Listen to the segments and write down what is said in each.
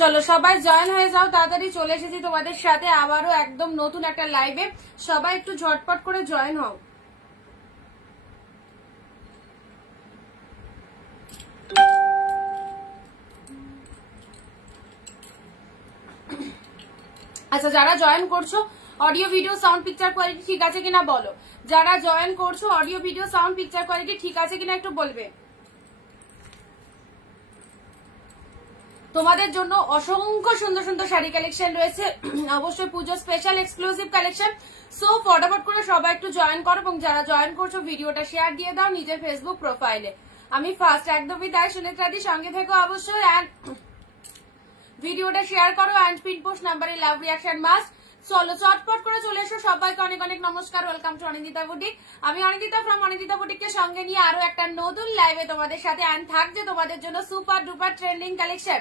চলো সবাই জয়েন হয়ে যাও, তাড়াতাড়ি চলে এসেছি তোমাদের সাথে আবারও একদম নতুন একটা লাইভে। সবাই একটু ঝটপট করে জয়েন হও। আচ্ছা, যারা জয়েন করছো audio video sound picture quality ঠিক আছে কিনা বলো। যারা জয়েন করছো audio video sound picture quality ঠিক আছে কিনা একটু বলবে। তোমাদের জন্য অসংখ্য সুন্দর সুন্দর শাড়ি কালেকশন রয়েছে, অবশ্যই পুজো স্পেশাল এক্সক্লুসিভ কালেকশন। সো ফটাফট করে সবাই একটু জয়েন করো, এবং যারা জয়েন করছো ভিডিওটা শেয়ার দিয়ে দাও নিজের ফেসবুক প্রোফাইলে। আমি ফার্স্ট একদমই তাই, সুনেত্রাদি সঙ্গে থেকো অবশ্যই, অ্যান্ড ভিডিওটা শেয়ার করো, অ্যান্ড পিন পোস্ট নাম্বারে লাভ রিয়াকশন মাস্ট। চলো চটপট করে চলে এসো, সবাইকে অনেক অনেক নমস্কার, ওয়েলকাম টু অনিন্দিতা বুটিক। আমি অনিন্দিতা ফ্রম অনিন্দিতা বুটিককে সঙ্গে নিয়ে আরো একটা নতুন লাইভে তোমাদের সাথে, অ্যান্ড থাকছে তোমাদের জন্য সুপার ডুপার ট্রেন্ডিং কালেকশন।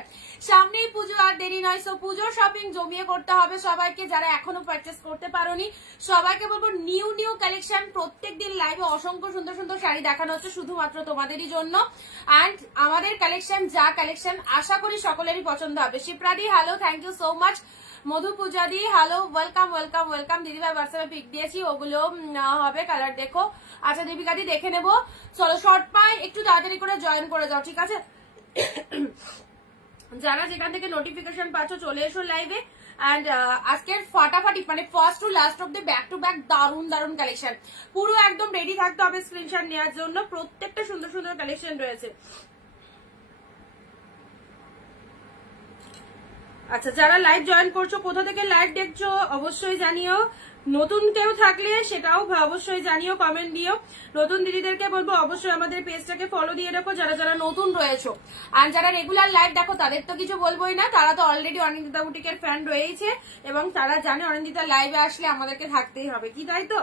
সামনেই পুজো, আর দেরি নয়, সো পুজোর শপিং জমিয়ে করতে হবে সবাইকে। যারা এখনো পারচেস করতে পারোনি সবাইকে বলবো নিউ নিউ কালেকশন প্রত্যেকদিন লাইভে অসংখ্য সুন্দর সুন্দর শাড়ি দেখানো হচ্ছে শুধুমাত্র তোমাদেরই জন্য। অ্যান্ড আমাদের কালেকশন যা কালেকশন আশা করি সকলেরই পছন্দ হবে। শিপ্রাদি hello, thank you so much. Madhu পূজাদি হ্যালো, ওয়েলকাম ওয়েলকাম ওয়েলকাম। দিদিভাই হোয়াটসঅ্যাপে পিক দিয়েছি, ওগুলো হবে, কালার দেখো। আচ্ছা দীপিকাদি দেখে নেবো। চলো শর্ট পাই, একটু তাড়াতাড়ি করে জয়েন করে যাও, ঠিক আছে। যারা যেখান থেকে নোটিফিকেশন পাচ্ছ চলে এসো লাইভে। অ্যান্ড আজকের ফাটাফাটি মানে first to last of the back to back দারুন দারুন কালেকশন, পুরো একদম রেডি থাকতে হবে স্ক্রিনশট নেওয়ার জন্য। প্রত্যেকটা সুন্দর সুন্দর কালেকশন রয়েছে। আচ্ছা, যারা লাইভ জয়েন করছো কোথা থেকে লাইভ দেখছো অবশ্যই জানিও। নতুন কেউ থাকলে সেটাও অবশ্যই জানিও, কমেন্ট দিও। নতুন দিদিদেরকে বলবো অবশ্যই আমাদের পেজটাকে ফলো দিয়ে রাখো, যারা যারা নতুন রয়েছো। আর যারা রেগুলার লাইভ দেখো তাদের তো কিছু বলবোই না, তারা তো অলরেডি অনিন্দিতা বুটিকের ফ্যান রয়েছে, এবং তারা জানে অনিন্দিতা লাইভে আসলে আমাদেরকে থাকতেই হবে, কি তাই তো।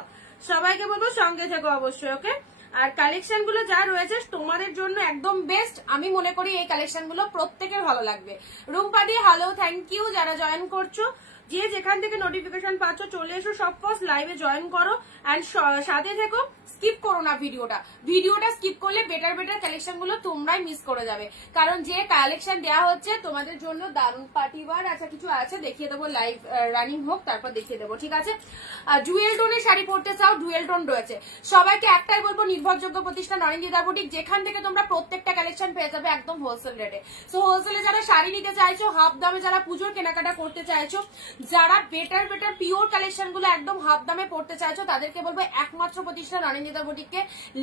সবাইকে বলবো সঙ্গে থেকো অবশ্যই, ওকে। আর কালেকশন গুলো যা রয়েছে তোমাদের জন্য একদম বেস্ট, আমি মনে করি এই কালেকশন গুলো প্রত্যেকের ভালো লাগবে। রুম্পাদি হ্যালো, থ্যাংক ইউ। যারা জয়েন করছো যে যেখান থেকে নোটিফিকেশন পাচ্ছ চলে এসো, সব ফার্স্ট লাইভে জয়েন করো, অ্যান্ড সাথে থেকো। স্কিপ করো না ভিডিওটা স্কিপ করলে বেটার বেটার কালেকশন গুলো তোমরাই মিস করে যাবে, কারণ যে কালেকশন দেওয়া হচ্ছে তোমাদের জন্য দারুণ পার্টিবার। আচ্ছা কিছু আছে দেখিয়ে দেবো, লাইভ রানিং হোক তারপর দেখিয়ে দেবো, ঠিক আছে। ডুয়েল টোনের শাড়ি পরতে চাও, ডুয়েল টোন রয়েছে। সবাইকে একটাই বলবো, নির্ভরযোগ্য প্রতিষ্ঠান অনিন্দিতা বুটিক, যেখান থেকে তোমরা প্রত্যেকটা কালেকশন পেয়ে যাবে একদম হোলসেল রেটে। সো হোলসেলে যারা শাড়ি নিতে চাইছো, হাফ দামে যারা পুজোর কেনাকাটা করতে চাইছো, যারা বেটার বেটার পিওর কালেকশন গুলো একদম হাফ দামে পড়তে চাইছো, তাদেরকে বলবো একমাত্র প্রতিষ্ঠান অনিন্দিতা বুটিককে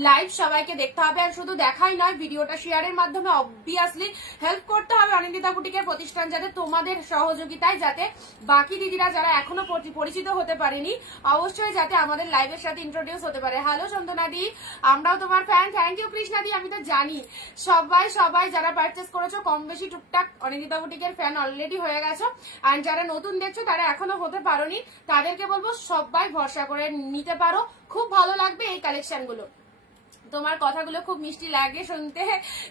লাইভ সবাইকে দেখতে হবে। আর শুধু দেখাই নয়, ভিডিওটা শেয়ারের মাধ্যমে অবভিয়াসলি হেল্প করতে হবে অনিন্দিতা বুটিকের প্রতিষ্ঠান, যাতে তোমাদের সহযোগিতায় যাতে বাকি দিদিরা যারা এখনো পরিচিত হতে পারেনি অবশ্যই যাতে আমাদের লাইভের সাথে ইন্ট্রোডিউস হতে পারে। হ্যালো চন্দনাদি, আমরাও তোমার ফ্যান, থ্যাংক ইউ কৃষ্ণাদি। আমি তো জানি সবাই যারা পারচেস করেছো কম বেশি টুকটাক অনিন্দিতা বুটিকের ফ্যান অলরেডি হয়ে গেছো, আর যারা নতুন দেখছো তারা এখনো হতে পারোনি, তাদেরকে বলবো সবাই ভরসা করে নিতে পারো, খুব ভালো লাগবে এই কালেকশন গুলো। তোমার কথাগুলো খুব মিষ্টি লাগে শুনতে,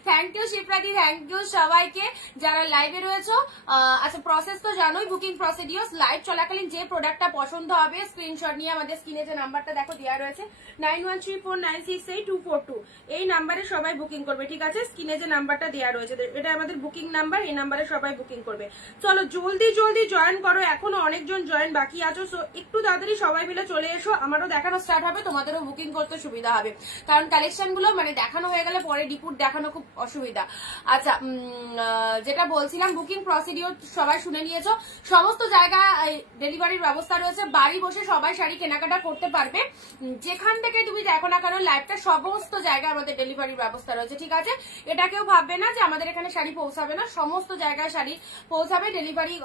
থ্যাংক ইউ শিপ্রাদি, থ্যাংক ইউ সবাইকে যারা লাইভে রয়েছো। আচ্ছা প্রসেস তো জানোই, বুকিং প্রসিডিওর। লাইভ চলাকালীন যে প্রোডাক্টটা পছন্দ হবে স্ক্রিনশট নিয়ে আমাদের স্ক্রিনে যে নাম্বারটা দেখো দেওয়া রয়েছে 9134968242, এই নাম্বারে সবাই বুকিং করবে, ঠিক আছে। স্ক্রিনে যে নাম্বারটা দেওয়া রয়েছে এটা আমাদের বুকিং নাম্বার, এই নাম্বারে সবাই বুকিং করবে। চলো জলদি জলদি জয়েন করো, এখনো অনেকজন জয়েন বাকি আছো, সো একটু তাড়াতাড়ি সবাই মিলে চলে এসো, আমারও দেখানো স্টার্ট হবে, তোমাদেরও বুকিং করতে সুবিধা হবে, কারণ কালেকশন গুলো মানে দেখানো হয়ে গেলে পরে রিপোর্ট দেখানো খুব অসুবিধা। আচ্ছা যেটা বলছিলাম, বুকিং প্রসিডিওর সবাই শুনে নিয়েছো, সমস্ত জায়গায় ডেলিভারির ব্যবস্থা রয়েছে, বাড়ি বসে সবাই শাড়ি কেনাকাটা করতে পারবে, যেখান থেকে তুমি দেখো না কেন লাইভটা, সমস্ত জায়গায় আমাদের ডেলিভারির ব্যবস্থা রয়েছে, ঠিক আছে। এটা কেউ ভাববে না যে আমাদের এখানে শাড়ি পৌঁছাবে না, সমস্ত জায়গায় শাড়ি পৌঁছাবে, ডেলিভারি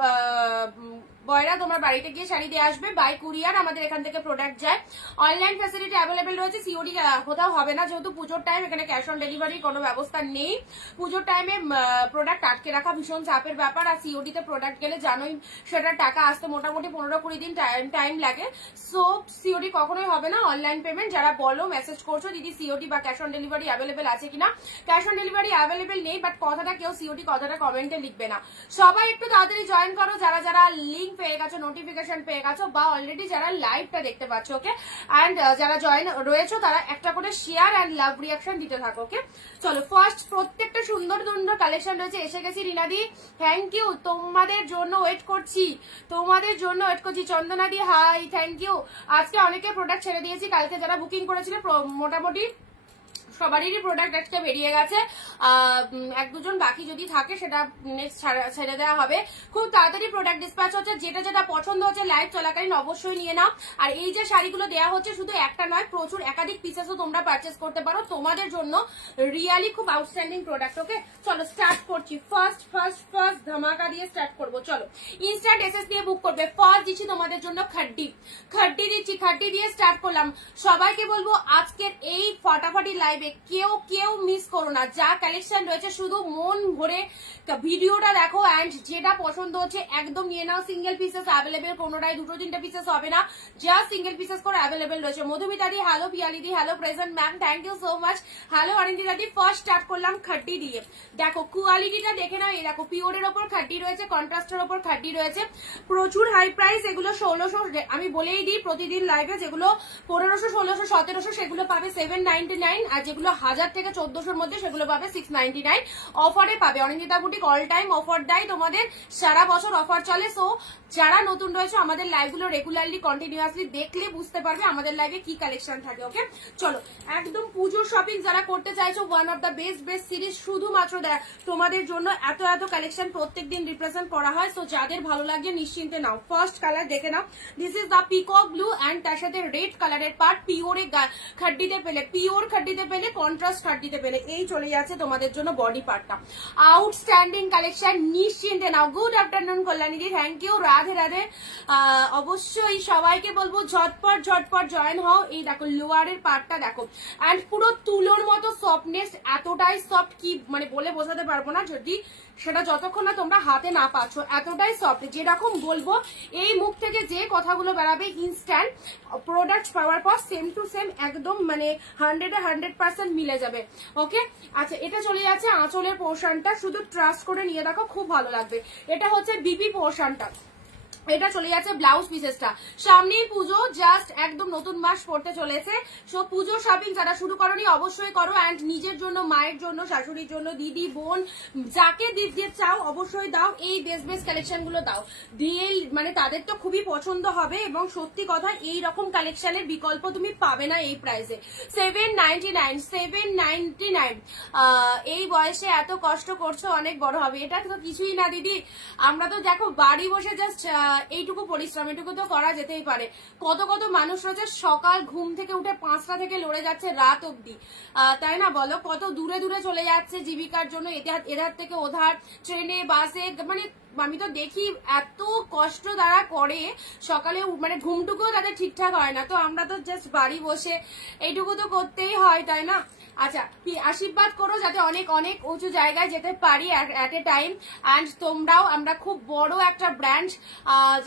বয়রা তোমার বাড়িতে গিয়ে শাড়ি দিয়ে আসবে, বাই কুরিয়ার আমাদের এখান থেকে প্রোডাক্ট যায়। অনলাইন ফ্যাসিলিটি অ্যাভেলেবেল রয়েছে, সিওডি কোথাও হবে না, যেহেতু পুজোর টাইম এখানে ক্যাশ অন ডেলিভারির কোনো ব্যবস্থা নেই। পুজোর টাইমে প্রোডাক্ট আটকে রাখা ভীষণ চাপের ব্যাপার, আর সিওডিতে প্রোডাক্ট গেলে জানোই সেটার টাকা আসতে মোটামুটি 15-20 দিন টাইম লাগে। সো সিওডি কখনোই হবে না, অনলাইন পেমেন্ট। যারা বলো মেসেজ করছো দিদি সিওডি বা ক্যাশ অন ডেলিভারি অ্যাভেলেবেল আছে কিনা, ক্যাশ অন ডেলিভারি অ্যাভেলেবেল নেই, বাট কথাটা কেউ সিওডি কথাটা কমেন্টে লিখবে না। সবাই একটু তাড়াতাড়ি জয়েন করো, যারা যারা লিঙ্ক পেয়ে গেছো, নোটিফিকেশন পেয়ে গেছো, বা অলরেডি যারা লাইভটা দেখতে পাচ্ছ, ওকে। অ্যান্ড যারা জয়েন রয়েছে তারা একটা করে শেয়ার অ্যান্ড লাভ রিয়াকশন দিতে থাকো, ওকে। চলো ফার্স্ট প্রত্যেকটা সুন্দর সুন্দর কালেকশন রয়েছে। এসে গেছি রিনাদি, থ্যাংক ইউ, তোমাদের জন্য ওয়েট করছি, তোমাদের জন্য ওয়েট করছি। চন্দনাদি হাই, থ্যাংক ইউ। আজকে অনেকে প্রোডাক্ট ছেড়ে দিয়েছি, কালকে যারা বুকিং করেছিল মোটামুটি সবারই প্রোডাক্ট আজকে বেরিয়ে গেছে। এক দুজন বাকি যদি থাকে সেটা নেক্সট ছেড়ে দেওয়া হবে। খুব তাড়াতাড়ি প্রোডাক্ট ডিসপ্যাচ হচ্ছে, যেটা যেটা পছন্দ হচ্ছে লাইভ চলাকালীন অবশ্যই নিয়ে নাও। আর এই যে শাড়িগুলো দেওয়া হচ্ছে শুধু একটা নয়, প্রচুর একাধিক পিসেসও তোমরা পারচেস করতে পারো, তোমাদের জন্য রিয়ালি খুব আউটস্ট্যান্ডিং প্রোডাক্ট, ওকে। চলো স্টার্ট করছি, ফার্স্ট ধামাকা দিয়ে স্টার্ট করবো। চলো ইনস্ট্যান্ট এসএস দিয়ে বুক করবে। ফার্স্ট দিচ্ছি তোমাদের জন্য খাড্ডি দিচ্ছি, খাড্ডি দিয়ে স্টার্ট করলাম। সবাইকে বলবো আজকের এই ফাটাফাটি লাইভে কেউ মিস করো না, যা কালেকশন রয়েছে শুধু মন ভরে ভিডিওটা দেখো, অ্যান্ড যেটা পছন্দ হচ্ছে একদম নিয়ে নাও। সিঙ্গেল পিসেস অ্যাভেলেবেল, কোনোটাই দুটো তিনটে পিসেস হবে না, যা সিঙ্গেল পিসেস করে অ্যাভেলেবেল রয়েছে। মধুমিতাদি হ্যালো, পিয়ালিদি hello, present ma'am thank you so much, hello অরিন্দি দাদি। ফার্স্ট স্টার্ট করলাম খাড্ডি দিয়ে। দেখো কোয়ালিটিটা দেখে নাও, এই দেখো পিওরের ওপর খাড্ডি রয়েছে, কন্ট্রাস্টের ওপর খাড্ডি রয়েছে, প্রচুর হাই প্রাইস। এগুলো 1600, আমি বলেই দিই প্রতিদিন লাইভে, যেগুলো 1500 1600 1700 সেগুলো পাবে 799, আর যেগুলো 1000 থেকে 1400 মধ্যে সেগুলো পাবে 699। অফারে পাবে, Anindita boutique all time offer দেয়, তোমাদের সারা বছর অফার চলে। সো যারা নতুন রয়েছে আমাদের লাইভগুলো রেগুলারলি কন্টিনিউয়াসলি দেখলে বুঝতে পারবে আমাদের লাইভে কি কালেকশন থাকে, ওকে। চলো একদম পুজোর শপিং যারা করতে চাইছো, one of the best series শুধুমাত্র তোমাদের জন্য। এত কালেকশন প্রত্যেকদিন রিপ্রেজেন্ট করা হয়, সো যাদের ভালো লাগে নিশ্চিন্তে নাও। ফার্স্ট কালার দেখে নাও, this is the peacock blue and তার সাথে রেড কালারের পার্ট, পিওরে খাড্ডিতে পেলে, পিওর খাড্ডিতে পেলে, কন্ট্রাস্ট খাড্ডিতে পেলে, এই চলে যাচ্ছে তোমাদের জন্য বডি পার্টটা। আউটস্ট্যান্ডিং কালেকশন, নিশ্চিন্তে নাও। গুড আফটারনুন কল্যাণীদি, থ্যাংক ইউ, রাধে রাধে। অবশ্যই সবাইকে বলবো ঝটপট জয়েন হও। এই দেখো লোয়ারের পার্টটা দেখো, অ্যান্ড পুরো তুলোর মতো সফটনেস, এতটাই সফট কি মানে বলে বোঝাতে পারবো না, যদি সেটা যতক্ষণ না তোমরা হাতে না পাচ্ছ, এতটাই সফট। যেরকম বলবো এই মুখ থেকে যে কথাগুলো বেরাবে, ইনস্ট্যান্ট প্রোডাক্ট পাওয়ার পর সেম টু সেম একদম মানে 100% মিলে যাবে, ওকে। আচ্ছা এটা চলে যাচ্ছে আঁচলের পোর্শনটা, শুধু ট্রাস্ট করে নিয়ে দেখো, খুব ভালো লাগবে। এটা হচ্ছে বিপি পোর্শনটা, এটা চলে যাচ্ছে ব্লাউজ পিসেসটা। সামনেই পুজো, জাস্ট একদম নতুন মাস পড়তে চলেছে, সো পুজো শপিং যারা শুরু করনি অবশ্যই করো, অ্যান্ড নিজের জন্য, মায়ের জন্য, শাশুড়ির জন্য, দিদি বোন যাকে দিতে চাও অবশ্যই দাও, এই বেস্ট কালেকশন গুলো দাও, দিয়ে মানে তাদের তো খুবই পছন্দ হবে। এবং সত্যি কথা এই রকম কালেকশনের বিকল্প তুমি পাবে না এই প্রাইসে। 799 এই বয়সে এত কষ্ট করছো, অনেক বড় হবে। এটা তো কিছুই না দিদি, আমরা তো দেখো বাড়ি বসে জাস্ট এইটুকু পরিশ্রম, এটুকু তো করা যেতেই পারে। কত বানুষ রয়েছে সকাল ঘুম থেকে উঠে 5টা থেকে লড়ে যাচ্ছে রাত অব্দি, তাই না বলো? কত দূরে চলে যাচ্ছে জীবিকার জন্য, এধার থেকে ওধার, ট্রেনে বাসে, মানে আমি তো দেখি এত কষ্ট তারা করে, সকালে মানে ঘুমটুকুও তাদের ঠিকঠাক হয় না। তো আমরা তো জাস্ট বাড়ি বসে এইটুকু তো করতেই হয়, তাই না? আচ্ছা আশীর্বাদ করো যাতে অনেক উঁচু জায়গায় যেতে পারি অ্যাট এ টাইম, অ্যান্ড তোমরাও, আমরা খুব বড় একটা ব্র্যান্ড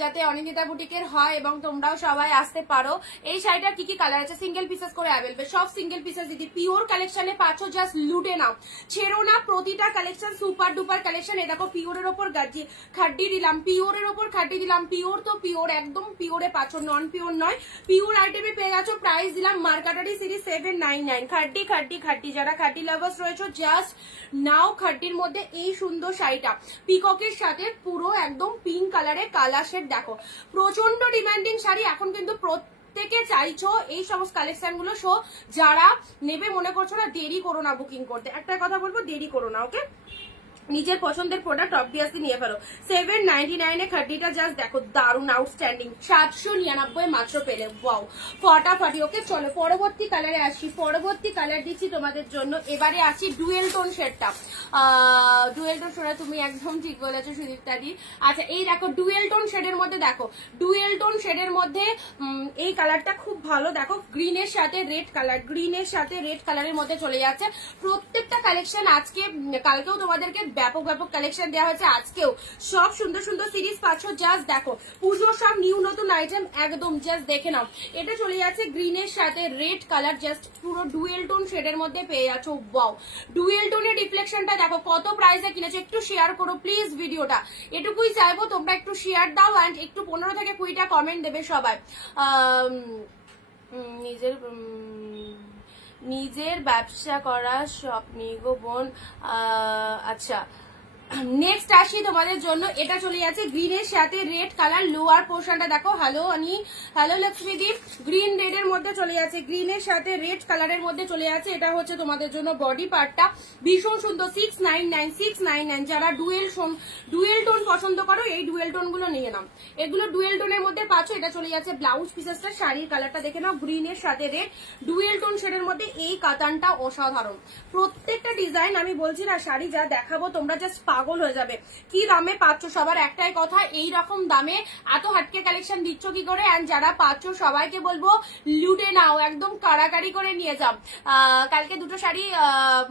যাতে অনিন্দিতা বুটিকের হয় এবং তোমরাও সবাই আসতে পারো। এই শাড়িটার কি কালার আছে? সিঙ্গেল পিসেস করে অ্যাভেলেবেল, সব সিঙ্গেল পিসেস দিদি। পিওর কালেকশনে পাচ্ছ, জাস্ট লুটে নাও, ছেড়ো না। প্রতিটা কালেকশন সুপার ডুপার কালেকশন। এ দেখো পিওরের ওপর খাড্ডি দিলাম, পিওরের ওপর খাড্ডি দিলাম, পিওর তো পিওর, একদম পিওরে পাচ্ছ, নন পিওর নয়, পিওর আইটেমে পেয়ে গেছো। প্রাইস দিলাম মার্কাটারি সিরিজ 799। খাড্ডি যারা খাড্ডি লাভার্স রয়েছে জাস্ট নাও। খাড্ডির মধ্যে এই সুন্দর শাড়িটা পিককের সাথে পুরো একদম পিঙ্ক কালারের কালার শেড দেখো, প্রচন্ড ডিমান্ডিং শাড়ি। এখন কিন্তু প্রত্যেকে চাইছো এই সমস্ত কালেকশন গুলো, সো যারা নেবে মনে করছো না, দেরি করো না বুকিং করতে। একটা কথা বলবো, দেরি করো না, ওকে। নিজের পছন্দের প্রোডাক্ট অবভিয়াসলি নিয়ে ফেলো। 799 এ খাড্ডিটা জাস্ট দেখো, দারুন আউটস্ট্যান্ডিং। 799 মাত্র পেলে, ওয়াও ফটাফটি, ওকে। চলো পরবর্তী কালারে আসি, পরবর্তী কালার দিচ্ছি তোমাদের জন্য। এবারে আসি ডুয়েল টোন শেডটা। ডুয়েল টোন শেড, তুমি একদম ঠিক বলেছো সুদীপ্তা দি। আচ্ছা এই দেখো ডুয়েল টোন শেডের মধ্যে, দেখো ডুয়েল টোন শেডের মধ্যে এই কালারটা খুব ভালো, দেখো গ্রিনের সাথে রেড কালার, গ্রিনের সাথে রেড কালারের মধ্যে চলে যাচ্ছে প্রত্যেকটা কালেকশন। আজকে কালকেও তোমাদেরকে ব্যাপক ব্যাপক কালেকশন দেওয়া হয়েছে আজকেও। সব সুন্দর সুন্দর সিরিজ পাচ্ছ, জাস্ট দেখো পুজোর সব নিউ নতুন আইটেম একদম জাস্ট দেখে নাও। এটা চলে যাচ্ছে গ্রিনের সাথে রেড কালার, জাস্ট পুরো ডুয়েল টোন শেডের মধ্যে পেয়ে যাচ্ছ। ওয়াও, ডুয়েল টোনের রিফ্লেকশনটা দেখো কত প্রাইসে কিনেছো, একটু শেয়ার করো প্লিজ ভিডিওটা, এটুকুই চাইবো, তোমরা একটু শেয়ার দাও অ্যান্ড একটু 15 থেকে 20টা কমেন্ট দেবে সবাই। নিজের ব্যবসা করা স্বপ্ন গো বোন। আচ্ছা, নেক্সট আসি তোমাদের জন্য। এটা চলে যাচ্ছে গ্রিনের সাথে রেড কালার, লোয়ার পোর্শনটা দেখো। হ্যালো অনি, হ্যালো লক্ষ্মীদীপ, গ্রিন রেড এর মধ্যে চলে যাচ্ছে, গ্রিনের সাথে রেড কালারের মধ্যে চলে যাচ্ছে। এটা হচ্ছে তোমাদের জন্য বডি পার্টটা, ভীষণ সুন্দর। 699 যারা ডুয়েল টোন পছন্দ করো এই ডুয়েল টোন গুলো নিয়ে নাও, এগুলো ডুয়েল টোনের মধ্যে পাচ্ছ। এটা চলে যাচ্ছে ব্লাউজ পিসেসটা, শাড়ির কালারটা দেখে নাও, গ্রিনের সাথে রেড, ডুয়েল টোন শেডের মধ্যে। এই কাতানটা অসাধারণ, প্রত্যেকটা ডিজাইন আমি বলছি না, শাড়ি যা দেখাবো তোমরা জাস্ট পাগল হয়ে যাবে। কি দামে পাচ্ছ, সবার একটাই কথা, এই রকম দামে এত হাটকে কালেকশন দিচ্ছ কি করে? এন্ড যারা পাচ্ছ সবাইকে বলবো লুটে নাও, একদম কাড়াকাড়ি করে নিয়ে যাও। কালকে দুটো শাড়ি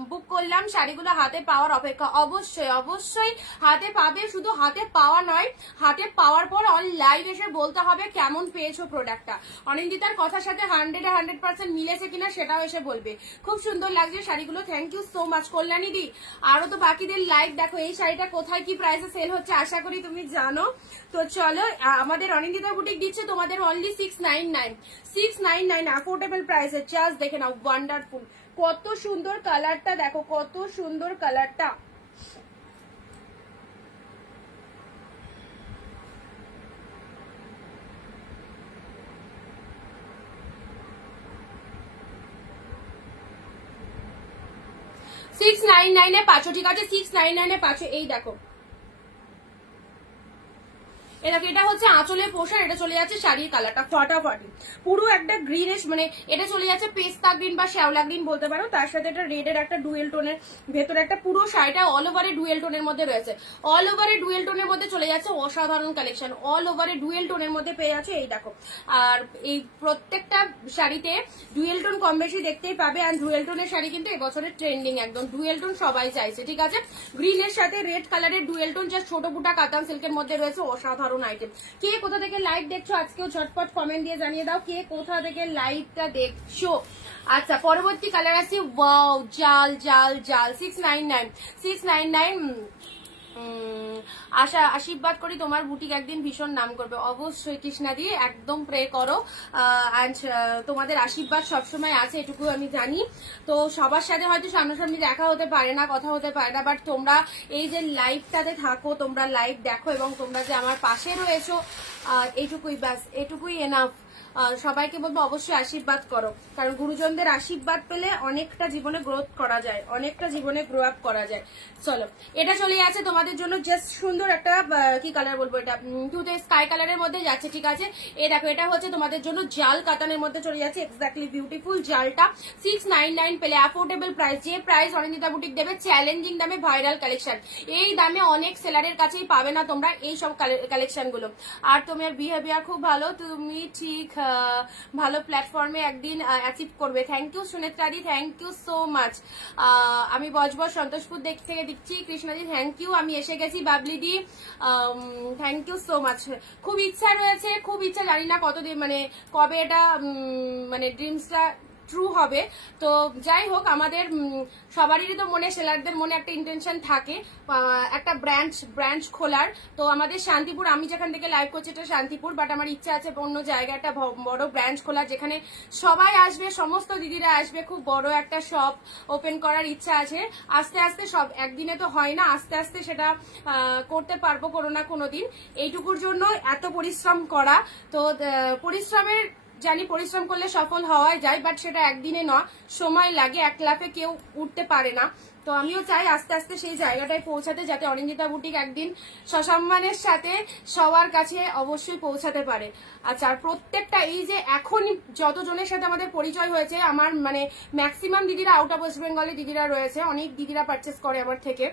বুক করলাম, শাড়িগুলো হাতে পাওয়ার অপেক্ষা। অবশ্যই অবশ্যই হাতে পাবে, শুধু হাতে পাওয়া নয়, হাতে পাওয়ার পর অন লাইভ এসে বলতে হবে কেমন পেয়েছো প্রোডাক্টটা। অনিন্দিতার কথার সাথে 100% মিলেছে কিনা সেটাও এসে বলবে। খুব সুন্দর লাগছে শাড়িগুলো, thank you so much Kalyani দি। আরো তো বাকিদের লাইভ দেখো, এই শাড়িটা কোথায় কি প্রাইসে সেল হচ্ছে আশা করি তুমি জানো। তো চলো, আমাদের অনিন্দিতা বুটিক দিচ্ছে তোমাদের অনলি 699 অ্যাফোর্ডেবল প্রাইসে, জাস্ট দেখে নাও, ওয়ান্ডারফুল। কত সুন্দর কালারটা দেখো, কত সুন্দর কালারটা। $699 পাচ্ছ, ঠিক আছে, 699 পাচ্ছ। এই দেখো, এটা হচ্ছে আঁচলের পোশাক, এটা চলে যাচ্ছে শাড়ির কালারটা ফাটাফাটি, পুরো একটা গ্রিনিশ, মানে এটা চলে যাচ্ছে পেস্তা গ্রিন বা শ্যাওলা গ্রিন বলতে পারো, তার সাথে একটা রেডের একটা ডুয়েল টোনের ভেতরে একটা, পুরো শাড়িটা অল ওভারে ডুয়েল টোনের মধ্যে রয়েছে, অল ওভারে ডুয়েল টোনের মধ্যে চলে যাচ্ছে। অসাধারণ কালেকশন, অল ওভারে ডুয়েল টোনের মধ্যে পেয়ে যাচ্ছে। এই দেখো, আর এই প্রত্যেকটা শাড়িতে ডুয়েল টোন কম বেশি দেখতেই পাবে। আর ডুয়েল টোনের শাড়ি কিন্তু এবছরের ট্রেন্ডিং, একদম ডুয়েল টোন সবাই চাইছে, ঠিক আছে। গ্রিনের সাথে রেড কালারের ডুয়েল টোন, যা ছোট বুটা কাতান সিল্কের মধ্যে রয়েছে, অসাধারণ আইটেম। কে কোথা থেকে লাইভ দেখছো আজকেও ঝটপট কমেন্ট দিয়ে জানিয়ে দাও কে কোথা থেকে লাইভটা দেখছো। আচ্ছা, পরবর্তী কালার আছে, ওয়াও, জাল জাল জাল, 699 আশা আশীর্বাদ করি তোমার বুটিক একদিন ভীষণ নাম করবে। অবশ্যই কৃষ্ণা দিয়ে একদম প্রে করো, অ্যান্ড তোমাদের আশীর্বাদ সবসময় আছে, এটুকু আমি জানি। তো সবার সাথে হয়তো সামনাসামনি দেখা হতে পারে না, কথা হতে পারে না, বাট তোমরা এই যে লাইভটাতে থাকো, তোমরা লাইভ দেখো এবং তোমরা যে আমার পাশে রয়েছো, এইটুকুই ব্যাস, এটুকুই এনাফ। সবাইকে বলবো অবশ্যই আশীর্বাদ করো, কারণ গুরুজনদের আশীর্বাদ পেলে অনেকটা জীবনে গ্রোথ করা যায়, অনেকটা জীবনে গ্রো আপ করা যায়। চলো, এটা চলে যাচ্ছে তোমাদের জন্য জাস্ট সুন্দর একটা, কি কালার বলবো, এটা টুতে স্কাই কালারের মধ্যে যাচ্ছে, ঠিক আছে। এই দেখো, এটা হচ্ছে তোমাদের জন্য জাল কাতানের মধ্যে চলে যাচ্ছে, এক্স্যাক্টলি বিউটিফুল জালটা। 699 পেলে অ্যাফোর্ডেবল প্রাইস, যে প্রাইস অনিন্দিতা বুটিক দেবে, চ্যালেঞ্জিং দামে ভাইরাল কালেকশন। এই দামে অনেক সেলারের কাছেই পাবে না তোমরা এই সব কালেকশন গুলো। আর তোমার বিহেভিয়ার খুব ভালো, তুমি ঠিক ভালো প্ল্যাটফর্মে একদিন অ্যাচিভ করবে। থ্যাংক ইউ সুনেত্রাদি, থ্যাংক ইউ সো মাচ। আমি বজবজ সন্তোষপুর থেকে দিচ্ছি, কৃষ্ণাদি থ্যাংক ইউ, আমি এসে গেছি, বাবলিদি থ্যাংক ইউ সো মাচ। খুব ইচ্ছা রয়েছে, খুব ইচ্ছা, জানি না কতদিন, মানে কবে এটা মানে ড্রিমসটা ট্রু হবে। তো যাই হোক, আমাদের সবারই তো মনে, সেলারদের মনে একটা ইন্টেনশন থাকে একটা ব্রাঞ্চ খোলার। তো আমাদের শান্তিপুর, আমি যেখান থেকে লাইভ করছি এটা শান্তিপুর, বাট আমার ইচ্ছা আছে অন্য জায়গায় একটা বড় ব্রাঞ্চ খোলার, যেখানে সবাই আসবে, সমস্ত দিদিরা আসবে, খুব বড় একটা শপ ওপেন করার ইচ্ছা আছে। আস্তে আস্তে, সব একদিনে তো হয় না, আস্তে আস্তে সেটা করতে পারবো কোনো না কোনো দিন। এইটুকুর জন্য এত পরিশ্রম করা, তো পরিশ্রমের জানি পরিশ্রম করলে সফল হওয়া যায়, বাট সেটা একদিনে নয়, সময় লাগে, এক লাফে কেউ উঠতে পারে না। তো আমিও চাই আস্তে আস্তে সেই জায়গাটায় পৌঁছাতে, যাতে অনিন্দিতা বুটিক একদিন সসম্মানের সাথে সবার কাছে অবশ্যই পৌঁছাতে পারে। আচ্ছা, আর প্রত্যেকটা এই যে এখন যতজনের সাথে আমাদের পরিচয় হয়েছে, আমার মানে ম্যাক্সিমাম দিদিরা আউট অফ ওয়েস্ট বেঙ্গলে দিদিরা রয়েছে, অনেক দিদিরা পারচেস করে আমার থেকে।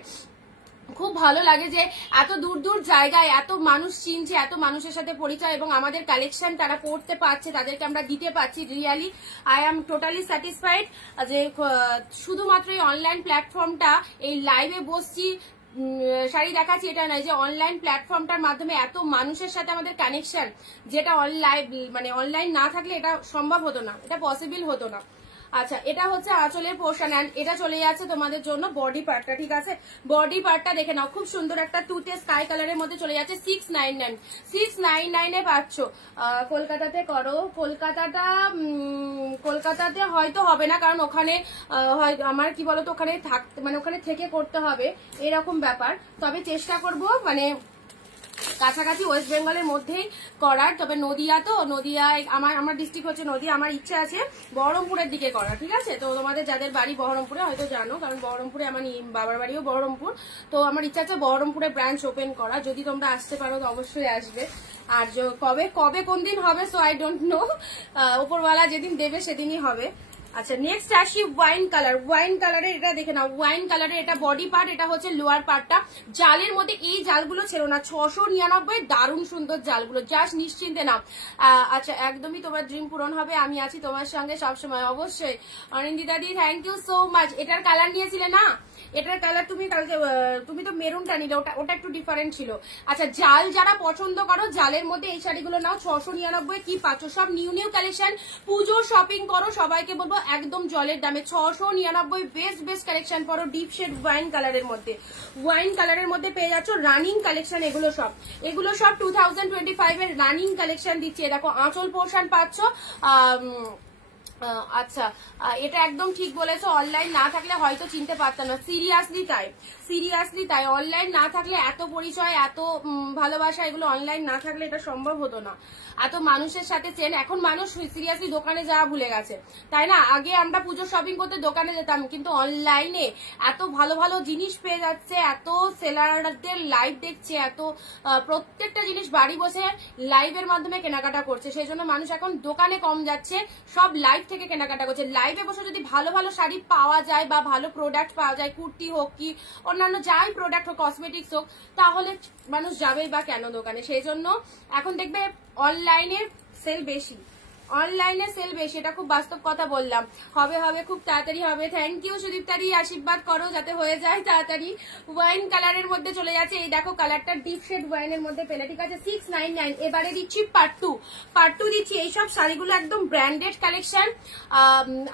খুব ভালো লাগে যে এত দূর দূর জায়গায় এত মানুষ চিনছে, এত মানুষের সাথে পরিচয়, এবং আমাদের কালেকশন তারা পড়তে পারছে, তাদেরকে আমরা দিতে পারছি। Really I am totally satisfied যে শুধুমাত্র এই অনলাইন প্ল্যাটফর্মটা, এই লাইভে বসছি, শাড়ি দেখাচ্ছি এটা নয় যে অনলাইন প্ল্যাটফর্মটার মাধ্যমে এত মানুষের সাথে আমাদের কানেকশন, যেটা অনলাইন মানে অনলাইন না থাকলে এটা সম্ভব হতো না, এটা পসিবল হতো না। আচ্ছা, এটা হচ্ছে আঁচলের পোর্শন এন্ড এটা চলে যাচ্ছে তোমাদের জন্য বডি পার্টটা। ঠিক আছে, বডি পার্টটা দেখে নাও, খুব সুন্দর একটা তুতে স্কাই কালারের মধ্যে চলে যাচ্ছে 699 699 পাচ্ছ। কলকাতাতে করো, কলকাতাতে হয়তো হবে না, কারণ ওখানে আমার কি বলতো ওখানে থাকতে মানে ওখানে থেকে করতে হবে এরকম ব্যাপার। তবে চেষ্টা করব মানে কাছাকাছি ওয়েস্ট বেঙ্গলের মধ্যেই করার। তবে নদিয়া তো, নদিয়ায় আমার ডিস্ট্রিক্ট হচ্ছে নদিয়া, আমার ইচ্ছা আছে বহরমপুরের দিকে করা। ঠিক আছে, তো তোমাদের যাদের বাড়ি বহরমপুরে হয়তো জানো, কারণ বহরমপুরে আমার বাবার বাড়িও বহরমপুর, তো আমার ইচ্ছা আছে বহরমপুরে ব্রাঞ্চ ওপেন করা। যদি তোমরা আসতে পারো তো অবশ্যই আসবে। আর কবে কোন দিন হবে সো আই ডোন্ট নো, উপরওয়ালা যেদিন দেবে সেদিনই হবে। আচ্ছা, নেক্সট আসি ওয়াইন কালার। ওয়াইন কালারের এটা দেখে নাও, ওয়াইন কালারের এটা বডি পার্ট, এটা হচ্ছে লোয়ার পার্টটা। জালের মধ্যে এই জালগুলো ছিল না, 699, দারুণ সুন্দর জালগুলো, জাস্ট নিশ্চিন্তে নাও। আচ্ছা, একদমই তোমার ড্রিম পূরণ হবে, আমি আছি তোমার সঙ্গে সবসময়। অবশ্যই অনিন্দিতা দি, থ্যাংক ইউ সো মাচ। এটার কালার নিয়েছিলে না, এটার কালার তুমি তো মেরুনটা নিলে, ওটা একটু ডিফারেন্ট ছিল। আচ্ছা, জাল যারা পছন্দ করো জালের মধ্যে এই শাড়িগুলো নাও, 699 কি পাচ্ছ, সব নিউ নিউ কালেকশন। পুজোর শপিং করো, সবাইকে বলবো একদম জলের দামে 699 বেস্ট কালেকশন পরো। ডিপ শেড ওয়াইন কালারের মধ্যে, ওয়াইন কালারের মধ্যে পেয়ে যাচ্ছ রানিং কালেকশন। এগুলো সব 2025 এর রানিং কালেকশন দিচ্ছে। দেখো আঁচল পোর্শন পাচ্ছ। আচ্ছা, এটা একদম ঠিক বলেছো, অনলাইন না থাকলে হয়তো চিনতে পারতাম না। সিরিয়াসলি তাই অনলাইন না থাকলে এত পরিচয়, এত ভালোবাসা, এগুলো অনলাইন না থাকলে এটা সম্ভব হতো না। এত মানুষের সাথে চেন, এখন মানুষ সিরিয়াসলি দোকানে যাওয়া ভুলে গেছে, তাই না? আগে আমরা পুজো শপিং করতে দোকানে যেতাম, কিন্তু অনলাইনে এত ভালো ভালো জিনিস পেয়ে যাচ্ছে, এত সেলারদের লাইভ দেখছে, এত প্রত্যেকটা জিনিস বাড়ি বসে লাইভের মাধ্যমে কেনাকাটা করছে। সেই জন্য মানুষ এখন দোকানে কম যাচ্ছে, সব লাইভ থেকে কেনাকাটা করছে। লাইভে বসে যদি ভালো ভালো শাড়ি পাওয়া যায় বা ভালো প্রোডাক্ট পাওয়া যায়, কুর্তি হোক কি অন্যান্য যাই প্রোডাক্ট হোক, কসমেটিক্স হোক, তাহলে মানুষ যাবেই বা কেন দোকানে। সেই জন্য এখন দেখবে অনলাইনের সেল বেশি, এটা খুব বাস্তব কথা বললাম। হবে খুব তাড়াতাড়ি হবে। থ্যাংক ইউ সুদীপ্তারি, আশীর্বাদ করো যাতে হয়ে যায় তাড়াতাড়ি। ওয়াইন কালারের মধ্যে চলে যাচ্ছে, এই দেখো কালারটা ডিপ শেড ওয়াইনের মধ্যে পেলে। ঠিক আছে, 699। এবারে দিচ্ছি পার্ট টু দিচ্ছি। এইসব শাড়িগুলো একদম ব্র্যান্ডেড কালেকশন।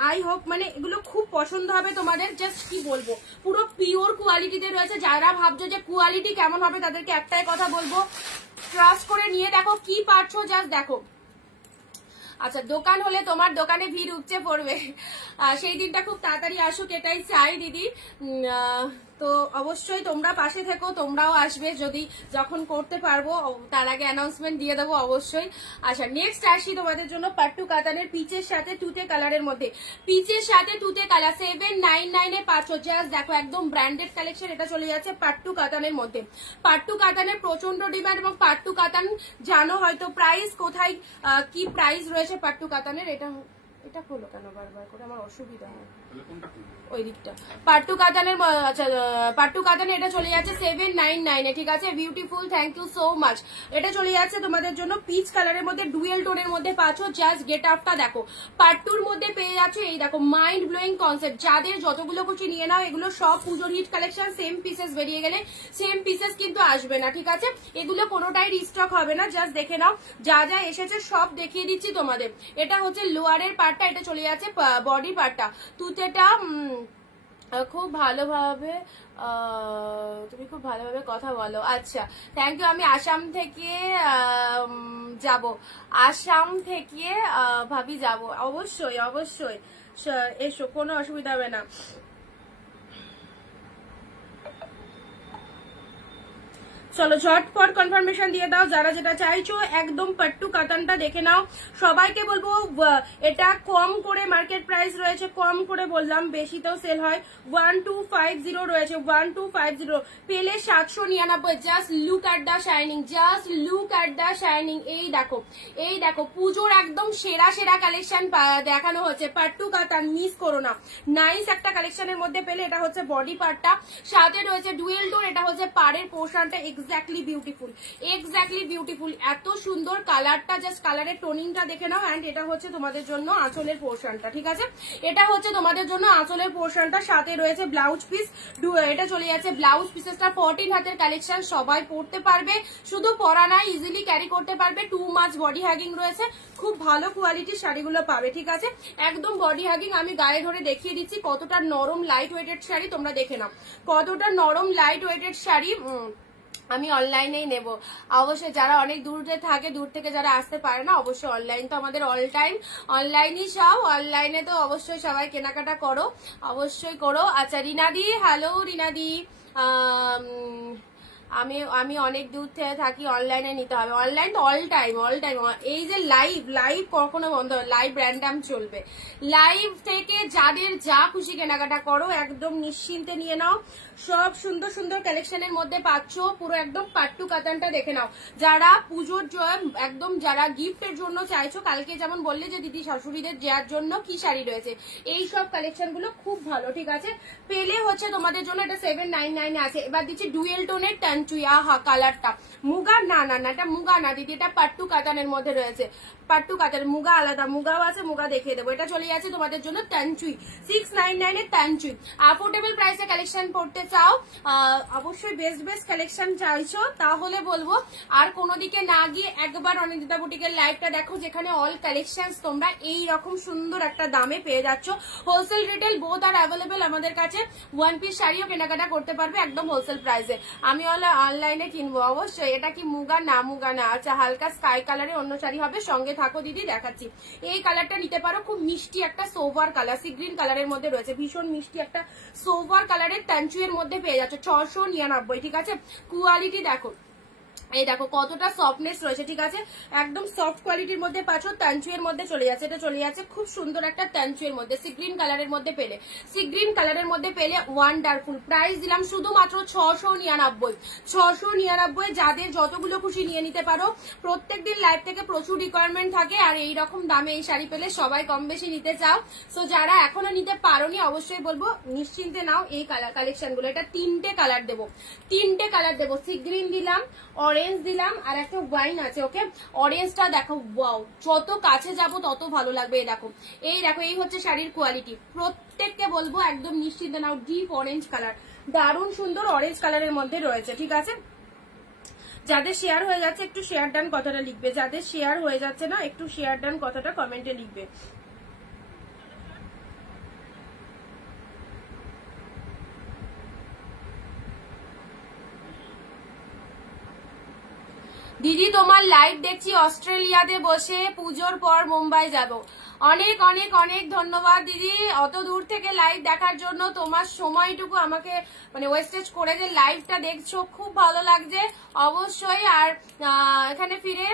আই হোপ মানে এগুলো খুব পছন্দ হবে তোমাদের। জাস্ট কি বলবো, পুরো পিওর কোয়ালিটিতে রয়েছে। যারা ভাবছো যে কোয়ালিটি কেমন হবে তাদেরকে একটাই কথা বলবো, ট্রাস্ট করে নিয়ে দেখো কি পাচ্ছ, জাস্ট দেখো। আচ্ছা, দোকান হলে তোমার দোকানে ভিড় উপচে পড়বে, সেই দিনটা খুব তাড়াতাড়ি আসুক এটাই চাই দিদি। তো অবশ্যই তোমরা পাশে থেকো, তোমরাও আসবে যদি যখন করতে পারবো, তার আগে অ্যানাউন্সমেন্ট দিয়ে দেবো অবশ্যই। আচ্ছা, নেক্সট আসি তোমাদের জন্য পাট্টু কাতানের পিচের সাথে তুতে কালারের মধ্যে। পিচের সাথে তুতে কালার 799 পাচ্ছ। জাস্ট দেখো একদম ব্র্যান্ডেড কালেকশন। এটা চলে যাচ্ছে পাট্টু কাতানের মধ্যে। পাট্টু কাতানের প্রচন্ড ডিমান্ড, এবং পাট্টু কাতান জানো হয়তো প্রাইস কোথায় কি প্রাইস রয়েছে পাট্টু কাতানের। এটা খোলো কেন বারবার করে, আমার অসুবিধা হয় ওই দিকটা। পাট্টু কাতানের, আচ্ছা পাট্টু কাতানের এটা চলে যাচ্ছে 799। ঠিক আছে, beautiful, thank you so much. এটা চলে যাচ্ছে তোমাদের জন্য পিচ কালারের মধ্যে, ডুয়েল টোনের মধ্যে পাচ্ছ। জাস্ট গেট আপটা দেখো, পাট্টুর মধ্যে পেয়ে যাচ্ছে এই দেখো মাইন্ড ব্লোয়িং কনসেপ্ট। যাদের যতগুলো খুশি নিয়ে নাও, এগুলো সব পুজোর হিট কালেকশন। সেম পিসেস বেরিয়ে গেলে সেম পিসেস কিন্তু আসবে না। ঠিক আছে, এগুলো কোনোটাই রিস্টক হবে না। জাস্ট দেখে নাও, যা যা এসেছে সব দেখিয়ে দিচ্ছি তোমাদের। এটা হচ্ছে লোয়ারের পার্টটা, এটা চলে যাচ্ছে বডি পার্টটা। তুতেটা খুব ভালোভাবে, তুমি খুব ভালোভাবে কথা বলো। আচ্ছা, থ্যাংক ইউ। আমি আসাম থেকে ভাবি যাব। অবশ্যই এসো, কোনো অসুবিধা হবে না। চলো ঝটপট কনফার্মেশন দিয়ে দাও যারা যেটা চাইছো। একদম পাট্টু কাতানটা দেখে নাও। সবাইকে বলবো এটা কম করে মার্কেট প্রাইস রয়েছে, কম করে বললাম, বেশিতেও সেল হয়। 1250 রয়েছে, 1250 পেলে 799। Just look at the shining, এই দেখো পুজোর একদম সেরা কালেকশন দেখানো হচ্ছে। পাট্টু কাতান মিস করো না, নাইস একটা কালেকশনের মধ্যে পেলে। এটা হচ্ছে বডি পার্টটা, সাথে রয়েছে ডুয়েল টোন। এটা হচ্ছে পাড়ের পোর্শনটা, এক্স্যাক্টলি বিউটিফুল, এক্স্যাক্টলি বিউটিফুল। এত সুন্দর কালারটা, জাস্ট কালারের টোনিংটা দেখে নাও। অ্যান্ড এটা হচ্ছে তোমাদের জন্য আঁচলের পোর্শনটা, ঠিক আছে? এটা হচ্ছে তোমাদের জন্য আঁচলের পোর্শনটা, সাথে রয়েছে ব্লাউজ পিস। এটা চলে যাচ্ছে ব্লাউজ পিসেসটা 14 হাতের কালেকশন, সবাই পরতে পারবে, শুধু পরা না, ইজিলি ক্যারি করতে পারবে। 2 মাচ বডি হ্যাগিং রয়েছে, খুব ভালো কোয়ালিটির শাড়িগুলো পাবে, ঠিক আছে? একদম বডি হ্যাগিং। আমি গায়ে ধরে দেখিয়ে দিচ্ছি কতটা নরম লাইট ওয়েটেড শাড়ি, তোমরা দেখে নাও কতটা নরম লাইট ওয়েটেড শাড়ি। আমি অনলাইনেই নেব অবশ্যই, যারা অনেক দূরে থাকে, দূর থেকে যারা আসতে পারে না, অবশ্যই অনলাইন তো আমাদের অল টাইম অনলাইনই সব। অনলাইনে তো অবশ্যই সবাই কেনাকাটা করো, অবশ্যই করো। আচ্ছা রিনাদি, হ্যালো রিনাদি, আমি অনেক দূর থেকে থাকি, অনলাইনে নিতে হবে। অনলাইন তো অল টাইম, অল টাইম। এই যে লাইভ কখনো বন্ধ হয়, লাইভ র্যান্ডাম চলবে। লাইভ থেকে যাদের যা খুশি কেনাকাটা করো, একদম নিশ্চিন্তে নিয়ে নাও। সব সুন্দর সুন্দর কালেকশনের মধ্যে পাচ্ছ, পুরো একদম পাট্টু কাতানটা দেখে নাও। যারা পুজোর একদম যারা গিফটের জন্য চাইছো, কালকে যেমন বললে যে দিদি শাশুড়িদের দেওয়ার জন্য কি শাড়ি রয়েছে, এই সব কালেকশন গুলো খুব ভালো, ঠিক আছে? পেলে হচ্ছে তোমাদের জন্য এটা 799 আছে। এবার দিচ্ছি ডুয়েল টোনের টানচুই, আহা কালারটা মুগা, না না না এটা মুগা না দিদি, এটা পাট্টু কাতানের মধ্যে রয়েছে। পাট্টু কাতান, মুগা আলাদা, মুগাও আছে, মুগা দেখিয়ে দেবো। এটা চলে যাচ্ছে তোমাদের জন্য টানচুই, 699 এর টানচুই। অ্যাফোর্ডেবল প্রাইসে কালেকশন পড়তে চাও, অবশ্যই বেস্ট কালেকশন চাইছো, তাহলে বলবো আর কোনো দিকে না গিয়ে একবার অনিন্দিতা বুটিকের লাইভটা দেখো, যেখানে অল কালেকশন তোমরা এই রকম সুন্দর একটা দামে পেয়ে যাচ্ছ। হোলসেল রিটেল বোথ আর অ্যাভেলেবেল আমাদের কাছে। 1 পিস শাড়িও কেনাকাটা করতে পারবে একদম হোলসেল প্রাইসে। আমি অনলাইনে কিনবো অবশ্যই। এটা কি মুগা, না মুগা না। আচ্ছা হালকা স্কাই কালারে অন্য শাড়ি হবে, সঙ্গে থাকো দিদি দেখাচ্ছি। এই কালারটা নিতে পারো, খুব মিষ্টি একটা সোভার কালার, সি গ্রিন কালারের মধ্যে রয়েছে, ভীষণ মিষ্টি একটা সোভার কালারের টানচুয়ের মধ্যে পেয়ে যাচ্ছে 699, ঠিক আছে? কোয়ালিটি দেখো, এই দেখো কতটা সফটনেস রয়েছে, ঠিক আছে? একদম সফট কোয়ালিটির মধ্যে পাচ্ছ, টানচুয়ের মধ্যে চলে যাচ্ছে। এটা চলে যাচ্ছে খুব সুন্দর একটা টানচুয়ের মধ্যে, সি গ্রিন কালারের মধ্যে পেলে, সি গ্রিন কালারের মধ্যে পেলে ওয়ান্ডারফুল। প্রাইস দিলাম শুধুমাত্র 699, 699। যাদের যতগুলো খুশি নিয়ে নিতে পারো। প্রত্যেকদিন লাইভ থেকে প্রচুর রিকোয়ারমেন্ট থাকে, আর এইরকম দামে এই শাড়ি পেলে সবাই কম বেশি নিতে চাও। সো যারা এখনো নিতে পারোনি, অবশ্যই বলবো নিশ্চিন্তে নাও এই কালেকশন গুলো। এটা 3টে কালার দেবো, 3টে কালার দেবো। সি গ্রিন দিলাম, অরেঞ্জ দিলাম, আর একটা ওয়াইন আছে, ওকে? অরেঞ্জটা দেখো, ওয়াও, যত কাছে যাব তত ভালো লাগবে। এই দেখো, এই হচ্ছে শাড়ির কোয়ালিটি। প্রত্যেককে বলবো একদম নিশ্চিন্তে নাও। ডিপ অরেঞ্জ কালার, দারুণ সুন্দর অরেঞ্জ কালারের মধ্যে রয়েছে, ঠিক আছে? যাদের শেয়ার হয়ে যাচ্ছে একটু শেয়ার ডান কথাটা লিখবে, যাদের শেয়ার হয়ে যাচ্ছে না একটু শেয়ার ডান কথাটা কমেন্টে লিখবে। দিদি তোমার লাইভ দেখছি অস্ট্রেলিয়াতে বসে, পুজোর পর মুম্বাই যাব। অনেক অনেক অনেক ধন্যবাদ দিদি, অত দূর থেকে লাইভ দেখার জন্য। তোমার সময়টুকু আমাকে মানে ওয়েস্টেজ করে যে লাইভটা দেখছো, খুব ভালো লাগছে অবশ্যই। আর এখানে ফিরে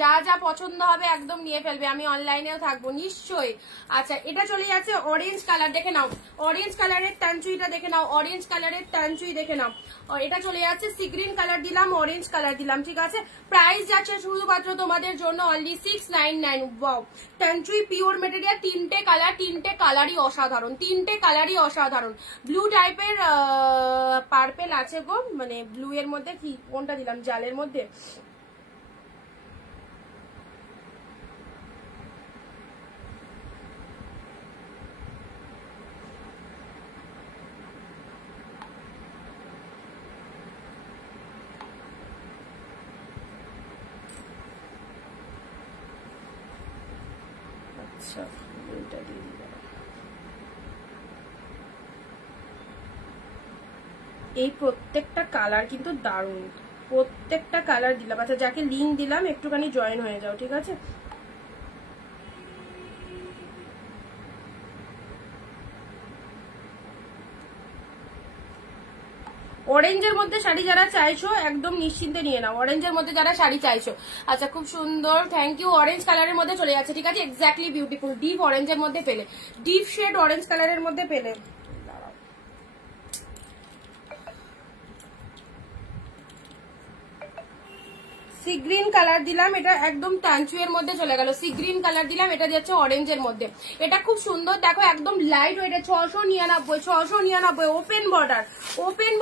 যা যা পছন্দ হবে একদম নিয়ে ফেলবে, আমি অনলাইনেও থাকবো নিশ্চয়ই। আচ্ছা এটা চলে যাচ্ছে অরেঞ্জ কালার, দেখে নাও অরেঞ্জ কালারের টানচুইটা দেখে নাও, অরেঞ্জ কালারের টানচুই দেখে নাও। এটা চলে যাচ্ছে সি গ্রিন কালার দিলাম, অরেঞ্জ কালার দিলাম, ঠিক আছে? প্রাইস যাচ্ছে শুধুমাত্র তোমাদের জন্য অনলি 699। ওয়াও, টানচুই পিওর মেটেরিয়াল, 3টে কালার, 3টে কালারই অসাধারণ, 3টে কালারই অসাধারণ। ব্লু টাইপের পার্পেল আছে গো, মানে ব্লু এর মধ্যে কি কোনটা দিলাম, জালের মধ্যে। আচ্ছা এটা দিয়ে দিলাম। এই প্রত্যেকটা কালার কিন্তু দারুণ, প্রত্যেকটা কালার দিলাম। আচ্ছা যাকে লিংক দিলাম একটুখানি জয়েন হয়ে যাও, ঠিক আছে? অরেঞ্জের মধ্যে শাড়ি যারা চাইছো একদম নিশ্চিন্তে নিয়ে নাও, অরেঞ্জের মধ্যে যারা শাড়ি চাইছো। আচ্ছা খুব সুন্দর, থ্যাংক ইউ। অরেঞ্জ কালারের মধ্যে চলে যাচ্ছে, ঠিক আছে? এক্স্যাক্টলি বিউটিফুল, ডিপ অরেঞ্জের মধ্যে পেলে, ডিপ শেড অরেঞ্জ কালারের মধ্যে পেলে। সি গ্রিন কালার দিলাম, এটা একদম টানচুয়ের মধ্যে চলে গেল। সি গ্রিন কালার দিলাম, এটা যাচ্ছে অরেঞ্জের মধ্যে। এটা খুব সুন্দর, দেখো একদম light weight, 699 open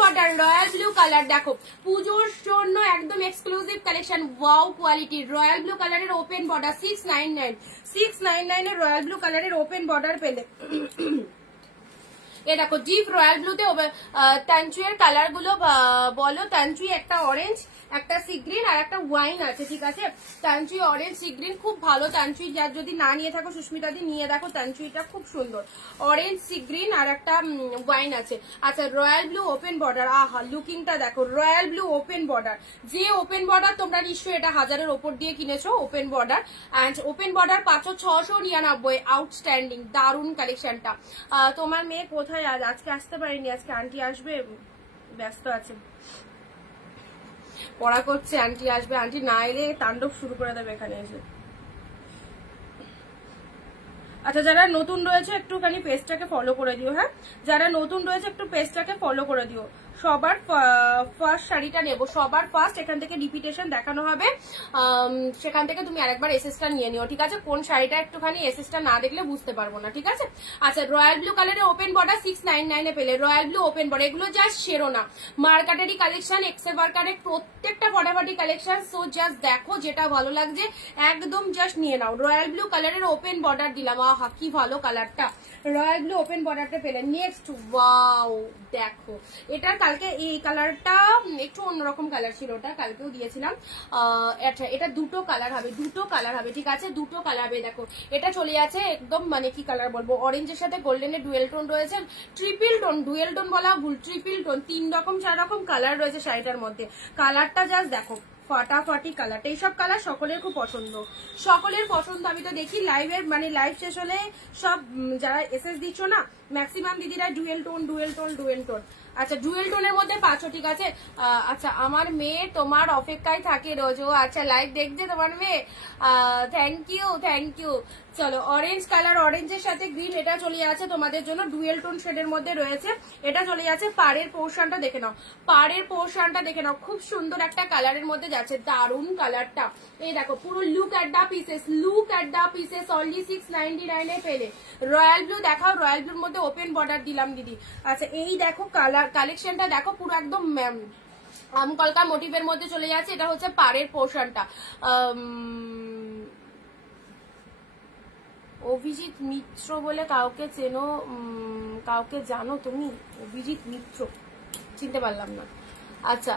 border royal blue colour. দেখো পুজোর জন্য একদম exclusive collection, wow quality royal blue কালারের ওপেন বর্ডার 699 এর রয়্যাল ব্লু কালারের ওপেন বর্ডার পেলে। এ দেখো ডিপ রয়্যাল ব্লুতে টানচুয়ের কালার গুলো বলো। টানচুই একটা অরেঞ্জ, একটা সি গ্রিন আর একটা ওয়াইন আছে, ঠিক আছে। টানচুই অরেঞ্জ সি গ্রিন খুব ভালো। টানচুই যার যদি না নিয়ে থাকো সুস্মিতা দি নিয়ে দেখো, টানচুইটা খুব সুন্দর। অরেঞ্জ সি গ্রিন আর একটা ওয়াইন আছে। আচ্ছা রয়্যাল ব্লু ওপেন বর্ডার, আহা লুকিংটা দেখো, রয়্যাল ব্লু ওপেন বর্ডার। যে ওপেন বর্ডার তোমরা নিশ্চয়ই এটা 1000-এর ওপর দিয়ে কিনেছো open border, and open border পাচ্ছ 699। আউটস্ট্যান্ডিং, দারুণ কালেকশনটা। তোমার মেয়ে কোথায়? আজকে আসতে পারিনি, আজকে আন্টি আসবে, ব্যস্ত আছে, পড়া করছে। আন্টি আসবে, আন্টি না এলে তাণ্ডব শুরু করে দেবে এখানে এসে। আচ্ছা যারা নতুন রয়েছে একটুখানি পেজটাকে ফলো করে দিও, হ্যাঁ যারা নতুন রয়েছে একটু পেজটাকে ফলো করে দিও। সবার ফার্স্ট শাড়িটা নেবো, সবার ফার্স্ট এখান থেকে রিপিটেশন দেখানো হবে, সেখান থেকে তুমি আরেকবার এসএসটা নিয়ে নিও, ঠিক আছে। কোন শাড়িটা একটুখানি এসএসটা না দেখলে বুঝতে পারবো না, ঠিক আছে। আচ্ছা রয়্যাল ব্লু কালারের ওপেন বর্ডার 699 এ পেলে, রয়্যাল ব্লু ওপেন বর্ডার। এগুলো জাস্ট শেরোনা, মার্কাটেরই কালেকশন, এক্সেল মার্কাটের প্রত্যেকটা ফটাফটি কালেকশন। সো জাস্ট দেখো যেটা ভালো লাগছে একদম জাস্ট নিয়ে নাও। রয়্যাল ব্লু কালারের ওপেন বর্ডার দিলাম, আহা কি ভালো কালারটা, রয়্যাল ব্লু ওপেন বর্ডারটা পেলে। নেক্সট ওয়াও দেখো, এটা কালকে এই কালারটা একটু অন্যরকম কালার ছিল, ওটা কালকেও দিয়েছিলাম। আচ্ছা এটা দুটো কালার হবে, ঠিক আছে, দুটো কালার হবে। দেখো এটা চলে যাচ্ছে একদম মানে কি কালার বলবো, অরেঞ্জের সাথে গোল্ডেনের ডুয়েল টোন রয়েছে, ট্রিপল টোন, ডুয়েল টোন বলা ভুল, ট্রিপল টোন, 3 রকম 4 রকম কালার রয়েছে শাড়িটার মধ্যে। কালারটা জাস্ট দেখো ফাটাফাটি কালারটা, এইসব কালার সকলের খুব পছন্দ, সকলের পছন্দ। আমি তো দেখি লাইভের মানে লাইভ শেষ হলে সব যারা এসএস দিচ্ছ না ম্যাক্সিমাম দিদিরা ডুয়েল টোন। আচ্ছা ডুয়েল টোনের মধ্যে পাচ্ছ, ঠিক আছে। আচ্ছা আমার মেয়ে তোমার অপেক্ষায় থাকে রোজ, ও আচ্ছা লাইভ দেখছে তোমার মেয়ে, থ্যাংক ইউ। চলো অরেঞ্জ কালার, অরেঞ্জের সাথে গ্রিন, এটা চলে যাচ্ছে তোমাদের জন্য ডুয়েল টোন শেডের মধ্যে রয়েছে। এটা চলে যাচ্ছে পাড়ের পোর্শনটা দেখে নাও, খুব সুন্দর একটা কালারের মধ্যে যাচ্ছে, দারুন কালারটা। এই দেখো পুরো look at the pieces, only 699 এ পেলে। রয়্যাল ব্লু দেখাও, রয়্যাল ব্লুর মধ্যে ওপেন বর্ডার দিলাম দিদি। আচ্ছা এই দেখো কালার কালেকশনটা দেখো, পুরো একদম কলকা মোটিভের মধ্যে চলে যাচ্ছে। এটা হচ্ছে পাড়ের পোর্শনটা। অভিজিৎ মিত্র বলে কাউকে চেনো, কাউকে জানো তুমি? অভিজিৎ মিত্র চিনতে পারলাম না। আচ্ছা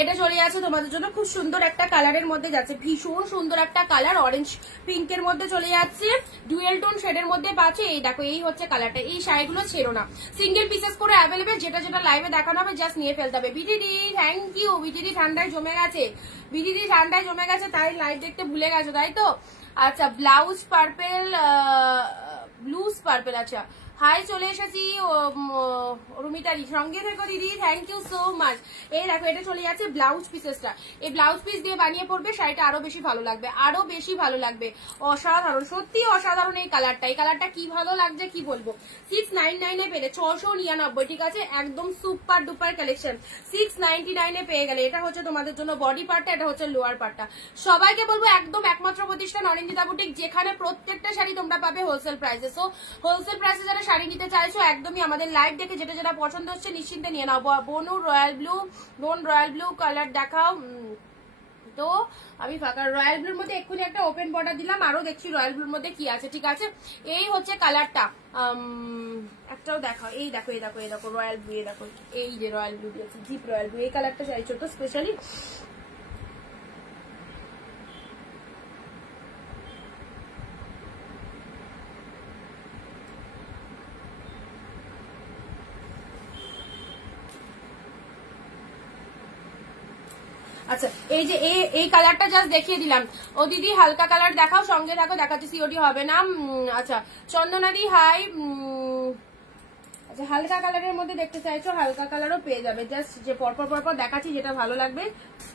এটা চলে যাচ্ছে তোমাদের জন্য, খুব সুন্দর একটা কালারের মধ্যে যাচ্ছে, ভীষণ সুন্দর একটা কালার, অরেঞ্জ পিঙ্কের মধ্যে চলে যাচ্ছে, ডুয়েল টোন শেডের মধ্যে পাচ্ছে। এই দেখো এই হচ্ছে কালারটা। এই শাড়িগুলো ছেড়ো না, সিঙ্গেল পিসেস করে অ্যাভেলেবেল, যেটা লাইভে দেখানো হবে জাস্ট নিয়ে ফেলতে হবে। BTD thank you. বিটিডি ঠান্ডায় জমে গেছে, তাই লাইভ দেখতে ভুলে গেছো তাই তো। আচ্ছা ব্লাউজ পার্পেল, ব্লুজ পার্পেল, আচ্ছা হাই চলে এসেছি রুমিতারি, সঙ্গে থেকো দিদি, থ্যাংক ইউ সো মাচ। এই দেখো এটা চলে যাচ্ছে ব্লাউজ পিসেসটা, এই ব্লাউজ পিস দিয়ে বানিয়ে পড়বে শাড়িটা আরো বেশি ভালো লাগবে, অসাধারণ, সত্যি অসাধারণ এই কালারটা কি ভালো লাগছে কি বলবো। 699 এ পেলে, 699, ঠিক আছে, একদম সুপার ডুপার কালেকশন। 699 এ পেয়ে গেলে। এটা হচ্ছে তোমাদের জন্য বডি পার্টটা, এটা হচ্ছে লোয়ার পার্টটা। সবাইকে বলবো একদম একমাত্র প্রতিষ্ঠান অরিন্দিতা বুটিক, যেখানে প্রত্যেকটা শাড়ি তোমরা পাবে হোলসেল প্রাইসে। সো হোলসেল প্রাইসে যারা শাড়ি নিতে চাইছো একদমই আমাদের লাইভ দেখে যেটা পছন্দ হচ্ছে নিশ্চিন্তে নিয়ে নাও। বোন রয়্যাল ব্লু কালার দেখাও। তো আমি ফাঁকা রয়্যাল ব্লুর মধ্যে এক্ষুনি একটা ওপেন বর্ডার দিলাম, আরো দেখছি রয়্যাল ব্লুর মধ্যে কি আছে, ঠিক আছে। এই হচ্ছে কালারটা, একটাও দেখাও। এই দেখো রয়্যাল ব্লু, দেখো এই যে রয়্যাল ব্লু দিয়েছি, ডিপ রয়্যাল ব্লু, এই কালারটা চাইছো তো স্পেশালি। আচ্ছা এই যে এই কালারটা জাস্ট দেখিয়ে দিলাম। ও দিদি হালকা কালার দেখাও, সঙ্গে থাকো, দেখাচ্ছি, সিওডি হবে না। আচ্ছা চন্দনাদি হাই। আচ্ছা হালকা কালারের মধ্যে দেখতে চাইছো, হালকা কালারও পেয়ে যাবে, জাস্ট যে পরপর দেখাচ্ছি যেটা ভালো লাগবে।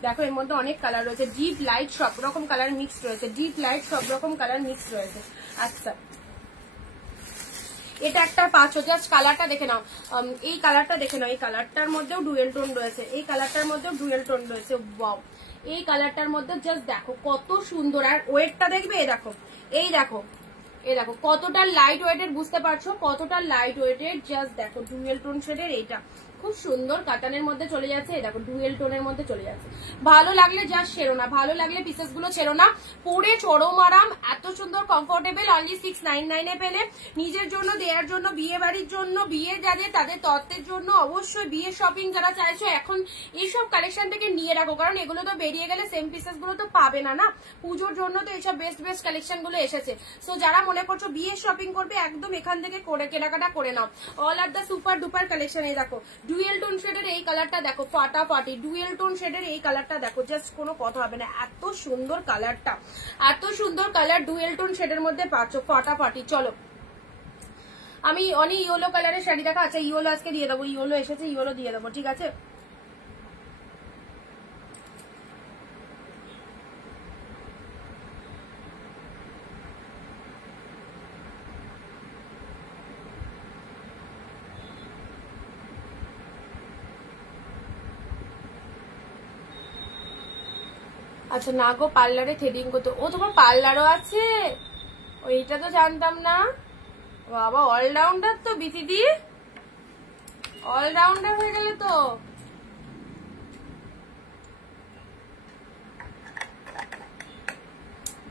দেখো এর মধ্যে অনেক কালার রয়েছে, ডিপ লাইট সব রকম কালার মিক্স রয়েছে, আচ্ছা এটা একটা পাচ্ছ, জাস্ট কালারটা দেখে নাও, এই কালারটা দেখে নাও, এই কালারটার মধ্যেও ডুয়েল টোন রয়েছে, এই কালারটার মধ্যেও ডুয়েল টোন রয়েছে। ওয়াও, এই কালারটার মধ্যে জাস্ট দেখো কত সুন্দর। আর ওয়েটটা দেখবে, এই দেখো, এই দেখো, এই দেখো কতটা লাইট ওয়েটেড, বুঝতে পারছো কতটা লাইট ওয়েটেড। জাস্ট দেখো ডুয়েল টোন শেডের, এইটা খুব সুন্দর কাতানের মধ্যে চলে যাচ্ছে, এই দেখো ডুয়েল টোনের মধ্যে চলে যাচ্ছে। ভালো লাগলে জাস্ট ছেড়ো না, ভালো লাগলে পিসেস গুলো ছেড়ো না, পরে চরম আরাম, এত সুন্দর কমফোর্টেবল, অনলি 699 এ পেলে। নিজের জন্য, দেওয়ার জন্য, বিয়ে বাড়ির জন্য, বিয়ে যাদের তাদের তত্ত্বের জন্য, অবশ্যই বিয়ে শপিং যারা চাইছো এখন এইসব কালেকশন থেকে নিয়ে রাখো, কারণ এগুলো তো বেরিয়ে গেলে সেম পিসেস গুলো তো পাবে না, না পুজোর জন্য তো এইসব বেস্ট বেস্ট কালেকশন গুলো এসেছে। সো যারা মনে করছো বিয়ে শপিং করবে, একদম এখান থেকে করে কেনাকাটা করে নাও। All are the super duper collection. এই দেখো ডুয়েল টোন শেডের এই কালারটা দেখো, ফাটাফাটি ডুয়েল টোন শেডের এই কালারটা দেখো, জাস্ট কোনো কথা হবে না, এত সুন্দর কালারটা, এত সুন্দর কালার ডুয়েল টোন শেডের মধ্যে পাচ্ছ, ফাটাফাটি। চলো আমি অনেক ইয়েলো কালারের শাড়ি দেখা, আচ্ছা ইয়েলো আজকে দিয়ে দেবো, ইয়েলো এসেছে, ইয়েলো দিয়ে দেবো, ঠিক আছে। আচ্ছা না গো, পার্লারে থ্রেডিং করতে, ও তোমার পার্লারও আছে, ওইটা তো জানতাম না। বাবা অলরাউন্ডার তো বিথিদি, অলরাউন্ডার হয়ে গেলে তো।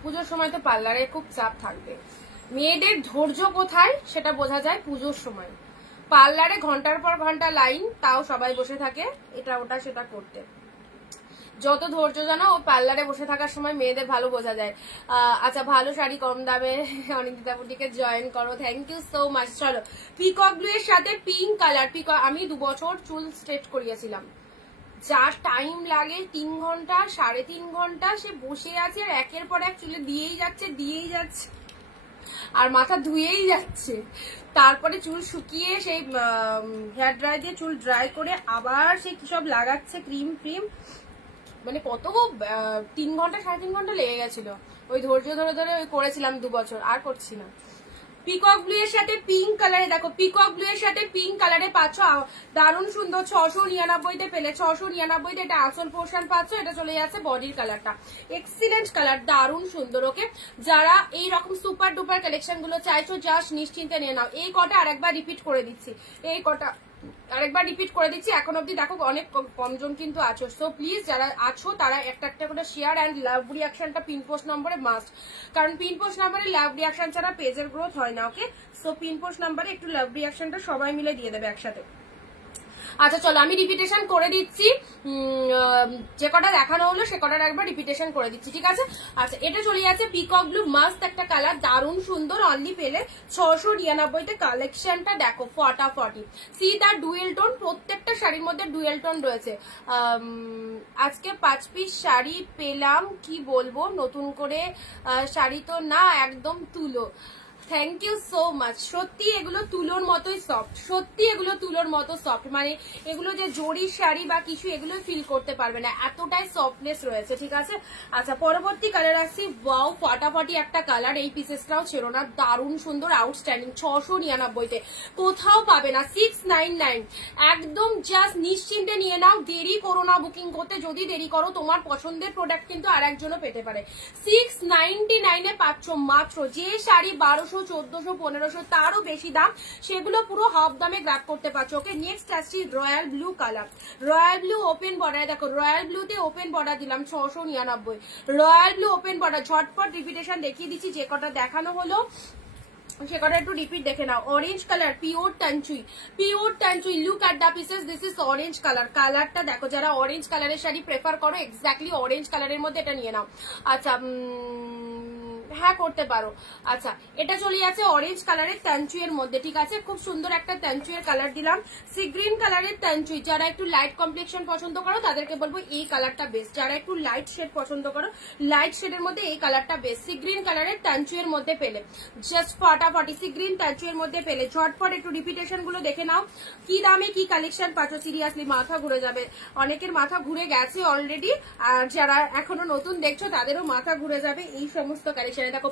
পুজোর সময় তো পার্লারে খুব চাপ থাকবে, মেয়েদের ধৈর্য কোথায় সেটা বোঝা যায় পুজোর সময়। পার্লারে ঘন্টার পর ঘন্টা লাইন, তাও সবাই বসে থাকে এটা ওটা সেটা করতে। যত ধৈর্য জানো ও পার্লারে বসে থাকার সময় মেয়েদের ভালো বোঝা যায়। আচ্ছা ভালো শাড়ি কম দামে অনিন্দিতা বুটিকে জয়েন করো, থ্যাংক ইউ সো মাচ। চলো পিকক ব্লু এর সাথে পিঙ্ক কালার, পিকক আমি 2 বছর চুল স্ট্রেট করিয়েছিলাম, যা টাইম লাগে 3 ঘন্টা 3.5 ঘন্টা, সে বসে আছে আর একের পর এক চুলে দিয়েই যাচ্ছে আর মাথা ধুয়েই যাচ্ছে, তারপরে চুল শুকিয়ে সেই হেয়ার ড্রাই দিয়ে চুল ড্রাই করে আবার সে কি সব লাগাচ্ছে ক্রিম ফ্রিম, মানে কত 3 ঘন্টা 3.5 ঘন্টা লেগে গেছিল। ওই ধৈর্য ধরে ধরে ওই করেছিলাম 2 বছর, আর করছি না। পিকক ব্লু এর সাথে পিঙ্ক কালারে দেখো, পিকক ব্লু এর সাথে পিঙ্ক কালারে পাচ্ছ, দারুণ সুন্দর। 699 পেলে, 699 এটা আসল পোর্শন পাচ্ছ, এটা চলে যাচ্ছে বডির কালারটা, এক্সিলেন্ট কালার, দারুণ সুন্দর। ওকে, যারা এই রকম সুপার ডুপার কালেকশন গুলো চাইছো জাস্ট নিশ্চিন্তে নিয়ে নাও। এই কটা আরেকবার রিপিট করে দিচ্ছি, এই কটা আরেকবার রিপিট করে দিচ্ছি, এখন অব্দি দেখো অনেক কমজন কিন্তু আছো। সো প্লিজ যারা আছো তারা একটা একটা করে শেয়ার অ্যান্ড লাভ রিয়াকশনটা পিন পোস্ট নম্বরে মাস্ট, কারণ পিন পোস্ট নম্বরে লাভ রিয়াকশন ছাড়া পেজের গ্রোথ হয় না। ওকে, সো পিন পোস্ট নম্বরে একটু লাভ রিয়াকশনটা সবাই মিলে দিয়ে দেবে একসাথে। আচ্ছা চলো আমি রিপিটেশন করে দিচ্ছি, যে কটা দেখানো হলো সে কটার একবার রিপিটেশন করে দিচ্ছি, ঠিক আছে। আচ্ছা এটা চলে যাচ্ছে পিকক ব্লু, মাস্ট একটা কালার, দারুণ সুন্দর, অনলি পেলে 699 কালেকশনটা দেখো ফটাফটি। সি তার ডুয়েল টোন, প্রত্যেকটা শাড়ির মধ্যে ডুয়েল টোন রয়েছে। আজকে 5 পিস শাড়ি পেলাম, কি বলবো, নতুন করে শাড়ি তো না, একদম তুলো। Thank you so much. সত্যি এগুলো তুলোর মতোই সফট, সত্যি এগুলো তুলোর মতো সফট, মানে এগুলো যে জরির শাড়ি বা কিছু এগুলো ফিল করতে পারবে না, এতটাই সফটনেস রয়েছে, ঠিক আছে। আচ্ছা পরবর্তী কালার আসছি, ওয়াও ফাটাফাটি একটা কালার, এই পিসেসটাও ছিল না, দারুণ সুন্দর, আউটস্ট্যান্ডিং, 699 কোথাও পাবে না, 699, একদম জাস্ট নিশ্চিন্তে নিয়ে নাও, দেরি করো না বুকিং করতে, যদি দেরি করো তোমার পছন্দের প্রোডাক্ট কিন্তু আর একজনও পেতে পারে। 699 পাচ্ছ মাত্র, যে শাড়ি 1200 1400 1500 তারও বেশি দাম, সেগুলো পুরো হাফ দামে গ্র্যাব করতে পারছো। ওকে, নেক্সট আসছি royal blue colour, royal blue open border, দেখো রয়্যাল ব্লুতে ওপেন বর্ডার দিলাম 699, রয়্যাল ব্লু ওপেন বর্ডার। ঝটপট রিপিটেশন দেখিয়ে দিচ্ছি, যে কটা দেখানো হলো সে কটা একটু রিপিট দেখে নাও। Orange colour, pure tanchoi, pure tanchoi, look at the pieces, this is orange colour, কালারটা দেখো, যারা অরেঞ্জ কালারের শাড়ি প্রেফার করো এক্স্যাক্টলি অরেঞ্জ কালারের মধ্যে এটা নিয়ে নাও। আচ্ছা হ্যাঁ করতে পারো। আচ্ছা এটা চলে যাচ্ছে অরেঞ্জ কালারের তানচুইয়ের মধ্যে, ঠিক আছে, খুব সুন্দর একটা তানচুইয়ের কালার দিলাম। সি গ্রিন কালারের তানচুই, যারা একটু লাইট কমপ্লেক্সন পছন্দ করো তাদেরকে বলবো এই কালারটা বেস্ট, যারা একটু লাইট শেড পছন্দ করো লাইট শেডের মধ্যে এই কালারটা বেস্ট। সি গ্রিন কালারের তানচুইয়ের মধ্যে পেলে জাস্ট ফাটাফাটি, সি গ্রিন তানচুইয়ের মধ্যে পেলে ঝটপট একটু রিপিটেশন গুলো দেখে নাও, কি দামে কি কালেকশন পাচ্ছ, সিরিয়াসলি মাথা ঘুরে যাবে, অনেকের মাথা ঘুরে গেছে অলরেডি, আর যারা এখনো নতুন দেখছো তাদেরও মাথা ঘুরে যাবে এই সমস্ত কালেকশন। কালেকশন। দেখো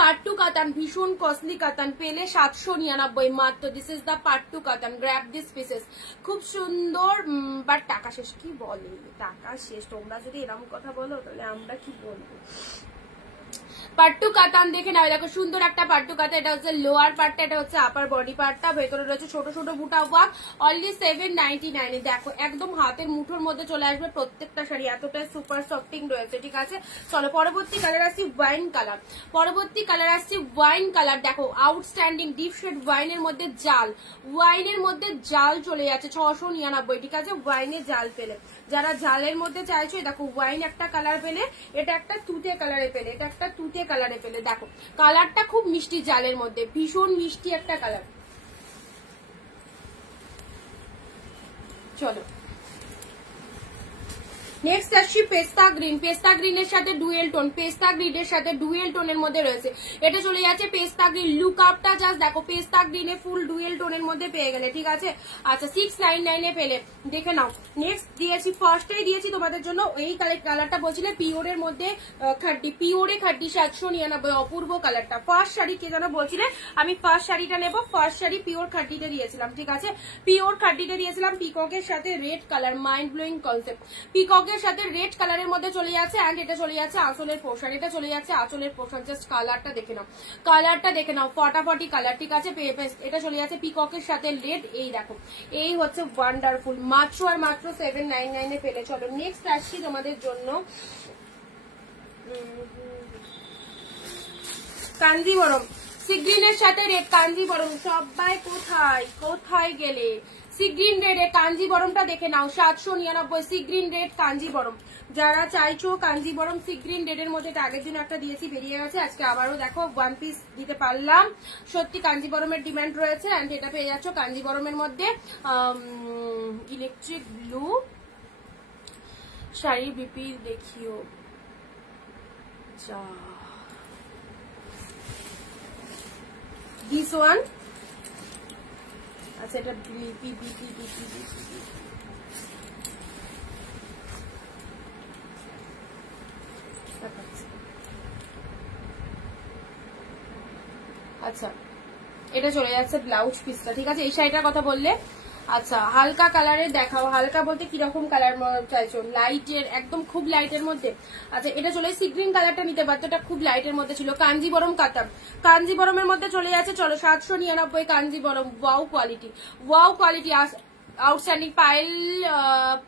পাট্টু কাতান ভীষণ কস্টলি কাতান পেলে 799 মাত্র। দিস ইজ দা পাট্টু কাতান, গ্র্যাব দিস পিসেস, খুব সুন্দর। বাট টাকা শেষ, কি বলে টাকা শেষ, তোমরা যদি এরকম কথা বলো তাহলে আমরা কি বলবো। পাট্টু কাতান দেখে নাও, দেখো সুন্দর একটা পাট্টু কাতান। এটা হচ্ছে লোয়ার পার্টটা, এটা হচ্ছে আপার বডি পার্টটা, ভেতরে রয়েছে ছোট ছোট বুটা ওয়ার্ক, অনলি 799। দেখো একদম হাতের মুঠোর মধ্যে চলে আসবে প্রত্যেকটা শাড়ি, এতটাই সুপার সফটিং রয়েছে, ঠিক আছে। চলো পরবর্তী কালার আসছি ওয়াইন কালার। দেখো আউটস্ট্যান্ডিং ডিপ শেড ওয়াইনের মধ্যে জাল চলে যাচ্ছে 699, ঠিক আছে। ওয়াইনের জাল পেলে, যারা জালের মধ্যে চাইছো, দেখো ওয়াইন একটা কালার পেলে, এটা একটা তুতে কালারে পেলে, এটা একটা তুতে কালারে পেলে। দেখো কালারটা খুব মিষ্টি, জালের মধ্যে ভীষণ মিষ্টি একটা কালার। চলো নেক্সট আসছি পেস্তা গ্রিনের সাথে ডুয়েল টোনের মধ্যে রয়েছে। এটা চলে যাচ্ছে পেস্তা গ্রিন, লুক আপটা জাস্ট দেখো, পেস্তা গ্রিনে ফুল ডুয়েল টোনের মধ্যে পেয়ে গেলে, ঠিক আছে। আচ্ছা 699 এ পেলে, দেখে নাও। নেক্সট দিয়েছি, ফার্স্টেই দিয়েছি তোমাদের জন্য এই কালারটা, বলছিলে পিওরের মধ্যে পিওরে খাড্ডি 799, অপূর্ব কালারটা। ফার্স্ট শাড়ি কে যেন বলছিলে, আমি ফার্স্ট শাড়িটা নেবো, ফার্স্ট শাড়ি পিওর খাড্ডিতে দিয়েছিলাম, ঠিক আছে। পিওর খাড্ডিতে দিয়েছিলাম, পিককের সাথে red colour, mind blowing concept. Peacock এর সাথে রেড কালারের মধ্যে চলে যাচ্ছে, এন্ড এটা চলে যাচ্ছে আঁচলের পোর্শন, জাস্ট কালারটা দেখে নাও, ফটাফটি কালার, ঠিক আছে। এটা চলে যাচ্ছে পিককের সাথে রেড, এই দেখো, এই হচ্ছে ওয়ান্ডারফুল, মাত্র আর মাত্র 799 এ পেলে। চলো নেক্সট আসছি তোমাদের জন্য কাঞ্জিবরম, সিগ্রিনের সাথে রেড কাঞ্জিবরম। সবাই কোথায় গেলে? সিগ্রিন রেড কাঞ্জিবরমটা দেখে নাও, 799, সিগ্রিন রেড কাঞ্জিবরম। যারা চাইছো কাঞ্জিবরম সিগ্রিন রেড এর মধ্যে, আগের দিন একটা দিয়েছি, বেরিয়ে গেছে, আজকে আবারও দেখো 1 পিস দিতে পারলাম। সত্যি কাঞ্জিবরমের ডিমান্ড রয়েছে, এন্ড এটা পেয়ে যাচ্ছ কাঞ্জিবরমের মধ্যে। ইলেকট্রিক ব্লু শাড়ির বিপি দেখিও, দিস ওয়ান। আচ্ছা এটা আচ্ছা এটা চলে যাচ্ছে ব্লাউজ পিসটা, ঠিক আছে। এই শাড়িটার কথা বললে, আচ্ছা হালকা কালারের দেখাও। হালকা বলতে কিরকম কালার চাইছো? লাইটের, একদম খুব লাইটের মধ্যে। আচ্ছা এটা চলে সিগ্রিন কালারটা নিতে পারতো, এটা খুব লাইটের মধ্যে ছিল। কাঞ্জিবরম কাতাম, কাঞ্জিবরমের মধ্যে চলে যাচ্ছে, চলো 799 কাঞ্জিবরম। ওয়াও কোয়ালিটি আউটস্ট্যান্ডিং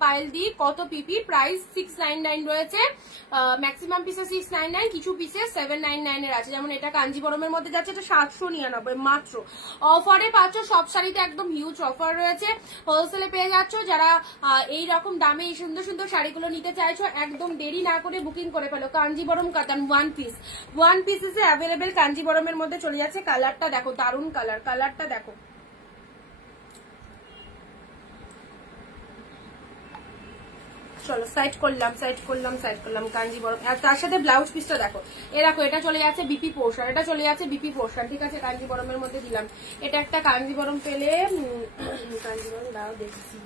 পাইল দি কত পিপি, প্রাইস 699 রয়েছে। ম্যাক্সিমাম পিসে 699, কিছু পিসে 799 এর আছে। যেমন এটা কাঞ্জিবরমের মধ্যে যাচ্ছে, এটা 799 মাত্র। অফারে পাচ্ছ, সব শাড়িতে একদম হিউজ অফার রয়েছে, হোলসেলে পেয়ে যাচ্ছ। যারা এই রকম দামে এই সুন্দর সুন্দর শাড়িগুলো নিতে চাইছো, একদম দেরি না করে বুকিং করে ফেলো। কাঞ্জিবরম কাতান ওয়ান পিস ইজ অ্যাভেলেবেল কাঞ্জিবরমের মধ্যে চলে যাচ্ছে। কালারটা দেখো, দারুণ কালারটা দেখো। চলো সাইড করলাম কাঞ্জিবরম। তার সাথে ব্লাউজ পিসটা দেখো, এটা চলে যাচ্ছে বিপি পোর্শন, ঠিক আছে। কাঞ্জিবরমের মধ্যে দিলাম, এটা একটা কাঞ্জিবরম পেলে, কাঞ্জিবরম দাও দেখছি।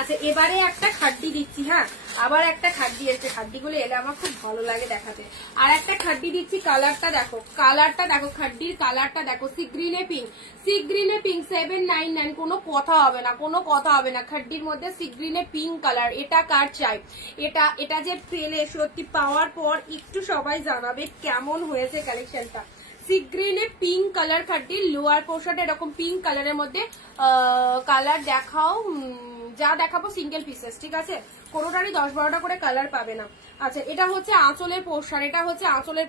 আচ্ছা এবারে একটা খাড্ডি দিচ্ছি, হ্যাঁ আবার একটা খাড্ডি এসছে, খাড্ডিগুলো এলে আমার খুব ভালো লাগে দেখাতে। আর একটা খাড্ডি দিচ্ছি, কালারটা দেখো, খাড্ডির কালারটা দেখো, সিগ্রিনে পিঙ্ক 799, কোনো কথা হবে না। খাড্ডির মধ্যে সিগ্রিনে পিঙ্ক কালার, এটা কার চাই? এটা যে পেলে, সত্যি পাওয়ার পর একটু সবাই জানাবে কেমন হয়েছে কালেকশনটা। সিগ্রিনে পিঙ্ক কালার খাড্ডি, লোয়ার পোর্শনটা এরকম পিঙ্ক কালারের মধ্যে। কালার দেখাও, যা দেখাবো সিঙ্গেল পিসেস, ঠিক আছে। কোনোটারই 10-12টা করে কালার পাবে না। আচ্ছা এটা হচ্ছে আঁচলের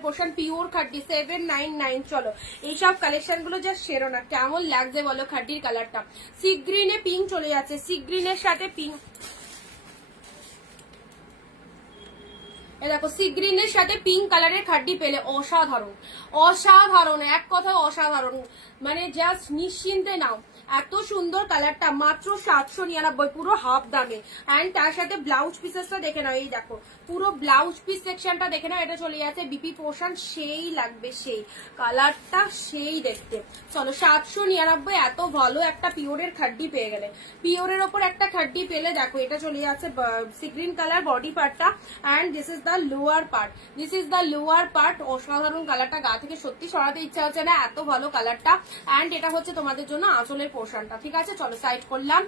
পোর্শন, পিওর খাড্ডি 799। চলো এইসব কালেকশন গুলো যা সেরো না, কেমন লাগছে বলো খাড্ডির কালারটা। সিগ্রিনে পিঙ্ক চলে যাচ্ছে, সিগ্রিনের সাথে পিঙ্ক, দেখো সিগ্রিনের সাথে পিঙ্ক কালারের খাড্ডি পেলে, অসাধারণ, এক কথা অসাধারণ। মানে জাস্ট নিশ্চিন্তে নাও, এত সুন্দর কালারটা, মাত্র 799, পুরো হাফ দামে। অ্যান্ড তার সাথে ব্লাউজ পিসেসটা দেখে নাও, এই দেখো পুরো ব্লাউজ পিস সেকশনটা দেখে নাও, এটা চলে যাচ্ছে বিপি পোর্শন, সেই লাগবে, সেই কালারটা সেই দেখতে। চলো 799, এত ভালো একটা পিওরের খাড্ডি পেয়ে গেলে। পিওরের ওপর একটা খাড্ডি পেলে দেখো, এটা চলে যাচ্ছে সি গ্রিন কালার বডি পার্টটা, and this is the lower part, this is the lower part. অসাধারণ কালারটা, গা থেকে সত্যি সরাতে ইচ্ছা হচ্ছে না, এত ভালো কালারটা। অ্যান্ড এটা হচ্ছে তোমাদের জন্য আঁচলের পোর্শনটা, ঠিক আছে। চলো সাইড করলাম,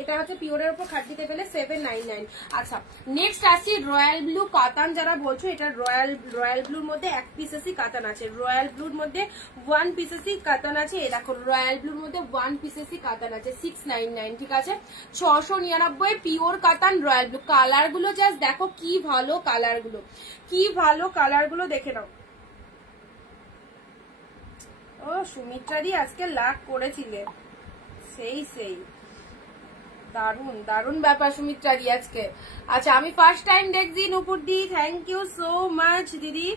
এটা হচ্ছে পিওরের উপর খাড্ডিতে পেলে 799। আচ্ছা নেক্সট আসছি রয়্যাল ব্লু কাতান, যারা বলছো এটা রয়্যাল ব্লুর মধ্যে এক পিসেসই কাতান আছে, রয়্যাল ব্লুর মধ্যে 1 পিসেসই কাতান আছে। এই দেখো রয়্যাল ব্লুর মধ্যে 1 পিসেসই কাতান আছে, 699, ঠিক আছে। 699 পিওর কাতান রয়্যাল ব্লু। কালার গুলো জাস্ট দেখো কি ভালো কালার গুলো, কি ভালো কালার গুলো দেখে নাও। ও সুমিত্রা দি আজকে লাভ করেছিলে, সেই সেই দারুন দারুন ব্যাপার সুমিত্রা দি আজকে। আচ্ছা আমি ফার্স্ট টাইম দেখছি নুপুর দি, থ্যাংক ইউ সো মাচ দিদি।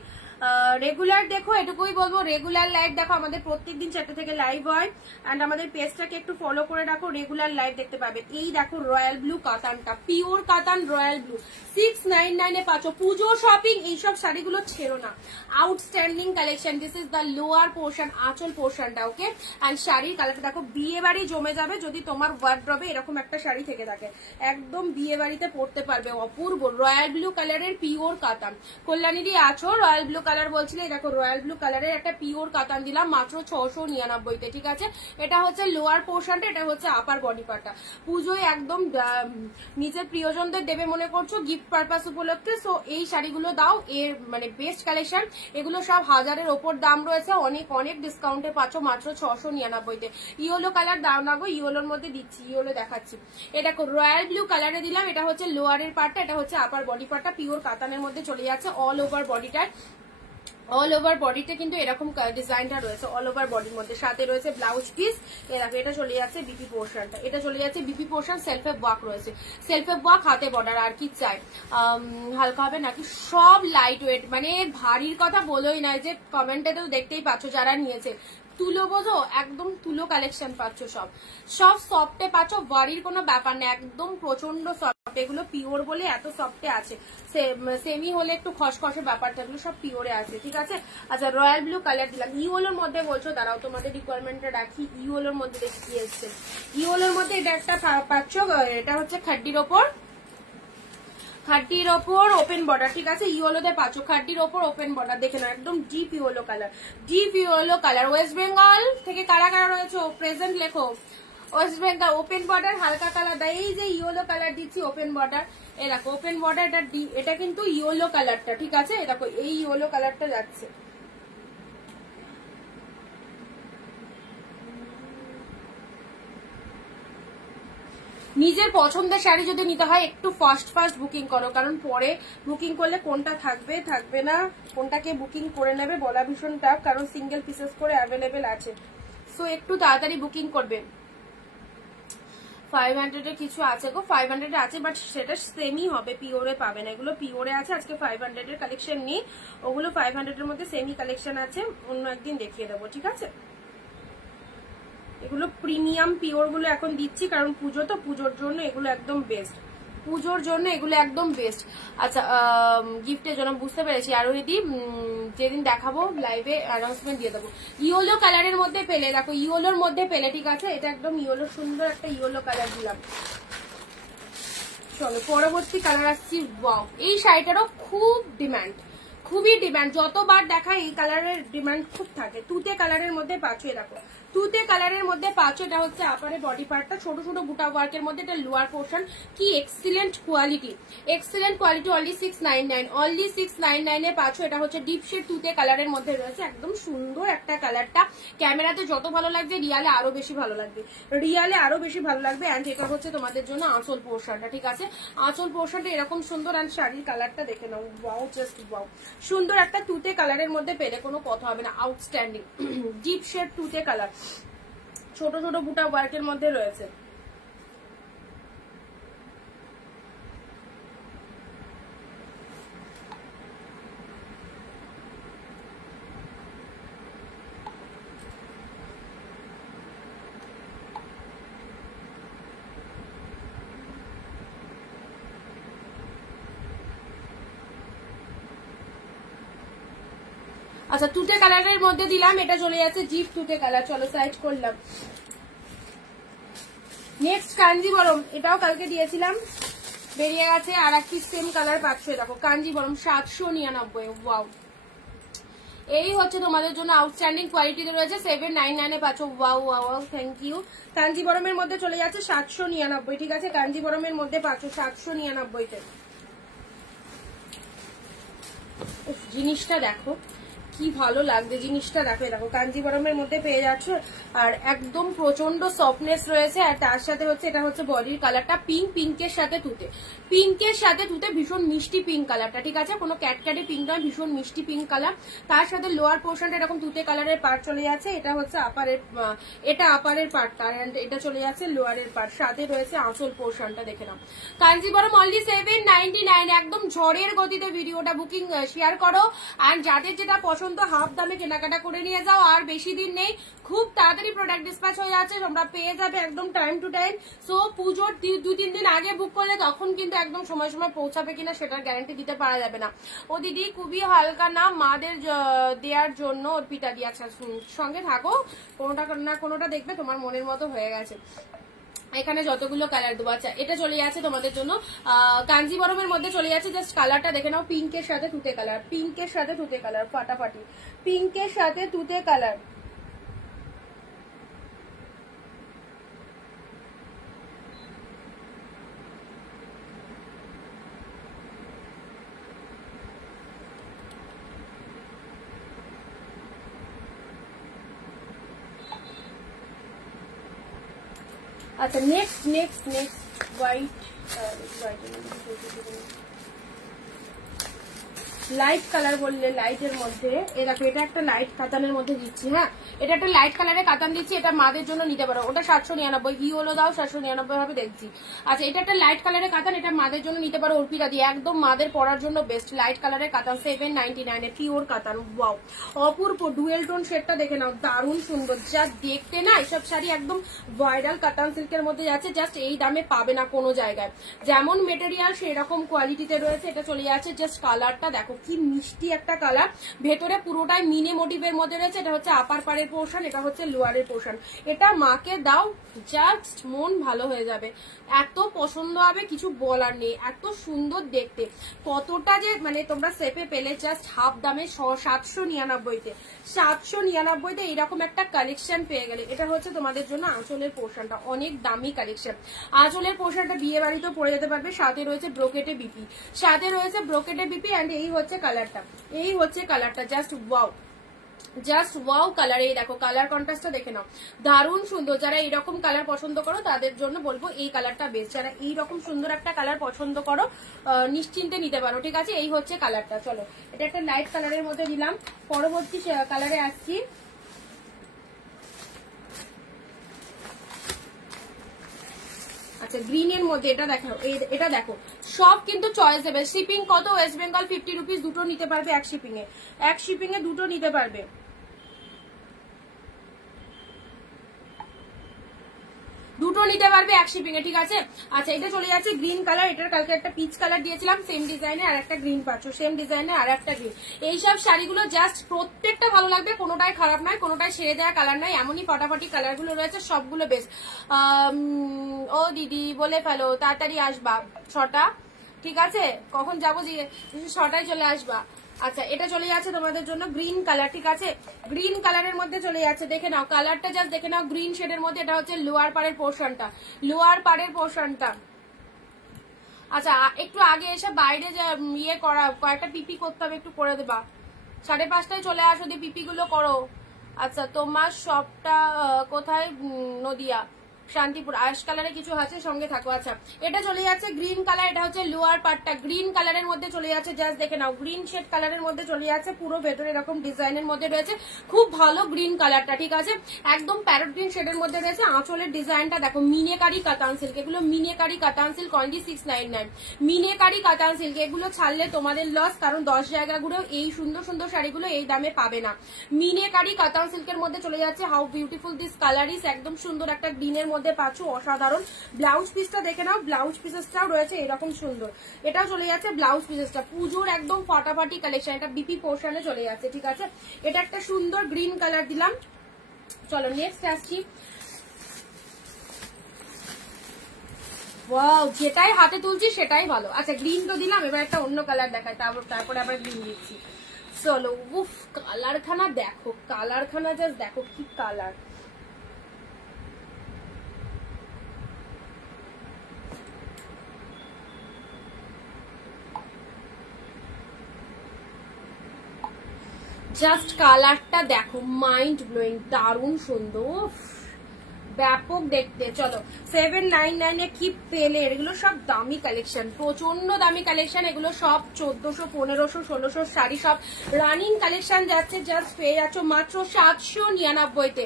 রেগুলার দেখো, এটুকুই বলবো, রেগুলার লাইভ দেখো, আমাদের প্রত্যেকদিন 4টা থেকে লাইভ হয়। এন্ড আমাদের পেজটাকে একটু ফলো করে রাখো, রেগুলার লাইভ দেখতে পাবে। এই দেখো রয়্যাল ব্লু কাতানটা, পিওর কাতান রয়্যাল ব্লু, 699 এ পাচ্ছ। পুজো শপিং এইসব শাড়িগুলো ছেড়ো না, outstanding collection. This is the lower portion, আঁচল পোর্শনটা, ওকে। এন্ড শাড়ির কালারটা দেখো, বিয়ে বাড়ি জমে যাবে যদি তোমার ওয়ার্ড্রবে এরকম একটা শাড়ি থেকে থাকে, একদম বিয়ে বাড়িতে পরতে পারবে, অপূর্ব। রয়্যাল ব্লু কালারের পিওর কাতান, কল্যাণীদি আছো, রয়্যাল ব্লু কালার বলছিলে, দেখো রয়্যাল ব্লু কালারের একটা পিওর কাতান দিলাম মাত্র 699 তে, ঠিক আছে। এটা হচ্ছে লোয়ার পোর্শনটা, এটা হচ্ছে আপার বডি পার্টটা। পুজোয় একদম নিজের প্রিয়জনদের দেবে মনে করছো, গিফট পারপাস উপলক্ষে, সো এই শাড়িগুলো দাও, এর মানে বেস্ট কালেকশন। এগুলো সব 1000-এর ওপর দাম রয়েছে, অনেক অনেক ডিসকাউন্টে পাচ্ছ মাত্র 699 তে। ইয়েলো কালার দাও না গো, ইয়েলোর মধ্যে দিচ্ছি, ইয়েলো দেখাচ্ছি। এটা রয়্যাল ব্লু কালারে দিলাম, এটা হচ্ছে লোয়ারের পার্টটা, এটা হচ্ছে আপার বডি পার্টটা, পিওর কাতানের মধ্যে চলে যাচ্ছে অল ওভার বডিটায়। অল ওভার বডিতে কিন্তু এরকম ডিজাইনটা রয়েছে অল ওভার বডির মধ্যে, সাথে রয়েছে ব্লাউজ পিস। এরকম এটা চলে যাচ্ছে বিপি পোর্শনটা, এটা চলে যাচ্ছে বিপি পোর্শন, সেলফে ওয়ার্ক রয়েছে, সেলফে ওয়ার্ক, হাতে বর্ডার। আর কি চাই, হালকা হবে নাকি, সব লাইট ওয়েট, মানে ভারীর কথা বলোই না। যে কমেন্টে তো দেখতেই পাচ্ছ যারা নিয়েছে, তুলো বোঝো, একদম তুলো কালেকশন পাচ্ছ, সব সব সফটে পাচ্ছ, ভারীর কোনো ব্যাপার না, একদম প্রচন্ড সফট। এগুলো পিওর বলে এত সফটে আছে, সেমি হলে একটু খসখসে ব্যাপারটা, এগুলো সব পিওরে আছে, ঠিক আছে। আচ্ছা রয়্যাল ব্লু কালার দিলাম, ইওলোর মধ্যে বলছো, দাঁড়াও তোমাদের রিকোয়ারমেন্টটা রাখি। ইওলোর মধ্যে দেখি কি এসছে, ইওলোর মধ্যে এটা একটা পাচ্ছ, এটা হচ্ছে খাড্ডির ওপর, খাড্ডির ওপর ওপেন বর্ডার, ঠিক আছে। ইয়েলোতে পাচ্ছ, খাড্ডির ওপর ওপেন বর্ডার, দেখে নাও একদম deep yellow colour, deep yellow colour. West Bengal থেকে কারা কারা রয়েছে প্রেজেন্ট লেখো। ওয়েস্ট বেঙ্গল ওপেন বর্ডার, হালকা কালার দেয়, এই যে ইয়েলো কালার দিচ্ছি ওপেন বর্ডার, এই দেখো ওপেন বর্ডার, এটা কিন্তু ইয়েলো কালারটা, ঠিক আছে। এই দেখো এই ইয়েলো কালারটা যাচ্ছে, নিজের পছন্দের শাড়ি যদি নিতে হয় একটু ফাস্ট ফাস্ট বুকিং করো, কারণ পরে বুকিং করলে কোনটা থাকবে থাকবে না, কোনটাকে বুকিং করে নেবে বলা ভীষণ টাফ, কারণ সিঙ্গেল পিসেস করে অ্যাভেলেবেল আছে, সো একটু তাড়াতাড়ি বুকিং করবে। 500 এর কিছু আছে গো, 500 এর আছে, বাট সেটা সেমি হবে, পিওরে পাবে না। এগুলো পিওরে আছে, আজকে 500 এর কালেকশন নেই, ওগুলো 500 এর মধ্যে সেমি কালেকশন আছে, অন্য একদিন দেখিয়ে দেবো, ঠিক আছে। এগুলো প্রিমিয়াম পিওর গুলো এখন দিচ্ছি, কারণ পুজো তো, পুজোর জন্য এগুলো একদম বেস্ট, পুজোর জন্য এগুলো একদম বেস্ট। আচ্ছা গিফটের জন্য বুঝতে পেরেছি। আর ওইদি যেদিন দেখাবো লাইভে অ্যানাউন্সমেন্ট দিয়ে দেবো। ইয়েলো কালারের মধ্যে পেলে, দেখো ইয়েলোর মধ্যে পেলে, ঠিক আছে। এটা একদম ইয়েলো, সুন্দর একটা ইয়েলো কালার দিলাম। চলো পরবর্তী কালার আসছি, ওয়াও, এই শাড়িটারও খুব ডিমান্ড, খুবই ডিমান্ড, যতবার দেখায় এই কালারের ডিমান্ড খুব থাকে। তুতে কালারের মধ্যে পাচ্ছ, দেখো তুতে কালারের মধ্যে পাচ্ছ, এটা হচ্ছে আপারে বডি পার্টটা, ছোট ছোট বুটা ওয়ার্কের মধ্যে, এটা লোয়ার পোর্শন। কি excellent quality, excellent quality, only 699, only 699 এ পাচ্ছ। এটা হচ্ছে ডিপ শেড তুতে কালারের মধ্যে রয়েছে, একদম সুন্দর একটা কালারটা, ক্যামেরাতে যত ভালো লাগছে রিয়ালে আরো বেশি ভালো লাগবে, রিয়ালে আরো বেশি ভালো লাগবে। অ্যান্ড এটা হচ্ছে তোমাদের জন্য আঁচল পোর্শনটা, ঠিক আছে। আঁচল পোর্শনটা এরকম সুন্দর, অ্যান্ড শাড়ির কালারটা দেখে নাও, ওয়াও, জাস্ট ওয়াও, সুন্দর একটা তুতে কালারের মধ্যে পেলে কোনো কথা হবে না, আউটস্ট্যান্ডিং ডিপ শেড তুতে কালার, ছোট ছোট বুটা ওয়ার্কের মধ্যে রয়েছে। আচ্ছা তুতে কালারের মধ্যে দিলাম, এটা চলে যাচ্ছে জিপ তুতে কালার, চলো সাইড করলাম। নেক্সট কাঞ্জিবরম, এটাও কালকে দিয়েছিলাম, বেরিয়ে গেছে। আর একটি সেম কালার পাচ্ছ, দেখো কাঞ্জিবরম 799। ওয়াও, এই হচ্ছে তোমাদের জন্য আউটস্ট্যান্ডিং কোয়ালিটিতে রয়েছে, 799 পাচ্ছ। Wow wow, thank you. কাঞ্জিবরমের মধ্যে চলে যাচ্ছে 799, ঠিক আছে, কাঞ্জিবরমের মধ্যে পাচ্ছ 799-তে। জিনিসটা দেখো কি ভালো লাগছে, জিনিসটা দেখো, দেখো কাঞ্জিবরমের মধ্যে পেয়ে যাচ্ছ। আর একদম প্রচন্ড সফটনেস রয়েছে। আর তার সাথে হচ্ছে এটা হচ্ছে বডির কালারটা পিঙ্ক, পিঙ্কের সাথে তুতে, পিঙ্কের সাথে তুতে, ভীষণ মিষ্টি পিঙ্ক কালারটা, ঠিক আছে, কোনো ক্যাটক্যাটে পিঙ্ক নয়, ভীষণ মিষ্টি পিঙ্ক কালার। তার সাথে লোয়ার পোর্শনটা এরকম তুতে কালারের পার্ট চলে যাচ্ছে, এটা হচ্ছে আপারের, এটা আপারের পার্টটা, এটা চলে যাচ্ছে লোয়ারের পার্ট, সাথে রয়েছে আঁচল পোর্শনটা, দেখে নাও। কাঞ্জিবরম অনলি 799, একদম ঝড়ের গতিতে ভিডিওটা বুকিং শেয়ার করো। আর যাদের যেটা পছন্দ হাফ দামে কেনাকাটা করে নিয়ে যাও, আর বেশি দিন নেই, খুব তাড়াতাড়ি প্রোডাক্ট ডিসপ্যাচ হয়ে যাচ্ছে, তোমরা পেয়ে যাবে একদম টাইম টু টাইম। সো পুজোর 2-3 দিন আগে বুক করলে তখন কিন্তু একদম সময় সময় পৌঁছাবে কিনা সেটার গ্যারান্টি দিতে পারা যাবে না। ও দিদি খুবই হালকা না মাদের দেওয়ার জন্য অর্পিতা দিয়ে, আচ্ছা সঙ্গে থাকো, কোনোটা না কোনোটা দেখবে তোমার মনের মতো হয়ে গেছে। এখানে যতগুলো কালার দেবো। আচ্ছা এটা চলে যাচ্ছে তোমাদের জন্য কাঞ্জিবরমের মধ্যে চলে যাচ্ছে, জাস্ট কালারটা দেখে নাও, পিঙ্কের সাথে তুতে কালার, পিঙ্কের সাথে তুতে কালার, ফাটাফাটি পিঙ্কের সাথে তুতে কালার। আচ্ছা next next next white, light colour বললে লাইটের মধ্যে দেখো, এটা একটা লাইট কাতানের মধ্যে দিচ্ছি। হ্যাঁ, এটা একটা লাইট কালারের কাতান দিচ্ছি, এটা মাদের জন্য নিতে পারো। ওটা 799, কি হলো দাও 799 ভাবে দেখছি। আচ্ছা এটা একটা লাইট কালারের কাতান, এটা মাদের জন্য নিতে পারো অর্পিতা দিয়ে, একদম মাদের পরার জন্য বেস্ট লাইট কালারের কাতান, 799 পিওর কাতান। ওয়াও, অপূর্ব ডুয়েল টোন শেডটা দেখে নাও, দারুণ সুন্দর, যা দেখতে না এসব শাড়ি একদম ভাইরাল কাতান সিল্কের মধ্যে যাচ্ছে, জাস্ট এই দামে পাবে না কোনো জায়গায়, যেমন মেটেরিয়াল সেরকম কোয়ালিটিতে রয়েছে। এটা চলে যাচ্ছে, জাস্ট কালারটা দেখো কি মিষ্টি একটা কালার, ভেতরে পুরোটাই মিনে মোটিভের মধ্যে রয়েছে। এটা হচ্ছে আপার পাড়ের পোর্শন, এটা হচ্ছে লোয়ারের পোর্শন। এটা মাকে দাও, জাস্ট মন ভালো হয়ে যাবে, এত পছন্দ হবে কিছু বলার নেই, এত সুন্দর দেখতে, কতটা যে মানে তোমরা সেপে পেলে জাস্ট হাফ দামে 799-তে, 799-তে এরকম একটা কালেকশন পেয়ে গেলে। এটা হচ্ছে তোমাদের জন্য আঁচলের পোর্শনটা, অনেক দামি কালেকশন। আঁচলের পোর্শনটা বিয়ে বাড়িতেও পরে যেতে পারবে, সাথে রয়েছে ব্রোকেটে বিপি, সাথে রয়েছে ব্রোকেটে বিপি। অ্যান্ড এই হচ্ছে কালারটা, এই হচ্ছে কালারটা, just wow, just wow colour. এই দেখো কালার কন্ট্রাস্টটা দেখে নাও, দারুণ সুন্দর। যারা এইরকম কালার পছন্দ করো তাদের জন্য বলবো এই কালারটা বেস্ট, যারা এইরকম সুন্দর একটা কালার পছন্দ করো নিশ্চিন্তে নিতে পারো, ঠিক আছে। এই হচ্ছে কালারটা। চলো এটা একটা লাইট কালারের মধ্যে দিলাম, পরবর্তী কালারে আসছি। আচ্ছা গ্রিনের মধ্যে এটা দেখো, এটা দেখো সব কিন্তু চয়েসেবল। শিপিং কত? ওয়েস্ট বেঙ্গল 50 রুপিস, দুটো নিতে পারবে এক শিপিং এ, এক শিপিং এ দুটো নিতে পারবে, দুটো নিতে পারবে এক শিপিং এ, ঠিক আছে। আচ্ছা এটা চলে যাচ্ছে গ্রিন কালার, এটার কালকে একটা পিচ কালার দিয়েছিলাম, সেম ডিজাইনে আর একটা গ্রিন পাচ্ছ, সেম ডিজাইনে আর একটা গ্রিন। এইসব শাড়িগুলো জাস্ট প্রত্যেকটা ভালো লাগবে, কোনোটাই খারাপ নয়, কোনোটাই ছেড়ে দেওয়া কালার নয়, এমনই ফাটাফাটি কালার গুলো রয়েছে, সবগুলো বেস্ট। ও দিদি বলে ফেলো, তাড়াতাড়ি আসবা 6টা, ঠিক আছে, কখন যাবো 6টায় চলে আসবা। আচ্ছা এটা চলে যাচ্ছে তোমাদের জন্য গ্রিন কালার, ঠিক আছে, গ্রিন কালারের মধ্যে চলে যাচ্ছে, দেখে নাও কালারটা, জাস্ট দেখে নাও, গ্রিন শেডের মধ্যে। এটা হচ্ছে লোয়ার পাড়ের পোর্শনটা, লোয়ার পাড়ের পোর্শনটা। আচ্ছা একটু আগে এসে বাইরে যে ইয়ে করা কয়েকটা পিপি করতে হবে, একটু করে দেবা, 5:30টায় চলে আসো, দিয়ে পিপি গুলো করো। আচ্ছা তোমার শপটা কোথায়? নদিয়া, শান্তিপুর। আশ কালারে কিছু আছে, সঙ্গে থাকো। আচ্ছা এটা চলে যাচ্ছে গ্রিন কালার, এটা হচ্ছে লোয়ার পার্টটা গ্রিন কালারের মধ্যে চলে যাচ্ছে, জাস্ট দেখে নাও গ্রিন শেড কালারের মধ্যে চলে যাচ্ছে, পুরো ভেতরে এরকম ডিজাইনের মধ্যে রয়েছে, খুব ভালো গ্রিন কালারটা, ঠিক আছে, একদম প্যারট গ্রিন শেডের মধ্যে রয়েছে। আঁচলের ডিজাইনটা দেখো, মিনেকারি কাতান সিল্ক, এগুলো মিনেকারি কাতান সিল্ক, অনলি 699, মিনেকারি কাতান সিল্ক। এগুলো ছাড়লে তোমাদের লস, কারণ 10 জায়গা ঘুরেও এই সুন্দর সুন্দর শাড়িগুলো এই দামে পাবে না। মিনেকারি কাতান সিল্কের মধ্যে চলে যাচ্ছে, হাউ বিউটিফুল দিস কালার ইস, একদম সুন্দর একটা গ্রিনের মধ্যে পাচ্ছ, অসাধারণ। ব্লাউজ পিসটা দেখে নাও, ব্লাউজ পিসেসটাও রয়েছে এরকম সুন্দর। এটাও চলে যাচ্ছে ব্লাউজ পিসেসটা, পুজোর একদম ফাটাফাটি কালেকশন, এটা বিপি পোর্শনে চলে যাচ্ছে, ঠিক আছে। এটা একটা সুন্দর গ্রিন কালার দিলাম। চলো নেক্সট আসছি। ওয়াও, যেটাই হাতে তুলছি সেটাই ভালো। আচ্ছা গ্রিন তো দিলাম, এবার একটা অন্য কালার দেখাই, তারপরে আবার গ্রিন দিচ্ছি। চলো, উফ কালারখানা দেখো, কালারখানা জাস্ট দেখো কি কালার। জাস্ট কালারটা দেখো, মাইন্ড ব্লোয়িং, দারুণ সুন্দর, ব্যাপক দেখতে। চলো 799 এ কি পেলে, এগুলো সব দামি কালেকশন, প্রচন্ড দামি কালেকশন, এগুলো সব 1400, 1500, 1600 শাড়ি সব রানিং কালেকশন যাচ্ছে। জাস্ট পেয়ে যাচ্ছ মাত্র 799 তে।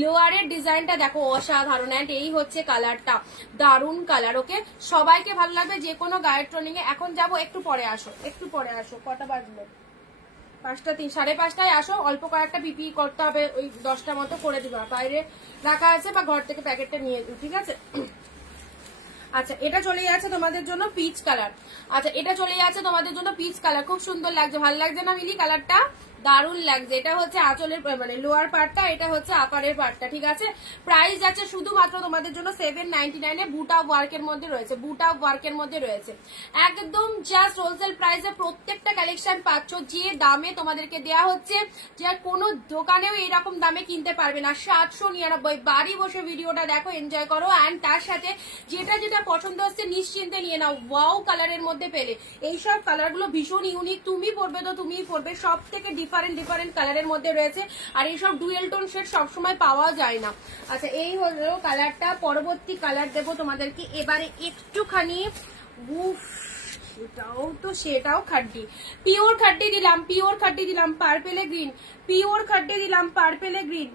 লোয়ারের ডিজাইনটা দেখো অসাধারণ, এন্ড এই হচ্ছে কালারটা, দারুণ কালার। ওকে, সবাইকে ভালো লাগবে, যে কোনো গায়ের ট্রেনিং এ। এখন যাবো, একটু পরে আসো, একটু পরে আসো, কটা বাজলো? 5টা 3, 5:30টায় আসো, অল্প কয়েকটা পিপি করতে হবে, ওই 10টা মতো করে দিবা, বাইরে রাখা আছে বা ঘর থেকে প্যাকেটটা নিয়ে, ঠিক আছে। আচ্ছা এটা চলে যাচ্ছে তোমাদের জন্য পিচ কালার। আচ্ছা এটা চলে যাচ্ছে তোমাদের জন্য পিচ কালার, খুব সুন্দর লাগছে, ভালো লাগছে না মিলি? কালারটা দারুণ লাগছে। এটা হচ্ছে আঁচলের মানে লোয়ার পার্টটা, এটা হচ্ছে আপারের পার্টটা, ঠিক আছে। প্রাইস আছে শুধুমাত্র তোমাদের জন্য 799 এ, বুটা ওয়ার্কের মধ্যে রয়েছে, বুটা ওয়ার্কের মধ্যে রয়েছে, একদম জাস্ট হোলসেল প্রাইসে প্রত্যেকটা কালেকশন পাচ্ছ, যে দামে তোমাদেরকে দেয়া হচ্ছে, যে কোনো দোকানেও এরকম দামে কিনতে পারবে না। 799, বাড়ি বসে ভিডিওটা দেখো, এনজয় করো, অ্যান্ড তার সাথে যেটা যেটা পছন্দ হচ্ছে নিশ্চিন্তে নিয়ে নাও। ওয়াও কালারের মধ্যে পেলে, এইসব কালারগুলো ভীষণ ইউনিক, তুমি পরবে তো তুমিই পরবে, সব থেকে ডিফারেন্ট কালারের মধ্যে রয়েছে, আর এইসব ডুয়েল টোন শেড সবসময় পাওয়া যায় না। আচ্ছা এই হলো কালারটা, পরবর্তী কালার দেবো তোমাদেরকে এবারে একটুখানি, উফ সেটাও খাড্ডি, পিওর খাড্ডি দিলাম, পিওর খাড্ডি দিলাম, পার্পেলে গ্রিন, পিওর খাড্ডি দিলাম, পার্পেলে গ্রিন।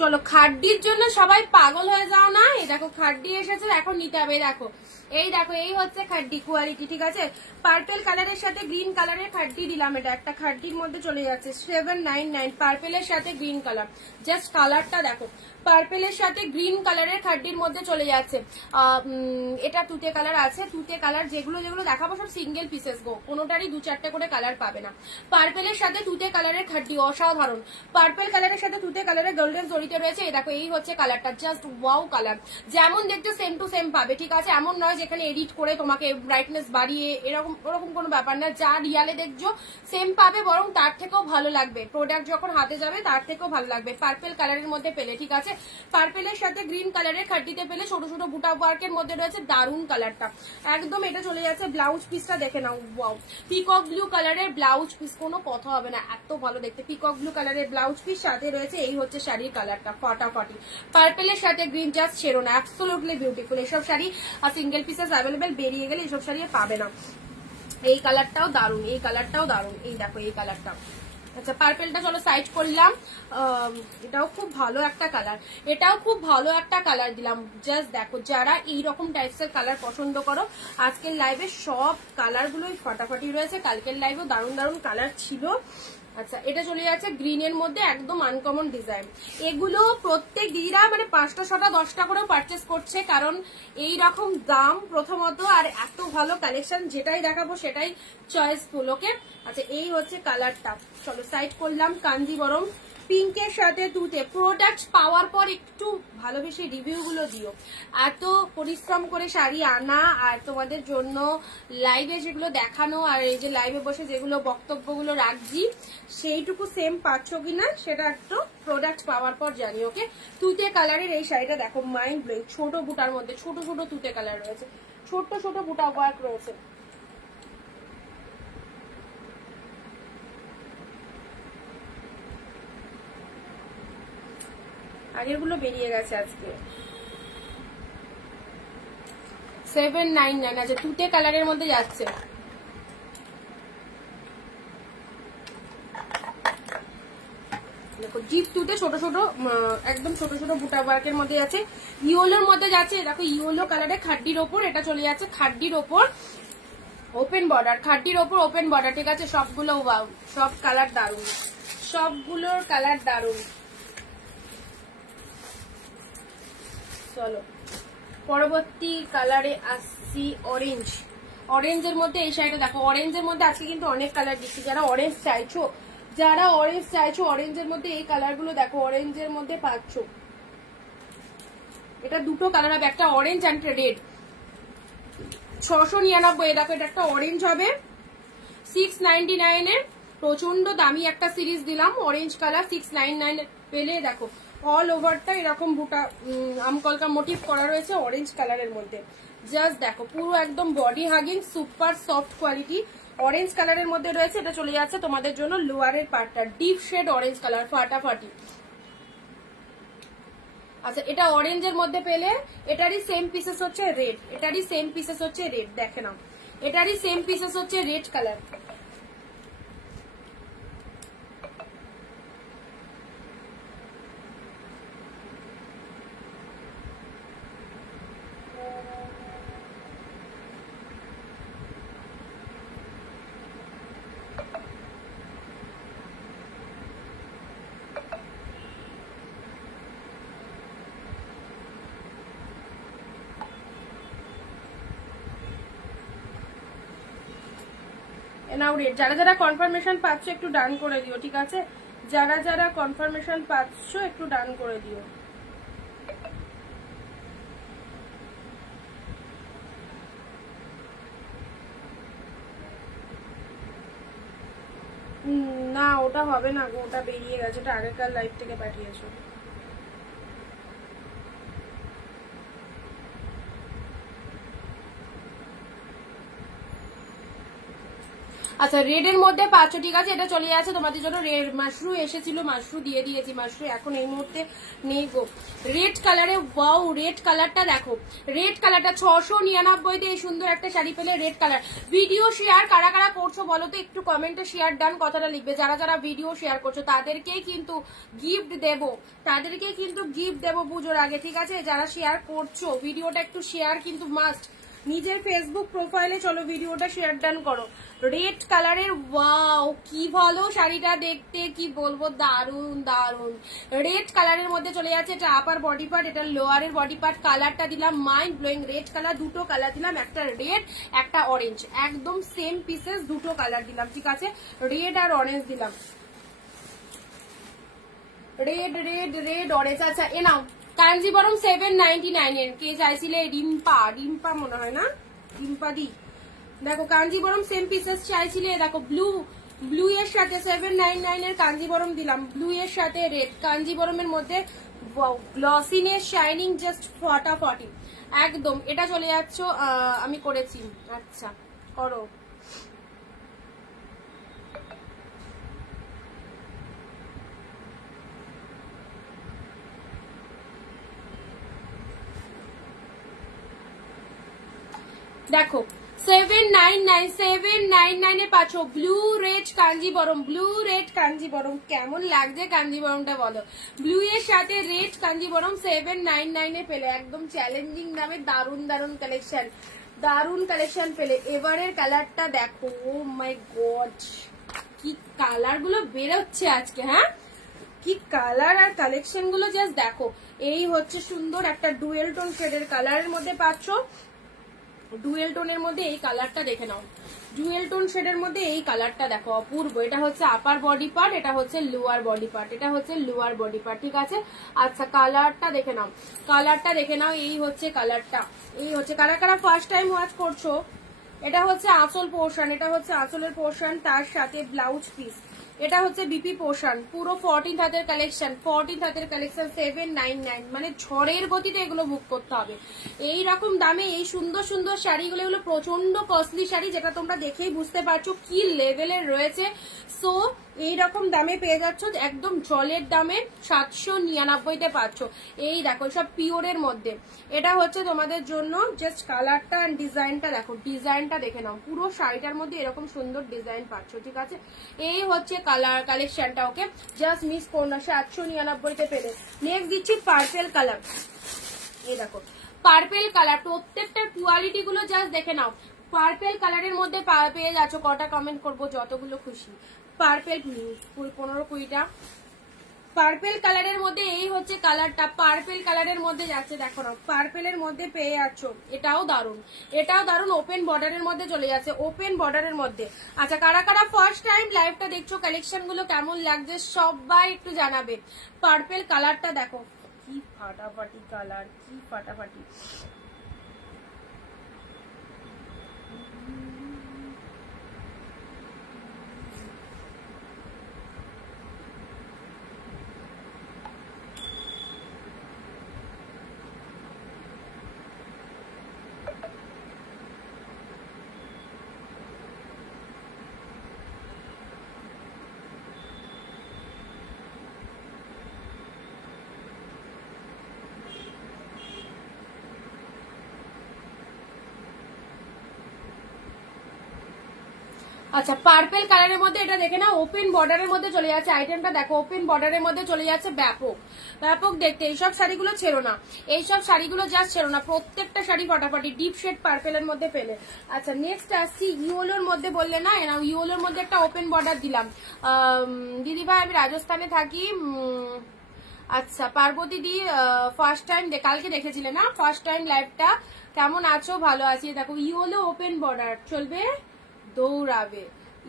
চলো খাড্ডির জন্য সবাই পাগল হয়ে যাও না, এই দেখো খাড্ডি এসেছে, এখন নিতে হবে। দেখো এই দেখো, এই হচ্ছে খাড্ডি কোয়ালিটি, ঠিক আছে। পার্পেল কালারের সাথে গ্রিন কালারের খাড্ডি দিলাম, এটা একটা খাড্ডির মধ্যে চলে যাচ্ছে 799, পার্পেলের সাথে গ্রিন কালার, জাস্ট কালারটা দেখো, পার্পেলের সাথে গ্রিন কালারের খাড্ডির মধ্যে চলে যাচ্ছে। এটা তুতে কালার আছে, তুতে কালার যেগুলো যেগুলো দেখাবো সব সিঙ্গেল পিসেস গো, কোনোটারই 2-4টে করে কালার পাবে না। পার্পেলের সাথে তুতে কালারের খাড্ডি অসাধারণ, পার্পেল কালারের সাথে তুতে কালারের গোল্ডেন জড়িতে রয়েছে। এই দেখো এই হচ্ছে কালারটা, জাস্ট ওয়াও কালার, যেমন দেখছো সেম টু সেম পাবে, ঠিক আছে। এমন নয় যেখানে এডিট করে তোমাকে ব্রাইটনেস বাড়িয়ে ওরকম কোনো ব্যাপার না, যা রিয়ালে দেখছো সেম পাবে, বরং তার থেকেও ভালো লাগবে, প্রোডাক্ট যখন হাতে যাবে তার থেকেও ভালো লাগবে। পার্পেল কালারের মধ্যে পেলে, ঠিক আছে, পার্পেলের সাথে গ্রিন কালারের খাড্ডিতে পেলে, ছোট ছোট বুটা ওয়ার্কের মধ্যে রয়েছে, দারুন কালারটা একদম। এটা চলে যাচ্ছে ব্লাউজ পিসটা দেখে নাও, ওয়াও, পিকক ব্লু কালারের ব্লাউজ পিস, কোনো কথা হবে না, এত ভালো দেখতে, পিকক ব্লু কালারের ব্লাউজ পিস সাথে রয়েছে। এই হচ্ছে শাড়ির কালারটা, ফাটাফাটি, পার্পেলের সাথে গ্রিন, জাস্ট ছেড়ো না, অ্যাবসলিউটলি বিউটিফুল। এসব শাড়ি আর সিঙ্গেল পিসেস অ্যাভেলেবেল বেরিয়ে গেলে এসব শাড়ি পাবে না। এই কালারটাও দারুন, এই কালারটাও দারুন, এই দেখো এই কালারটা। আচ্ছা পার্পেলটা চলো সাইড করলাম, এটাও খুব ভালো একটা কালার, এটাও খুব ভালো একটা কালার দিলাম। জাস্ট দেখো, যারা এইরকম টাইপসের কালার পছন্দ করো, আজকের লাইভে সব কালারগুলোই ফাটাফাটি রয়েছে, কালকের লাইভেও দারুণ দারুণ কালার ছিল। আচ্ছা এটা চলে যাচ্ছে গ্রিনের মধ্যে, একদম আনকমন ডিজাইন। এগুলো প্রত্যেক দিদিরা মানে 5টা 6টা 10টা করেও পারচেস করছে, কারণ এই রকম দাম প্রথমত, আর এত ভালো কালেকশন, যেটাই দেখাবো সেটাই চয়েসফুল। ওকে আচ্ছা এই হচ্ছে কালারটা, চলো সাইড করলাম। কাঞ্জিবরম পিঙ্কের সাথে তুতে, প্রোডাক্ট পাওয়ার পর একটু ভালোবেসে রিভিউ গুলো দিও। এত পরিশ্রম করে শাড়ি আনা, আর তোমাদের জন্য লাইভে যেগুলো দেখানো, আর এই যে লাইভে বসে যেগুলো বক্তব্যগুলো রাখছি, সেইটুকু সেম পাচ্ছ কিনা সেটা একটু প্রোডাক্ট পাওয়ার পর জানি। ওকে তুতে কালারের এই শাড়িটা দেখো, মাইন্ড ব্লোয়িং, ছোট বুটার মধ্যে ছোট ছোট তুতে কালার রয়েছে, ছোট ছোট বুটা ওয়ার্ক রয়েছে। আগেরগুলো বেরিয়ে গেছে আজকে। 799, আচ্ছা তুতে কালারের মধ্যে যাচ্ছে। দেখো ডিপ টুতে ছোট ছোট একদম ছোট ছোট বুটা ওয়ার্কের মধ্যে আছে, ইয়েলোর মধ্যে যাচ্ছে, দেখো ইয়েলো কালারে খাড্ডির ওপর এটা চলে যাচ্ছে, খাড্ডির ওপর ওপেন বর্ডার, খাড্ডির ওপর ওপেন বর্ডার, ঠিক আছে। সবগুলো ওয়াও, সব কালার দারুন, সবগুলোর কালার দারুন। চলো পরবর্তী কালারে আসছি, অরেঞ্জ। অরেঞ্জের মধ্যে এই শাড়িটা দেখো, অরেঞ্জের মধ্যে আজকে কিন্তু অনেক কালার দিচ্ছি। যারা অরেঞ্জ চাইছো, যারা অরেঞ্জ চাইছো, অরেঞ্জের মধ্যে এই কালার গুলো দেখো, অরেঞ্জের মধ্যে পাচ্ছ। এটা দুটো কালার হবে, একটা অরেঞ্জ অ্যান্ড রেড। 699 দেখো, এটা একটা অরেঞ্জ হবে 699 এর, প্রচন্ড দামি একটা সিরিজ দিলাম। অরেঞ্জ কালার 699 পেলে দেখো অল ওভারটা এরকম বুটা আমকলকা মোটিভ করা রয়েছে অরেঞ্জ কালারের মধ্যে। জাস্ট দেখো পুরো একদম body hugging super soft quality orange কালারের মধ্যে রয়েছে। এটা চলে যাচ্ছে তোমাদের জন্য লোয়ারের পার্টটা, ডিপ শেড অরেঞ্জ কালার, ফাটাফাটি। আচ্ছা এটা অরেঞ্জের মধ্যে পেলে এটারই সেম পিসেস হচ্ছে রেড, এটারই সেম পিসেস হচ্ছে রেড, দেখে নাও এটারই সেম পিসেস হচ্ছে রেড কালার। নাও রেড, যারা যারা কনফার্মেশন পাচ্ছ একটু ডান করে দিও, ঠিক আছে। যারা যারা কনফার্মেশন পাচ্ছ একটু ডান করে দিও। না ওটা হবে না, ওটা বেরিয়ে গেছে, ওটা আগেকার লাইভ থেকে পাঠিয়েছো। আচ্ছা রেড এর মধ্যে পাচ্ছ, ঠিক আছে। এটা চলে যাচ্ছে তোমাদের জন্য রেড। মাশরু এসেছিল, মাশরু দিয়ে দিয়েছি, মাশরু এখন এই মুহূর্তে নেই গো। রেড কালারে ওয়াও, রেড কালারটা দেখো, রেড কালারটা 699 এই সুন্দর একটা শাড়ি পেলে রেড কালার। ভিডিও শেয়ার কারা কারা করছো বলো তো, একটু কমেন্টে শেয়ার ডান কথাটা লিখবে। যারা যারা ভিডিও শেয়ার করছো তাদেরকেই কিন্তু গিফট দেব, তাদেরকেই কিন্তু গিফট দেবো পুজোর আগে, ঠিক আছে। যারা শেয়ার করছো ভিডিওটা একটু শেয়ার কিন্তু মাস্ট, নিজের ফেসবুক প্রোফাইলে চলো ভিডিওটা শেয়ার ডান করো। রেড কালারের ওয়াও কি ভালো শাড়িটা দেখতে, কি বলবো, দারুন দারুন। রেড কালারের মধ্যে চলে যাচ্ছে, এটা আপার বডি পার্ট, এটা লোয়ারের বডি পার্ট। কালারটা দিলাম মাইন্ড ব্লোয়িং রেড কালার, দুটো কালার দিলাম, একটা রেড একটা অরেঞ্জ, একদম সেম পিসেস দুটো কালার দিলাম, ঠিক আছে। রেড আর অরেঞ্জ দিলাম, রেড রেড রেড অরেঞ্জ। আচ্ছা এ নাও কাঞ্জিবরম 799 এর, কে চাইছিলে? রিম্পা, রিম্পা মনে হয় না, রিম্পা দি। দেখো কাঞ্জিবরম সেম পিসেস চাইছিলে, দেখো ব্লু, ব্লু এর সাথে 799 এর কাঞ্জিবরম দিলাম, ব্লু এর সাথে রেড। কাঞ্জিবরমের মধ্যে গ্লসিনেস শাইনিং জাস্ট ফাটাফাটি একদম। এটা চলে যাচ্ছ, আমি করেছি, আচ্ছা করো। দেখো 799 এ পাচ্ছ blue red Kanjeevaram, blue red Kanjeevaram. কেমন লাগছে কাঞ্জিবরমটা বলো? ব্লু এর সাথে রেড কাঞ্জিবরম 799 এ পেলে, একদম চ্যালেঞ্জিং দামে দারুন দারুন কালেকশন, দারুন কালেকশন পেলে। এবারের কালারটা দেখো, ও মাই গড কি কালার গুলো বেরোচ্ছে আজকে, হ্যাঁ কি কালার আর কালেকশন গুলো জাস্ট দেখো। এই হচ্ছে সুন্দর একটা ডুয়েল টোন শেডের কালারের মধ্যে পাচ্ছ, ডুয়েল টোনের মধ্যে এই কালারটা দেখে নাও, ডুয়েল টোন শেডের মধ্যে এই কালারটা দেখো, অপূর্ব। এটা হচ্ছে আপার বডি পার্ট, এটা হচ্ছে লোয়ার বডি পার্ট, এটা হচ্ছে লোয়ার বডি পার্ট, ঠিক আছে। আচ্ছা কালারটা দেখে নাও, কালারটা দেখে নাও, এই হচ্ছে কালারটা, এই হচ্ছে। কারা কারা ফার্স্ট টাইম ওয়াচ করছো, এটা হচ্ছে আঁচল পোর্শন, এটা হচ্ছে আঁচলের পোর্শন, তার সাথে ব্লাউজ পিস। এটা হচ্ছে বিপি পোর্শন, পুরো 14 হাতের কালেকশন, 14 হাতের কালেকশন 799, মানে ঝড়ের গতিতে এগুলো বুক করতে হবে। এই রকম দামে এই সুন্দর সুন্দর শাড়িগুলো, এগুলো প্রচন্ড কস্টলি শাড়ি, যেটা তোমরা দেখেই বুঝতে পারছো কি লেভেলের রয়েছে। সো এইরকম দামে পেয়ে যাচ্ছ, একদম জলের দামে 799-তে পাচ্ছ। এই দেখো সব পিওরের মধ্যে, এটা হচ্ছে তোমাদের জন্য জাস্ট কালারটা এন্ড ডিজাইনটা দেখো, ডিজাইনটা দেখে নাও, পুরো শাড়িটার মধ্যে এরকম সুন্দর ডিজাইন পাচ্ছ, ঠিক আছে। এই হচ্ছে কালার কালেকশনটা, ওকে, জাস্ট মিস করো না, 799-তে পেলে। নেক্সট দিচ্ছি পার্পেল কালার। এই দেখো পার্পেল কালার, প্রত্যেকটার কোয়ালিটি গুলো জাস্ট দেখে নাও। পার্পেল কালারের মধ্যে পেয়ে যাচ্ছ, কটা কমেন্ট করবো যতগুলো খুশি। পার্পেল 15-20টা পার্পেল কালারের মধ্যে, এই হচ্ছে কালারটা, পার্পেল কালারের মধ্যে যাচ্ছে, দেখো না পার্পেলের মধ্যে পেয়ে যাচ্ছ, এটাও দারুন, এটাও দারুন, ওপেন বর্ডারের মধ্যে চলে যাচ্ছে, ওপেন বর্ডারের মধ্যে। আচ্ছা কারা কারা ফার্স্ট টাইম লাইভটা দেখছো, কালেকশন গুলো কেমন লাগছে সবাই একটু জানাবে। পার্পেল কালারটা দেখো কি ফাটাফাটি কালার, কি ফাটাফাটি। আচ্ছা পার্পেল কালারের মধ্যে এটা দেখে না, ওপেন বর্ডারের মধ্যে চলে যাচ্ছে, আইটেমটা দেখো ওপেন বর্ডারের মধ্যে চলে যাচ্ছে, ব্যাপক ব্যাপক দেখতে। এইসব শাড়িগুলো ছেড়ো না, এইসব শাড়িগুলো জাস্ট ছেড়ো না, প্রত্যেকটা শাড়ি ফাটাফাটি, ডিপ শেড পার্পেলের মধ্যে পেলে। আচ্ছা নেক্সট আসছি ইয়েলোর মধ্যে, বললে না এরা ইয়েলোর মধ্যে একটা ওপেন বর্ডার দিলাম। দিদি ভাই আমি রাজস্থানে থাকি। আচ্ছা পার্বতী দি ফার্স্ট টাইম কালকে দেখেছিলে না, ফার্স্ট টাইম লাইভটা, কেমন আছো? ভালো আছি। দেখো ইয়েলো ওপেন বর্ডার চলবে, দৌড়াবে।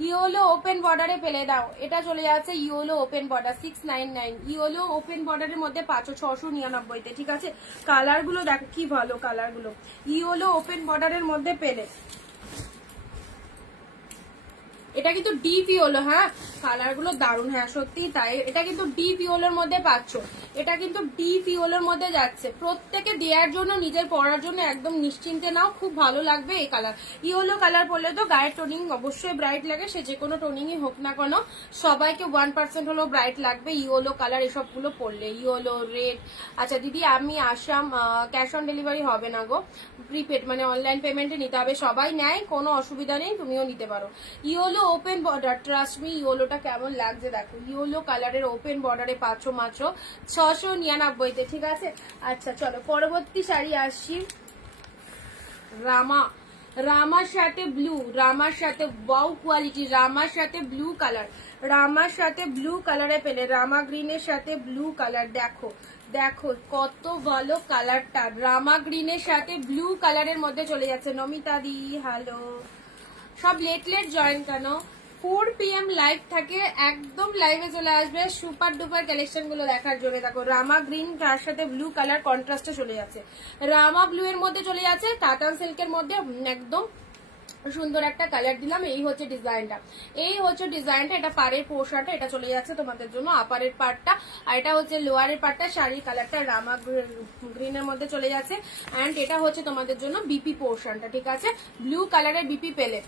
ইয়েলো ওপেন বর্ডারে পেলে দাও, এটা চলে যাচ্ছে yellow open border 699। Yellow open বর্ডারের মধ্যে পাচ্ছ 699-তে, ঠিক আছে। কালার গুলো দেখো কি ভালো কালার গুলো, ইয়েলো ওপেন বর্ডারের মধ্যে পেলে। এটা কিন্তু ডিপ ইয়েলো, হ্যাঁ কালার গুলো দারুন, হ্যাঁ সত্যি তাই, এটা কিন্তু ডিপ ইয়েলোর মধ্যে পাচ্ছ, এটা কিন্তু ডিপ ইয়েলোর মধ্যে যাচ্ছে। প্রত্যেকে দেওয়ার জন্য, নিজের পরার জন্য একদম নিশ্চিন্তে নাও, খুব ভালো লাগবে এই কালার। ইয়েলো কালার পরলে তো গায়ের টোনিং অবশ্যই ব্রাইট লাগে, সে যে কোনো টোনিংই হোক না কেন, সবাইকে 1% হলেও ব্রাইট লাগবে ইয়েলো কালার এসব গুলো পরলে, ইয়েলো রেড। আচ্ছা দিদি আমি আসাম, ক্যাশ অন ডেলিভারি হবে না গো, প্রিপেড মানে অনলাইন পেমেন্টে নিতে হবে, সবাই নেয় কোনো অসুবিধা নেই, তুমিও নিতে পারো। Yellow open border, trust me ইয়েলোটা কেমন লাগছে দেখো, ইয়েলো কালারের ওপেন বর্ডারে পাচ্ছ মাত্র 699-তে, ঠিক আছে। আচ্ছা চলো পরবর্তী শাড়ি আসছি, রামা। রামার সাথে ব্লু, রামার সাথে ওয়াও কোয়ালিটি, রামার সাথে ব্লু কালার, রামার সাথে ব্লু কালারে পেলে, রামা গ্রিনের সাথে ব্লু কালার, দেখো দেখো কত ভালো কালারটা, রামা গ্রিনের সাথে ব্লু কালারের মধ্যে চলে যাচ্ছে। নমিতা দি হ্যালো, সব লেট লেট জয়েন কেন, 4 PM লাইভ থাকে, একদম লাইভে চলে আসবে সুপার ডুপার কালেকশন গুলো দেখার জন্য। দেখো রামা গ্রিন তার সাথে ব্লু কালার কন্ট্রাস্টে চলে যাচ্ছে, রামা ব্লু এর মধ্যে চলে যাচ্ছে, কাতান সিল্কের মধ্যে একদম সুন্দর একটা কালার দিলাম। এই হচ্ছে ডিজাইনটা, এই হচ্ছে ডিজাইনটা, এটা পাড়ের পোর্শনটা, এটা চলে যাচ্ছে তোমাদের জন্য আপারের পার্টটা, আর এটা হচ্ছে লোয়ারের পার্টটা, শাড়ির কালারটা রামা গ্রিনের মধ্যে চলে যাচ্ছে, অ্যান্ড এটা হচ্ছে তোমাদের জন্য বিপি পোর্শনটা, ঠিক আছে। ব্লু কালারের বিপি পেলে।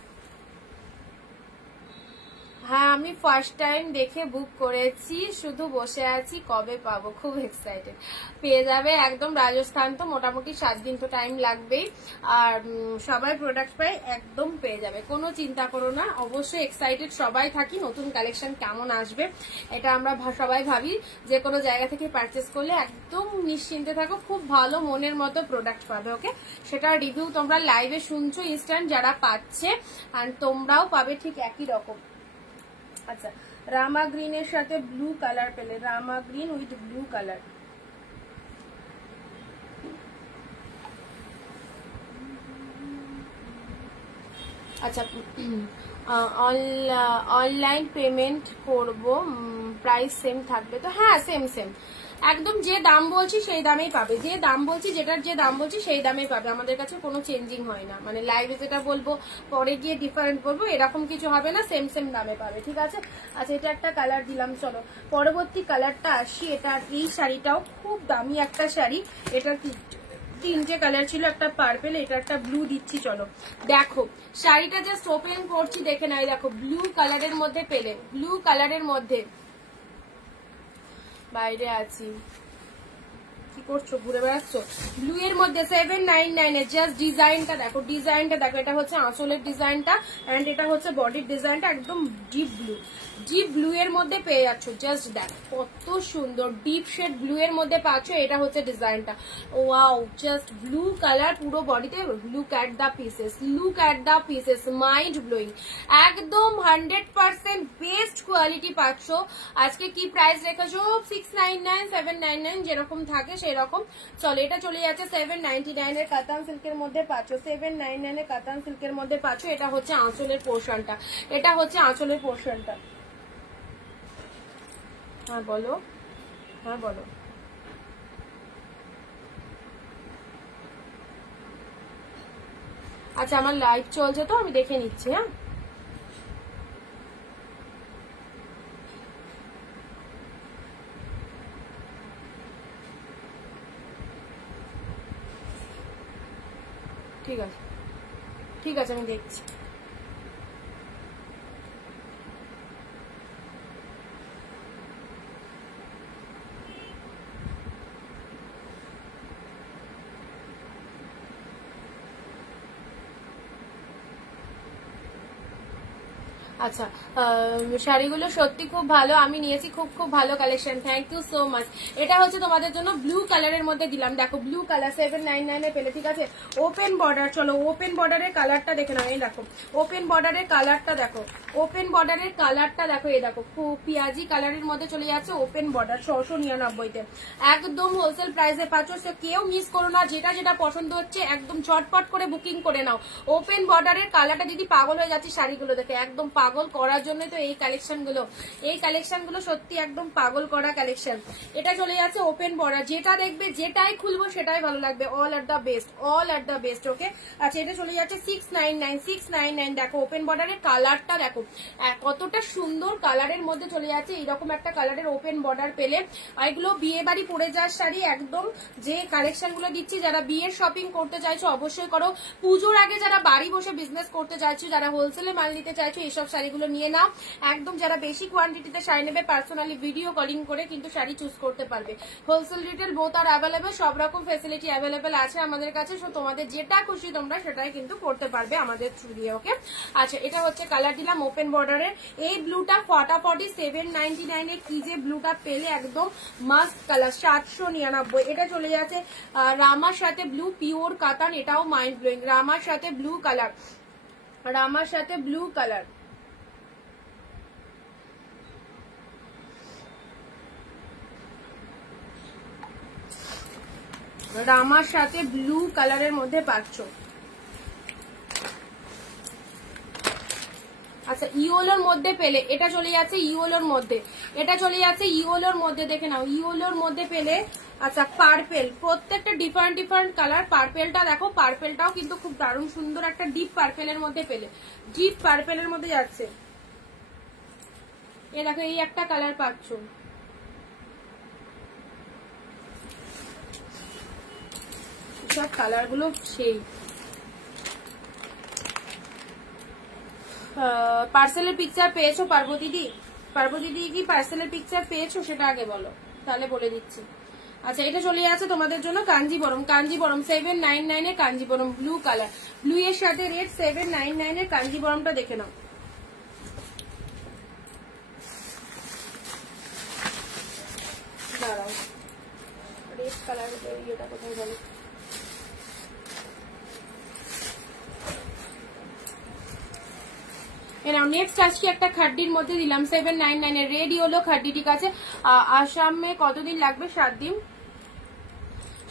হ্যাঁ আমি ফার্স্ট টাইম দেখে বুক করেছি, শুধু বসে আছি কবে পাবো, খুব এক্সাইটেড। পেয়ে যাবে একদম, রাজস্থান তো মোটামুটি 7 দিন তো টাইম লাগবেই, আর সবাই প্রোডাক্ট পাই একদম পেয়ে যাবে, কোনো চিন্তা করো না। অবশ্যই এক্সাইটেড সবাই থাকি, নতুন কালেকশন কেমন আসবে এটা আমরা সবাই ভাবি, যে কোনো জায়গা থেকে পারচেস করলে একদম নিশ্চিন্তে থাকো, খুব ভালো মনের মতো প্রোডাক্ট পাবে, ওকে। সেটা রিভিউ তোমরা লাইভে শুনছো ইনস্ট্যান্ট যারা পাচ্ছে, আর তোমরাও পাবে ঠিক একই রকম। আচ্ছা রামা গ্রিনের সাথে ব্লু কালার পেলে, রামা গ্রিন উইথ ব্লু কালার, আচ্ছা অনলাইন পেমেন্ট করব, প্রাইস সেম থাকবে তো? হ্যাঁ সেম সেম, একদম যে দাম বলছি সেই দামেই পাবে, যে দাম বলছি, যেটার যে দাম বলছি সেই দামেই পাবে, আমাদের কাছে কোনো চেঞ্জিং হয় না, মানে লাইভে যেটা বলবো পরে গিয়ে ডিফারেন্ট বলবো এরকম কিছু হবে না, সেম সেম দামে পাবে, ঠিক আছে। আচ্ছা এটা একটা কালার দিলাম, চলো পরবর্তী কালারটা আসি। এটা এই শাড়িটাও খুব দামি একটা শাড়ি, এটা তিনটে কালার ছিল, একটা পার্পেল, এটা একটা ব্লু দিচ্ছি। চলো দেখো শাড়িটা জাস্ট ওপেন করছি, দেখে নাও। দেখো ব্লু কালারের মধ্যে পেলে, ব্লু কালারের মধ্যে। বাইরে আছি, কি করছো, ঘুরে বেড়াচ্ছ? ব্লু এর মধ্যে 799 এর জাস্ট ডিজাইনটা দেখো, ডিজাইনটা দেখো। এটা হচ্ছে আঁচলের ডিজাইনটা এন্ড এটা হচ্ছে বডির ডিজাইনটা, একদম ডিপ ব্লু, ডিপ ব্লু এর মধ্যে পেয়ে যাচ্ছ। জাস্ট দেখো কত সুন্দর ডিপ শেড ব্লু এর মধ্যে পাচ্ছ। এটা হচ্ছে ডিজাইনটা, ওয়াও জাস্ট ব্লু কালার পুরো বডিতে। Look at the pieces, look at the pieces, mind blowing, একদম 100% বেস্ট কোয়ালিটি পাচ্ছ। আজকে কি প্রাইস রেখেছো? 699, 799 যেরকম থাকে সেরকম। চলো এটা চলে যাচ্ছে 799 এর কাতান সিল্কের মধ্যে পাচ্ছ, 799 এর কাতান সিল্কের মধ্যে পাচ্ছ। এটা হচ্ছে আঁচলের পোর্শনটা, এটা হচ্ছে আঁচলের পোর্শনটা। হ্যাঁ বলো, হ্যাঁ বলো। আচ্ছা আমার লাইভ চলছে তো, আমি দেখে নিচ্ছি। হ্যাঁ ঠিক আছে, ঠিক আছে, আমি দেখছি। আচ্ছা শাড়িগুলো সত্যি খুব ভালো, আমি নিয়েছি, খুব খুব ভালো collection, thank you so much. এটা হচ্ছে তোমাদের জন্য ব্লু কালারের মধ্যে দিলাম, দেখো ব্লু কালার 799 এ পেলে, ঠিক আছে। ওপেন বর্ডার, চলো ওপেন বর্ডারের কালারটা দেখে নাও। এই দেখো ওপেন বর্ডারের কালারটা দেখো, ওপেন বর্ডারের কালারটা দেখো। এই দেখো খুব পিয়াজি কালারের মধ্যে চলে যাচ্ছে ওপেন বর্ডার, 699 একদম হোলসেল প্রাইসে পাচ্ছ। কেউ মিস করো না, যেটা যেটা পছন্দ হচ্ছে একদম ঝটপট করে বুকিং করে নাও। ওপেন বর্ডারের কালারটা দিদি পাগল হয়ে যাচ্ছে শাড়িগুলো দেখে, একদম পাগল করার জন্য তো এই কালেকশন গুলো সত্যি একদম পাগল করা কালেকশন। এটা চলে যাচ্ছে ওপেন বর্ডার, যেটা দেখবে যেটাই খুলবো সেটাই ভালো লাগবে। All at the best, all at the best. Okay আচ্ছা এটা চলে যাচ্ছে 699। দেখো ওপেন বর্ডারের কালারটা দেখো কতটা সুন্দর কালারের মধ্যে চলে যাচ্ছে। এইরকম একটা কালারের ওপেন বর্ডার পেলে এগুলো বিয়ে বাড়ি পরে যাওয়ার শাড়ি, একদম যে কালেকশন গুলো দিচ্ছি। যারা বিয়ের শপিং করতে চাইছো অবশ্যই করো, পুজোর আগে যারা বাড়ি বসে বিজনেস করতে চাইছো, যারা হোলসেলে মাল নিতে চাইছো, এইসব শাড়িগুলো নিয়ে নাও। একদম যারা বেশি কোয়ান্টিটিতে শাড়ি নেবে পার্সোনালি ভিডিও কলিং করে কিন্তু শাড়ি চুজ করতে পারবে। হোলসেল রিটেল বোথ আর অ্যাভেলেবেল, সব রকম ফেসিলিটি অ্যাভেলেবেল আছে আমাদের কাছে। সো তোমাদের যেটা খুশি তোমরা সেটাই কিন্তু করতে পারবে আমাদের থ্রু দিয়ে। ওকে আচ্ছা এটা হচ্ছে কালার দিলাম ওপেন বর্ডারের। এই ব্লুটা ফটাফটি 799 এর, কি যে ব্লুটা পেলে, একদম মাস্ট কালার, 799। এটা চলে যাচ্ছে রামার সাথে ব্লু পিওর কাতান, এটাও মাইন্ড ব্লোয়িং। রামার সাথে ব্লু কালার, রামার সাথে ব্লু কালার, রামার সাথে ব্লু কালারের মধ্যে পাচ্ছ। আচ্ছা ইয়োলোর মধ্যে পেলে, এটা চলে যাচ্ছে ইয়োলোর মধ্যে, এটা চলে যাচ্ছে ইয়োলোর মধ্যে, দেখে নাও ইয়োলোর মধ্যে পেলে। আচ্ছা পার্পেল, প্রত্যেকটা ডিফারেন্ট ডিফারেন্ট কালার। পার্পেলটা দেখো, পার্পেলটাও কিন্তু খুব দারুণ সুন্দর একটা ডিপ পার্পেলের মধ্যে পেলে, ডিপ পার্পেলের মধ্যে যাচ্ছে। এ দেখো এই একটা কালার পাচ্ছ, সব কালার গুলো সেই। পার্সেলের পিকচার পেয়েছো পার্বতী দি? পার্বতী দি কি পার্সেলের পিকচার পেয়েছো সেটা আগে বলো, তাহলে বলে দিচ্ছি। আচ্ছা এটা চলে যাচ্ছে তোমাদের জন্য কাঞ্জিবরম, কাঞ্জিবরম 799 এর কাঞ্জিবরম ব্লু কালার, ব্লু এর সাথে রেড 799 এর কাঞ্জিবরমটা দেখে নাও। দাঁড়াও রেড কালার ইয়েটা কোথায় বলো। নেক্সট আজকে একটা খাড্ডির মধ্যে দিলাম 799 এর রেড ইয়েলো খাড্ডি, ঠিক আছে। আসামে কতদিন লাগবে? 7 দিন,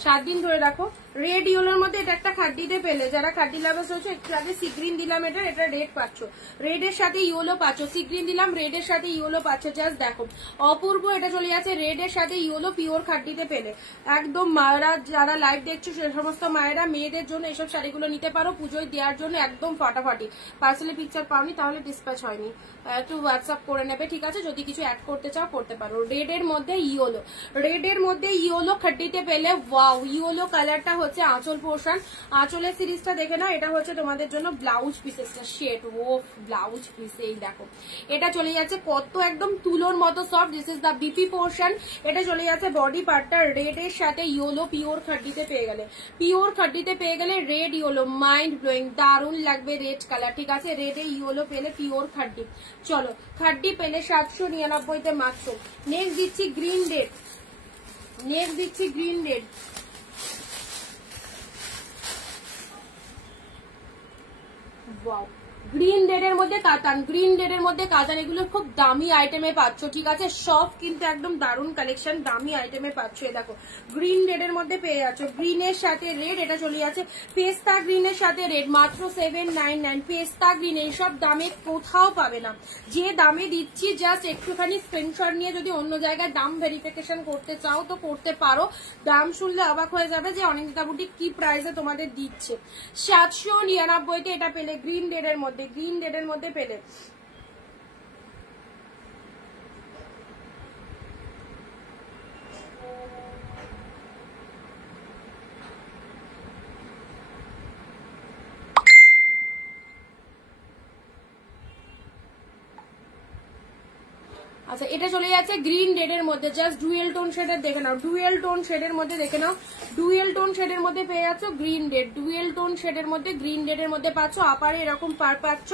7 দিন ধরে রাখো। রেড ইয়েলোর মধ্যে এটা একটা খাড্ডিতে পেলে, যারা খাড্ডি লাভার্স হচ্ছে। একটু আগে সি গ্রিন দিলাম, এটা রেড পাচ্ছ, রেড এর সাথে ইয়েলো পাচ্ছ। সি গ্রিন দিলাম, রেড এর সাথে ইয়েলো পাচ্ছ, জাস্ট দেখো অপূর্ব। এটা চলে যাচ্ছে রেড এর সাথে ইয়েলো পিওর খাড্ডিতে পেলে। একদম মায়েরা যারা লাইভ দেখছো সে সমস্ত মায়েরা মেয়েদের জন্য এসব শাড়িগুলো নিতে পারো পুজোয় দেওয়ার জন্য, একদম ফাটাফাটি। পার্সেলে পিকচার পাওনি তাহলে ডিসপ্যাচ হয়নি, একটু হোয়াটসঅ্যাপ করে নেবে, ঠিক আছে। যদি কিছু অ্যাড করতে চাও করতে পারো। রেড এর মধ্যে ইয়েলো, রেড এর মধ্যে ইয়েলো খাড্ডিতে পেলে, ওয়াও ইয়েলো কালারটা হচ্ছে আঁচল পোর্শন, আঁচলের সিরিজটা দেখে নাও। এটা হচ্ছে তোমাদের জন্য ব্লাউজ পিসেসটা শেড ও ব্লাউজ পিস, এই দেখো এটা চলে যাচ্ছে কত একদম তুলোর মতো soft. This is the BP portion. এটা চলে যাচ্ছে বডি পার্টটা রেড এর সাথে ইয়েলো, পিওর খাড্ডিতে পেয়ে গেলে, পিওর খাড্ডিতে পেয়ে গেলে রেড ইয়েলো, মাইন্ড ব্লোয়িং, দারুণ লাগবে রেড কালার, ঠিক আছে। রেডে ইয়েলো পেলে পিওর খাড্ডি, চলো খাড্ডি পেলে 799-তে মাত্র। নেক্সট দিচ্ছি গ্রিন রেড, নেক্সট দিচ্ছি গ্রিন রেড। ওয়াও, গ্রিন রেডের মধ্যে কাতান, গ্রিন রেডের মধ্যে কাতান, এগুলো খুব দামি আইটেমে পাচ্ছ, ঠিক আছে। সব কিন্তু একদম দারুণ কালেকশন, দামি আইটেমে পাচ্ছ। দেখো গ্রিন রেডের মধ্যে পেয়ে যাচ্ছ, গ্রিনের সাথে রেড, এটা চলে যাচ্ছে পেস্তা গ্রিনের সাথে রেড, মাত্র 799। পেস্তা গ্রিন এইসব দামে কোথাও পাবে না, যে দামে দিচ্ছি জাস্ট একটুখানি স্ক্রিনশট নিয়ে যদি অন্য জায়গায় দাম ভেরিফিকেশন করতে চাও তো করতে পারো। দাম শুনলে অবাক হয়ে যাবে যে অনিন্দিতা বুটিক কি প্রাইসে তোমাদের দিচ্ছে। 799-তে এটা পেলে গ্রিন রেডের মধ্যে, গ্রিন রেডের মধ্যে পেলে। আচ্ছা এটা চলে যাচ্ছে গ্রিন রেডের মধ্যে, জাস্ট ডুয়েল টোন শেডের দেখে নাও, ডুয়েল টোন শেডের মধ্যে দেখে নাও, ডুয়েল টোন শেডের মধ্যে পেয়ে যাচ্ছ গ্রিন রেড, ডুয়েল টোন শেডের মধ্যে গ্রিন রেডের মধ্যে পাচ্ছ। আপারে এরকম পার পাচ্ছ,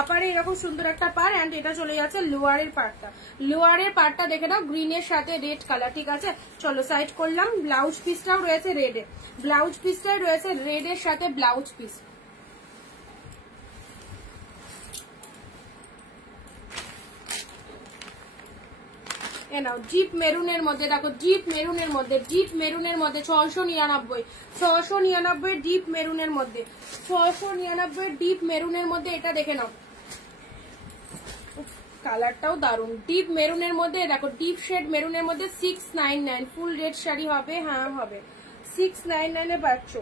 আপারে এরকম সুন্দর একটা পার, এন্ড এটা চলে যাচ্ছে লোয়ারের পার্টটা, লোয়ারের পার্টটা দেখে নাও গ্রিনের সাথে রেড কালার, ঠিক আছে। চলো সাইড করলাম। ব্লাউজ পিসটাও রয়েছে রেডে, ব্লাউজ পিসটাই রয়েছে রেডের সাথে ব্লাউজ পিস। নাও ডিপ মেরুনের মধ্যে, দেখো ডিপ মেরুনের মধ্যে, ডিপ মেরুনের মধ্যে 699 ডিপ মেরুনের মধ্যে, 699 ডিপ মেরুনের মধ্যে, এটা দেখে নাও কালারটাও দারুন। ডিপ মেরুনের মধ্যে দেখো, ডিপ শেড মেরুনের মধ্যে 699, ফুল রেড শাড়ি হবে, হ্যাঁ হবে, 699-এ পাচ্ছ।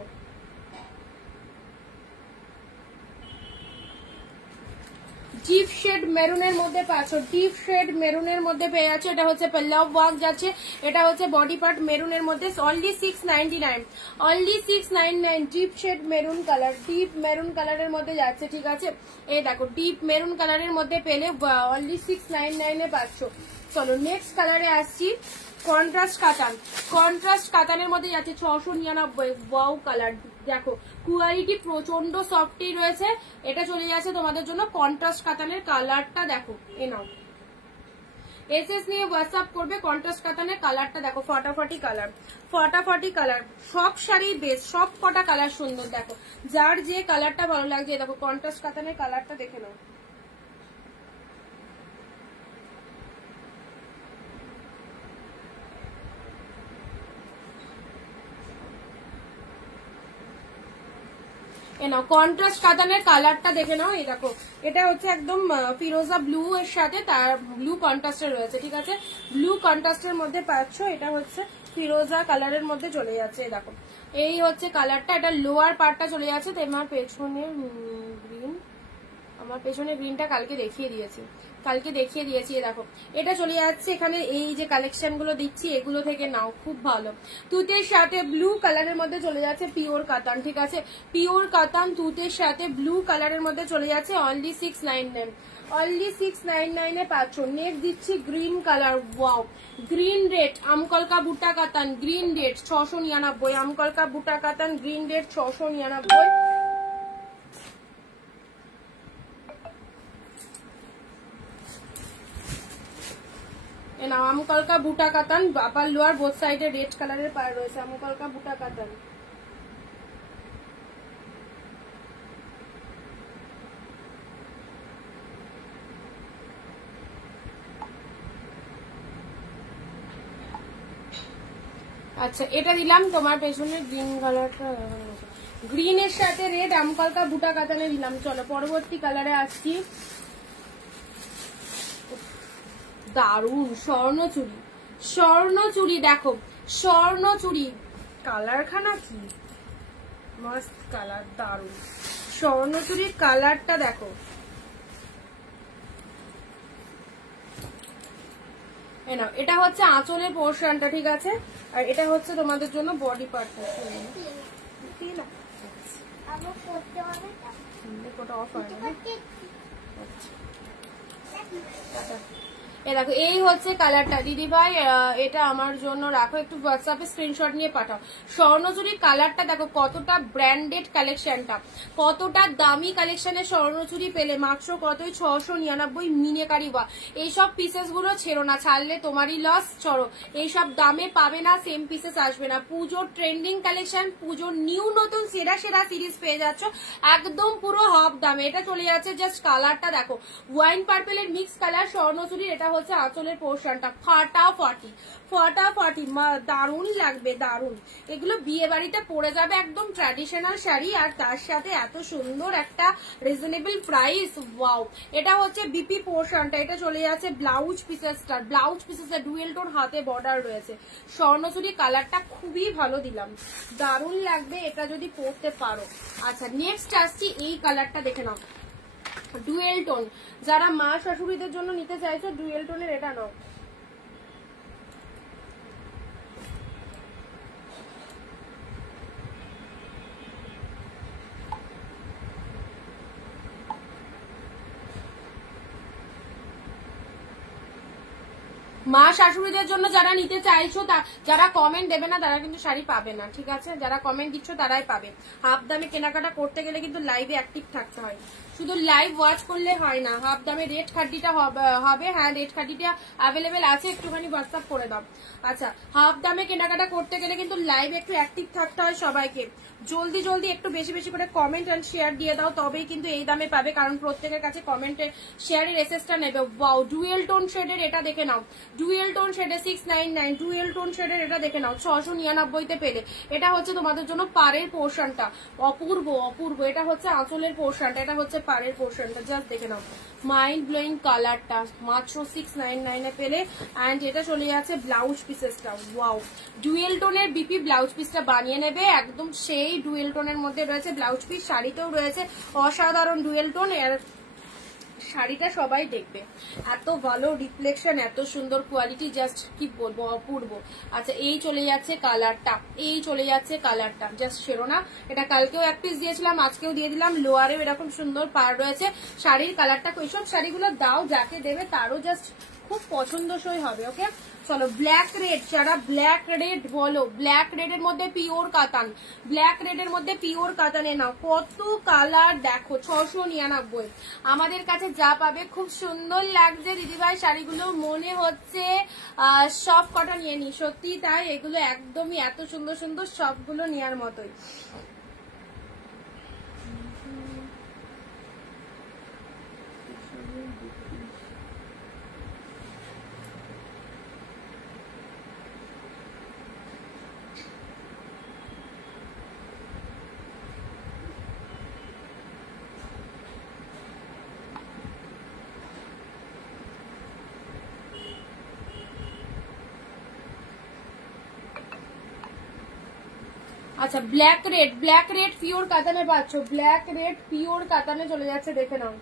ডিপ শেড মেরুনের মধ্যে পাচ্ছ, ডিপ শেড মেরুনের মধ্যে পেয়ে যাচ্ছে। এটা হচ্ছে পাল্লাভ ওয়ার্ক যাচ্ছে, এটা হচ্ছে বডি পার্ট মেরুনের মধ্যে, only 699, only 699। Deep shade maroon colour, deep maroon কালারের মধ্যে যাচ্ছে, ঠিক আছে। এই দেখো ডিপ মেরুন কালারের মধ্যে পেলে অনলি 699-এ পাচ্ছ। চলো নেক্সট কালারে আসছি, কন্ট্রাস্ট কাতান, কন্ট্রাস্ট কাতানের মধ্যে যাচ্ছে 699। ওয়াও কালার দেখো, কোয়ালিটি প্রচন্ড সফটই রয়েছে। এটা চলে যাচ্ছে তোমাদের জন্য কন্ট্রাস্ট কাতানের, কালারটা দেখো, এ নাও এসএস নিয়ে হোয়াটসঅ্যাপ করবে। কন্ট্রাস্ট কাতানের কালারটা দেখো, ফটাফটি কালার, ফটাফটি কালার, সব শাড়ি বেস্ট, সব কটা কালার সুন্দর। দেখো যার যে কালারটা ভালো লাগছে, দেখো কন্ট্রাস্ট কাতানের কালারটা দেখে নাও। নাও কন্ট্রাস্ট কাতানের কালারটা দেখে নাও। এই দেখো এটা হচ্ছে একদম ফিরোজা ব্লু এর সাথে তার ব্লু কন্ট্রাস্টের রয়েছে, ঠিক আছে। ব্লু কন্ট্রাস্টের মধ্যে পাচ্ছ, এটা হচ্ছে ফিরোজা কালারের মধ্যে চলে যাচ্ছে। দেখো এই হচ্ছে কালারটা, এটা লোয়ার পার্টটা চলে যাচ্ছে। তো আমার পেছনে গ্রিন, আমার পেছনে গ্রিনটা কালকে দেখিয়ে দিয়েছি, কালকে দেখিয়ে দিয়েছি। দেখো এটা চলে যাচ্ছে এখানে, এই যে কালেকশন গুলো দিচ্ছি এগুলো থেকে নাও, খুব ভালো। তুতের সাথে ব্লু কালারের মধ্যে চলে যাচ্ছে পিওর কাতান, ঠিক আছে। পিওর কাতান তুতের সাথে ব্লু কালারের মধ্যে চলে যাচ্ছে, অনলি 699, অনলি 699-এ পাচ্ছ। নেক্সট দিচ্ছি green colour, wow green red, আমকলকা বুটা কাতান, গ্রিন রেড 699, আমকলকা বুটা কাতান গ্রিন রেড 699। আমকলকা বুটা কাতান, আপার লোয়ার বোথ সাইডে রেড কালারের পার রয়েছে, আমকলকা বুটা কাতান। আচ্ছা এটা দিলাম তোমার পেছনে গ্রিন কালারটা, গ্রিনের সাথে রেড আমকলকা বুটা কাতানে দিলাম। চলো পরবর্তী কালারে আসছি, দারুন স্বর্ণচুরি, স্বর্ণচুরি দেখো, স্বর্ণচুরি কালারখানা কি মস্ত কালার, দারুন স্বর্ণচুরির কালারটা দেখো। এটা হচ্ছে আঁচলের পোর্শনটা, ঠিক আছে। আর এটা হচ্ছে তোমাদের জন্য বডি পার্টটা, দিয়ে না আবার করতে হবে তো ওটা অফ হয় না। আচ্ছা এ দেখো এই হচ্ছে কালারটা দিদি ভাই, এটা আমার জন্য রাখো, একটু হোয়াটসঅ্যাপে স্ক্রিনশট নিয়ে পাঠাও। স্বর্ণচুরির কালারটা দেখো কতটা ব্র্যান্ডেড কালেকশনটা, কতটা দামি কালেকশনের স্বর্ণচুরি পেলে মাত্র কতই 699 মিনেকারি ওয়া। এইসব পিসেস গুলো ছেড়ো না, ছাড়লে তোমারই লস। চলো এইসব দামে পাবে না, সেম পিসেস আসবে না। পুজোর ট্রেন্ডিং কালেকশন, পুজোর নিউ নতুন সেরা সেরা সিরিজ পেয়ে যাচ্ছ একদম পুরো হাফ দামে। এটা চলে যাচ্ছে জাস্ট কালারটা দেখো ওয়াইন পার্পেলের মিক্স কালার স্বর্ণচুরির। এটা হচ্ছে আঁচলের পোর্শনটা, ফাটাফাটি ফাটাফাটি দারুণ লাগবে, দারুণ। এগুলো বিয়ে বাড়িতে পরে যাবে একদম ট্র্যাডিশনাল শাড়ি, আর তার সাথে এত সুন্দর একটা রিজনেবল প্রাইস। ওয়াও, এটা হচ্ছে বিপি পোর্শনটা। এটা চলে যাচ্ছে ব্লাউজ পিসেসটা, ব্লাউজ পিসেসের ডুয়েল টোন হাতে বর্ডার রয়েছে। স্বর্ণচুরি কালারটা খুবই ভালো দিলাম, দারুণ লাগবে এটা যদি পরতে পারো। আচ্ছা নেক্সট আসছি, এই কালারটা দেখে নাও, ডুয়েল টোন। যারা মা শাশুড়িদের জন্য নিতে চাইছো ডুয়েল টোনের এটা নাও। মা শাশুড়িদের জন্য যারা নিতে চাইছো, যারা কমেন্ট দেবে না তারা কিন্তু শাড়ি পাবে না, ঠিক আছে? যারা কমেন্ট দিচ্ছ তারাই পাবে। হাফ দামে কেনাকাটা করতে গেলে কিন্তু লাইভে অ্যাক্টিভ থাকতে হয়, শুধু লাইভ ওয়াচ করলে হয় না। হাফ দামে রেড খাড্ডিটা হবে, হ্যাঁ রেড খাড্ডিটা অ্যাভেলেবেল আছে, একটুখানি হোয়াটসঅ্যাপ করে দাও। আচ্ছা হাফ দামে কেনাকাটা করতে গেলে কিন্তু লাইভ একটু অ্যাক্টিভ থাকতে হয় সবাইকে। জলদি জলদি একটু বেশি বেশি করে কমেন্ট এন্ড শেয়ার দিয়ে দাও, তবেই কিন্তু এই দামে পাবে, কারণ প্রত্যেকের কাছে কমেন্টে শেয়ারের এসএসটা নেবে। ওয়াও, ডুয়েল টোন শেডের এটা দেখে নাও, ডুয়েল টোন শেডে 699, ডুয়েল টোন শেডের এটা দেখে নাও 699 পেলে। এটা হচ্ছে তোমাদের জন্য পাড়ের পোর্শনটা, অপূর্ব অপূর্ব। এটা হচ্ছে আঁচলের পোর্শনটা, এটা হচ্ছে পাড়ের পোর্শনটা, জাস্ট দেখে নাও মাইন্ড ব্লোয়িং কালারটা, মাত্র 699 পেলে। অ্যান্ড এটা চলে যাচ্ছে ব্লাউজ পিসেসটা। ওয়াও, ডুয়েল টোনের বিপি ব্লাউজ পিসটা বানিয়ে নেবে, একদম সেই ডুয়েল টোনের মধ্যে রয়েছে ব্লাউজ পিস, শাড়িতেও রয়েছে অসাধারণ ডুয়েল টোন। এর শাড়িটা সবাই দেখবে, এত ভালো রিফ্লেকশন, এত সুন্দর কোয়ালিটি, জাস্ট কি বলবো, অপূর্ব। আচ্ছা এই চলে যাচ্ছে কালারটা, এই চলে যাচ্ছে কালারটা, জাস্ট সেরো না। এটা কালকেও এক পিস দিয়েছিলাম, আজকেও দিয়ে দিলাম। লোয়ারেও এরকম সুন্দর পাড় রয়েছে। শাড়ির কালারটা, এইসব শাড়িগুলো দাও যাকে দেবে তারও জাস্ট খুব পছন্দসই হবে। ওকে চলো ব্ল্যাক রেড, যারা ব্ল্যাক রেড বলো, ব্ল্যাক রেড এর মধ্যে পিওর কাতান, ব্ল্যাক রেড এর মধ্যে পিওর কাতানে নাও। কত কালার দেখো, 699। আমাদের কাছে যা পাবে খুব সুন্দর লাগছে দিদিভাই শাড়িগুলো, মনে হচ্ছে সব কটা নিয়ে নি, সত্যি তাই। এগুলো একদমই এত সুন্দর সুন্দর, সবগুলো নেওয়ার মতোই। আচ্ছা black red, black red pure কাতানে পাচ্ছ, ব্ল্যাক রেড পিওর কাতানে চলে যাচ্ছে, দেখে নাও।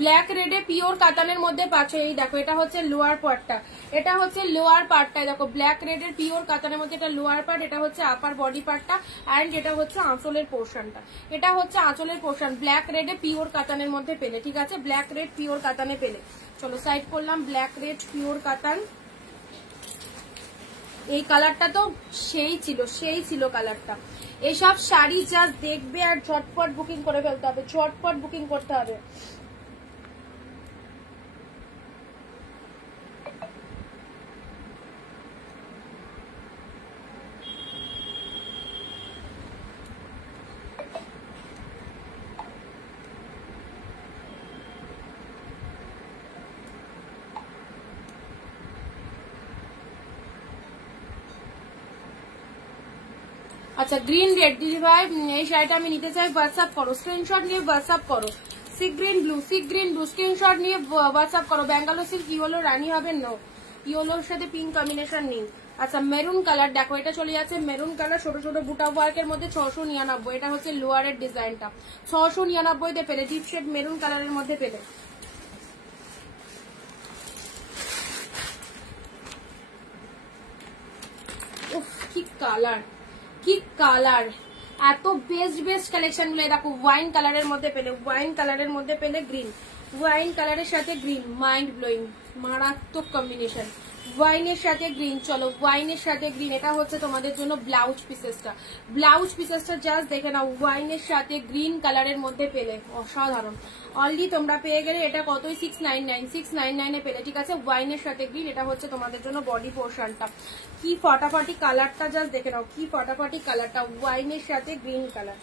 ব্ল্যাক রেডে পিওর কাতানের মধ্যে পাচ্ছ। এই দেখো এটা হচ্ছে লোয়ার পার্টটা, এটা হচ্ছে লোয়ার পার্টটা, দেখো ব্ল্যাক রেডের পিওর কাতানের মধ্যে এটা লোয়ার পার্ট, এটা হচ্ছে আপার বডি পার্টটা, অ্যান্ড এটা হচ্ছে আঁচলের পোর্শনটা, এটা হচ্ছে আঁচলের পোর্শন। ব্ল্যাক রেডে পিওর কাতানের মধ্যে পেলে, ঠিক আছে? ব্ল্যাক রেড পিওর কাতানে পেলে। চলো সাইড করলাম, ব্ল্যাক রেড পিওর কাতান। এই কালারটা তো সেই ছিল, সেই ছিল কালারটা। এসব শাড়ি জাস্ট দেখবে আর ঝটপট বুকিং করে ফেলতে হবে, ঝটপট বুকিং করতে হবে। আচ্ছা গ্রিন রেড দিদি ভাই, এই শাড়িটা আমি নিতে চাই, হোয়াটসঅ্যাপ করো, স্ক্রিনশট নিয়ে হোয়াটসঅ্যাপ করো। Sea green blue, sea green blue, screenshot নিয়ে হোয়াটসঅ্যাপ করো। ব্যাঙ্গালোর সিল্ক ইয়েলো রানী হবে, নো ইয়েলোর সাথে পিঙ্ক কম্বিনেশন নেই। আচ্ছা মেরুন কালার দেখো, এটা চলে যাচ্ছে মেরুন কালার, ছোট ছোট বুটা ওয়ার্কের মধ্যে 699। এটা হচ্ছে লোয়ারের ডিজাইনটা, 699 পেলে, ডিপ শেড মেরুন কালারের মধ্যে পেলে। কালার, কি কালার, এত বেস্ট বেস্ট কালেকশন গুলো দেখো। ওয়াইন কালারের মধ্যে পেলে, ওয়াইন কালারের মধ্যে পেলে গ্রিন, ওয়াইন কালারের সাথে গ্রিন, মাইন্ড ব্লোয়িং, মারাত্মক কম্বিনেশন। ওয়াইনের সাথে গ্রিন, চলো ওয়াইনের সাথে গ্রিন, এটা হচ্ছে তোমাদের জন্য ব্লাউজ পিসেসটা। ব্লাউজ পিসেসটা জাস্ট দেখে নাও, ওয়াইনের সাথে গ্রিন কালারের মধ্যে পেলে, অসাধারণ। অলরেডি তোমরা পেয়ে গেলে এটা কতই 699 এ পেলে, ঠিক আছে। ওয়াইনের সাথে গ্রিন, এটা হচ্ছে তোমাদের জন্য বডি পোর্শনটা। কি ফটাফটি কালারটা জাস্ট দেখে নাও, কি ফটাফটি কালারটা, ওয়াইনের সাথে গ্রিন কালার।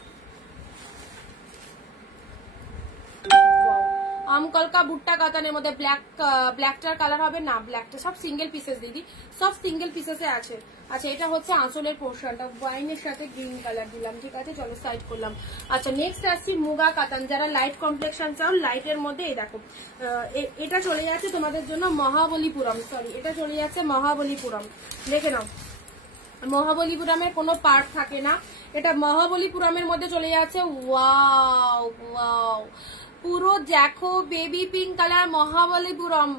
আমকলকা ভুট্টা কাতানের মধ্যে ব্ল্যাকটার কালার হবে না, ব্ল্যাকটা সব সিঙ্গেল পিসেস দিদি, সব সিঙ্গেল পিসেসে আছে। আচ্ছা এটা হচ্ছে আঁচলের পোর্শনটা, ওয়াইনের সাথে গ্রিন কালার দিলাম, ঠিক আছে। চলো সাইড করলাম। আচ্ছা নেক্সট আসছি মুগা কাতান, যারা লাইট কমপ্লেক্সন চাও লাইটের মধ্যে, এই দেখো এটা চলে যাচ্ছে তোমাদের জন্য মহাবলীপুরম, সরি এটা চলে যাচ্ছে মহাবলীপুরম, দেখে নাও মহাবলীপুরমের কোনো পার্ট থাকে না, এটা মহাবলীপুরমের মধ্যে চলে যাচ্ছে। ওয়াও ওয়াও, পুরো দেখো বেবি পিঙ্ক কালার মহাবলীপুরম,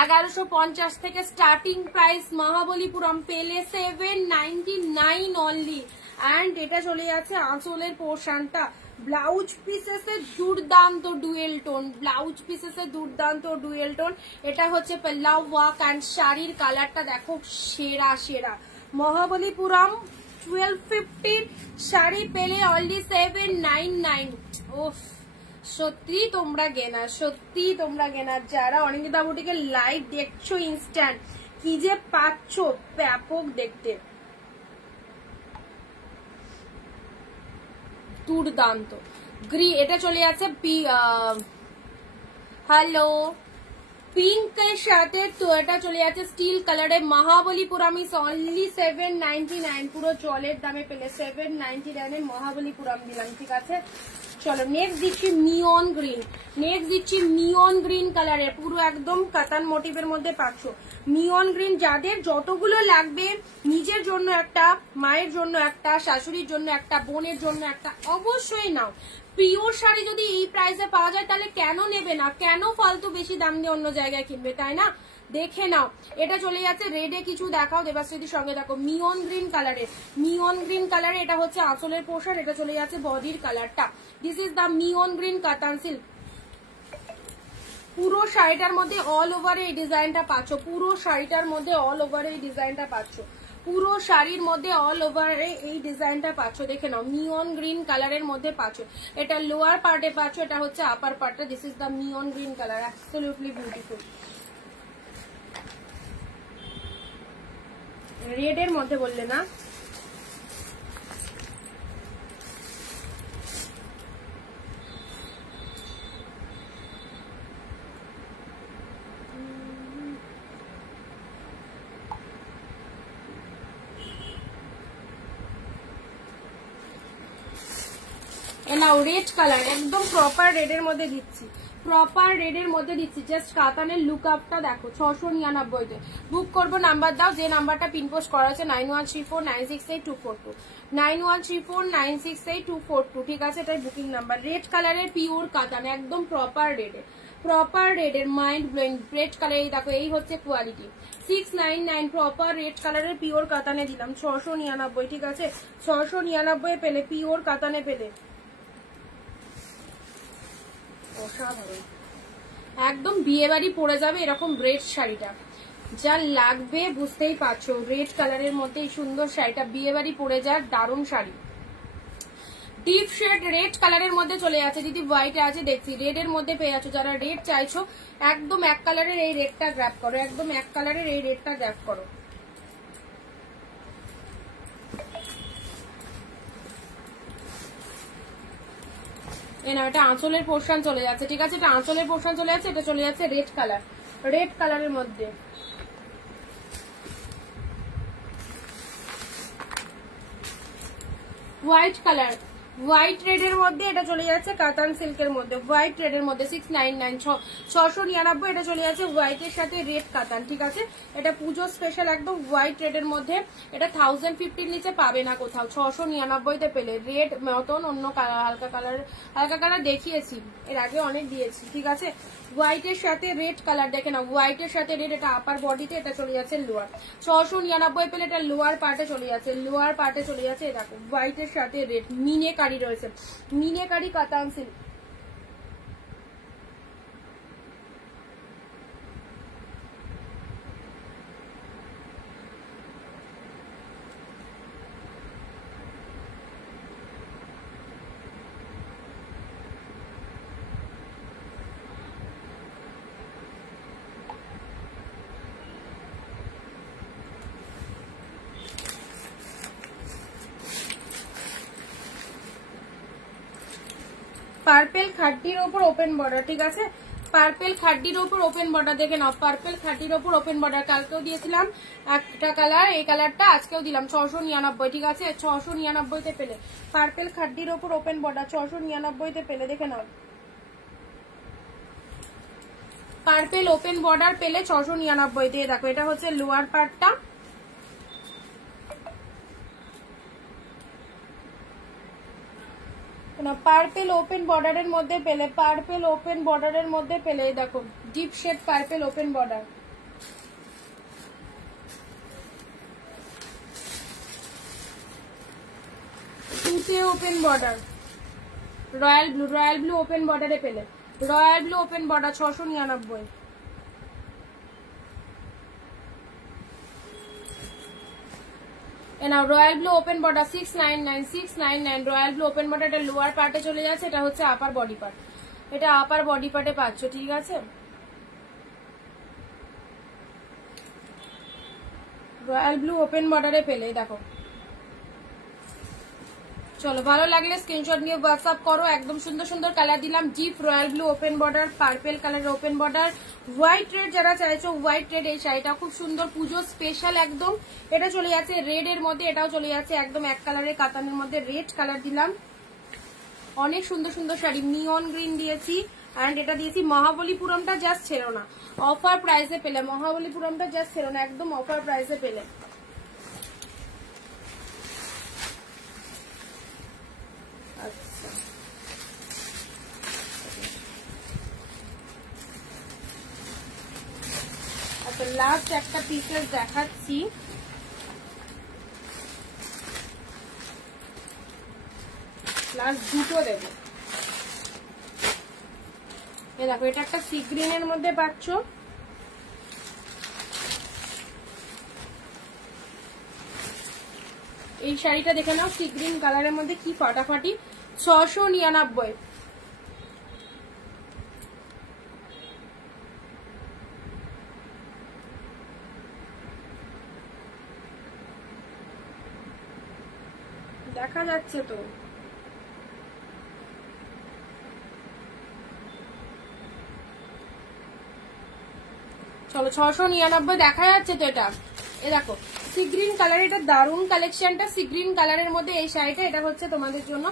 1150 থেকে স্টার্টিং প্রাইস। মহাবলীপুরম পেলে 799 অনলি। অ্যান্ড এটা চলে যাচ্ছে আঁচলের পোর্শনটা। ব্লাউজ পিসেসে দুর্দান্ত ডুয়েল টোন, ব্লাউজ পিসেসে দুর্দান্ত ডুয়েল টোন। এটা হচ্ছে পেল্লাও ওয়ার্ক অ্যান্ড শাড়ির কালারটা দেখো সেরা সেরা। মহাবলীপুরম 1250 শাড়ি পেলে অনলি 799। ওফ, সত্যি তোমরা গেনার, সত্যি তোমরা গেনার। যারা অনিন্দিতা বুটিকে লাইভ দেখছো ইনস্ট্যান্ট, কি যে পাচ্ছ, ব্যাপক দেখতে, দুর্দান্ত। এটা চলে যাচ্ছে হ্যালো পিঙ্কের সাথে, তো এটা চলে যাচ্ছে স্টিল কালারে। মহাবলীপুরম ইস অনলি 799, পুরো জলের দামে পেলে 799 মহাবলীপুরম দিলাম, ঠিক আছে। চলো নেক্সট দিচ্ছি নিয়ন গ্রিন, নেক্সট দিচ্ছি নিয়ন গ্রিন কালারের, পুরো একদম কাতান মোটিভের মধ্যে পাচ্ছ। নিয়ন গ্রিন যাদের যতগুলো লাগবে, নিজের জন্য একটা, মায়ের জন্য একটা, শাশুড়ির জন্য একটা, বোনের জন্য একটা, অবশ্যই নাও। পিওর শাড়ি যদি এই প্রাইসে পাওয়া যায় তাহলে কেন নেবে না, কেন ফালতু বেশি দাম দিয়ে অন্য জায়গায় কিনবে, তাই না। দেখে নাও, এটা চলে যাচ্ছে রেডে, কিছু দেখাও দেবাশ্রীর সঙ্গে, দেখো মিয়ন গ্রিন কালারে, মিয়ন গ্রিন কালারে, এটা হচ্ছে আঁচলের পোর্শন, এটা চলে যাচ্ছে বডির কালারটা। দিস ইজ দা মিয়ন গ্রিন কাতান সিল্ক। পুরো শাড়িটার মধ্যে অল ওভার এই ডিজাইনটা পাচ্ছ, পুরো শাড়িটার মধ্যে অল ওভার এই ডিজাইনটা পাচ্ছ, পুরো শাড়ির মধ্যে অল ওভার এই ডিজাইনটা পাচ্ছ। দেখে নাও মিয়ন গ্রিন কালারের মধ্যে পাচ্ছ, এটা লোয়ার পার্টে পাচ্ছ, এটা হচ্ছে আপার পার্টে। দিস ইজ দা মিয়ন green colour, absolutely beautiful. Red এর মধ্যে বললে না, নাও রেড কালার, একদম প্রপার রেড এর মধ্যে দিচ্ছি, প্রপার রেড এর মধ্যে দিচ্ছি। জাস্ট কাতানের লুক আপটা দেখো, 699 বুক করবো। নাম্বার দাও, যে নাম্বারটা পিনপোস্ট করা আছে 9134968242, 9134968242, ঠিক আছে, এটাই বুকিং নাম্বার। রেড কালারের পিওর কাতান, একদম প্রপার রেডের, প্রপার রেডের মাইন্ড ব্লোয়িং রেড কালার। এই দেখো, এই হচ্ছে কোয়ালিটি। 699 প্রপার রেড কালারের পিওর কাতানে দিলাম 699, ঠিক আছে। 699 পেলে, পিওর কাতানে পেলে, অসাধারণ, একদম বিয়ে বাড়ি পরে যাবে এরকম রেড শাড়িটা, যা লাগবে বুঝতেই পারছো। রেড কালারের মধ্যে এই সুন্দর শাড়িটা, বিয়ে বাড়ি পরে যার দারুণ শাড়ি। ডিপ শেড রেড কালারের মধ্যে চলে যাচ্ছে, যদি হোয়াইট আছে দেখছি, রেড এর মধ্যে পেয়ে যাচ্ছ। যারা রেড চাইছো, একদম এক কালারের এই রেডটা গ্র্যাব করো, একদম এক কালারের এই রেডটা গ্র্যাব করো। এটা আঁচলের পোর্শন চলে যাচ্ছে, ঠিক আছে, এটা আঁচলের পোর্শন চলে যাচ্ছে, এটা চলে যাচ্ছে রেড কালার, রেড কালারের মধ্যে। হোয়াইট কালার, হোয়াইট রেডের মধ্যে এটা চলে যাচ্ছে কাতান সিল্কের মধ্যে, হোয়াইট রেডের মধ্যে 699 699 এটা চলে যাচ্ছে হোয়াইটের সাথে রেড কাতান, ঠিক আছে। এটা পুজো স্পেশাল একদম হোয়াইট রেডের মধ্যে, এটা 1050 নিচে পাবে না কোথাও, 699 পেলে। রেড মতন অন্য হালকা কালার দেখিয়েছি এর আগে অনেক দিয়েছি, ঠিক আছে। হোয়াইটের সাথে রেড কালার দেখে না, হোয়াইটের সাথে রেড, এটা আপার বডিতে, এটা চলে যাচ্ছে লোয়ার। 699 পেলে এটা লোয়ার পার্টে চলে যাচ্ছে, লোয়ার পার্টে চলে যাচ্ছে। দেখো হোয়াইটের সাথে রেড, মিনেকারি রয়েছে, মিনেকারি কাতান সিল্ক। পার্পেল খাড্ডির ওপর ওপেন বর্ডার, ঠিক আছে। পার্পেল খাড্ডির ওপর ওপেন বর্ডার দেখে নাও, পার্পেল খাড্ডির ওপর ওপেন বর্ডার। কালকেও দিয়েছিলাম একটা কালার, এই কালারটা আজকেও দিলাম 699, ঠিক আছে। 699 পেলে পার্পেল খাড্ডির ওপর ওপেন বর্ডার, 699 পেলে, দেখে নাও। পার্পেল ওপেন বর্ডার পেলে 699 দিয়ে। দেখো এটা হচ্ছে লোয়ার পার্টটা, পার্পেল ওপেন বর্ডারের মধ্যে পেলে, পার্পেল ওপেন বর্ডারের মধ্যে পেলে, দেখো deep shade purple open border. তুতে open border, royal blue open বর্ডারে পেলে, royal blue open border 699। Royal blue open border 699 royal blue open border. এটা লোয়ার পার্টে চলে যাচ্ছে, এটা হচ্ছে আপার বডি পার্ট, এটা আপার বডি পার্টে পাচ্ছ, ঠিক আছে। রয়্যাল ব্লু ওপেন বর্ডারে পেলে, দেখো। চলো ভালো লাগলে স্ক্রিনশট নিয়ে হোয়াটসঅ্যাপ করো। একদম সুন্দর সুন্দর কালার দিলাম, deep royal blue open border, purple কালারের ওপেন বর্ডার, হোয়াইট রেড যারা চাইছো হোয়াইট রেড। এই শাড়িটা খুব সুন্দর, পুজো স্পেশাল একদম। এটা চলে যাচ্ছে রেড এর মধ্যে, এটাও চলে যাচ্ছে একদম এক কালারের কাতানের মধ্যে, রেড কালার দিলাম। অনেক সুন্দর সুন্দর শাড়ি, নিয়ন গ্রিন দিয়েছি, এন্ড এটা দিয়েছি মহাবলীপুরমটা জাস্ট ছেড়ো না, অফার প্রাইসে পেলে। মহাবলীপুরমটা জাস্ট ছেড়ো না, একদম অফার প্রাইসে পেলে। আচ্ছা আচ্ছা, লাস্ট একটা পিসেস দেখাচ্ছি। লাস্ট দুটো দেবো। এই দেখো এটা একটা সি গ্রিনের মধ্যে পাচ্ছ, এই শাড়িটা দেখে নাও, সি গ্রিন কালারের মধ্যে কি ফাটাফাটি, 699। দেখা যাচ্ছে তো, চলো 699 দেখা যাচ্ছে তো এটা। এ দেখো সি গ্রিন কালার, এটা দারুন কালেকশনটা, সি গ্রিন কালারের মধ্যে এই শাড়িটা। এটা হচ্ছে তোমাদের জন্য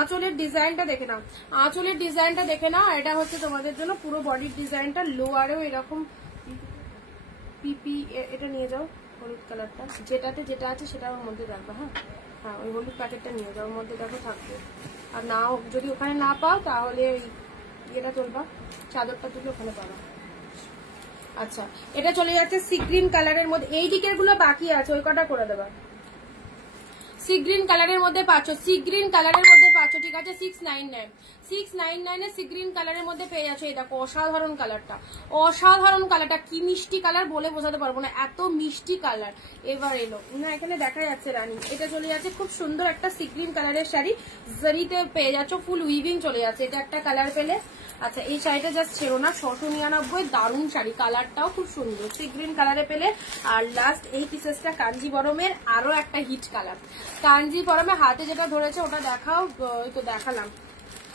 আঁচলের ডিজাইনটা দেখে নাও, আঁচলের ডিজাইনটা দেখে নাও। এটা হচ্ছে তোমাদের জন্য পুরো বডির ডিজাইনটা, লোয়ারেও এরকম পিপি। এটা নিয়ে যাও হলুদ কালারটা, যেটাতে যেটা আছে সেটা ওর মধ্যে রাখবা। হ্যাঁ হ্যাঁ, ওই হলুদ প্যাকেটটা নিয়ে যাও, ওর মধ্যে দেখো থাকবে। আর না যদি ওখানে না পাও তাহলে ওই ইয়েটা তুলবা, চাদরটা তুলে ওখানে পাবা। আচ্ছা এটা চলে যাচ্ছে সি গ্রিন কালারের মধ্যে, এই দিকের গুলো বাকি আছে, ওই কটা করে দেবা। সি গ্রিন কালারের মধ্যে পাচ্ছ, সি গ্রিন কালারের মধ্যে পাচ্ছ, ঠিক আছে। 699 এ সি গ্রিন কালারের মধ্যে পেয়ে যাচ্ছে। এটা অসাধারণ কালারটা, অসাধারণ কালারটা, কি মিষ্টি কালার বলে বোঝাতে পারবো না, এত মিষ্টি কালার। এবার এলো না, এখানে দেখা যাচ্ছে রানী। এটা চলে যাচ্ছে খুব সুন্দর একটা সি গ্রিন কালারের শাড়ি, জারিতে পেয়ে যাচ্ছ, ফুল উইভিং চলে যাচ্ছে। এটা একটা কালার পেলে। আচ্ছা এই শাড়িটা জাস্ট ছেড়ো না, 699, দারুণ শাড়ি, কালারটাও খুব সুন্দর, সি গ্রিন কালারে পেলে। আর লাস্ট এই পিসেসটা কাঞ্জিবরমের আরো একটা হিট কালার, কাঞ্জিবরমে হাতে যেটা ধরেছে ওটা দেখাও, ওই তো দেখালাম।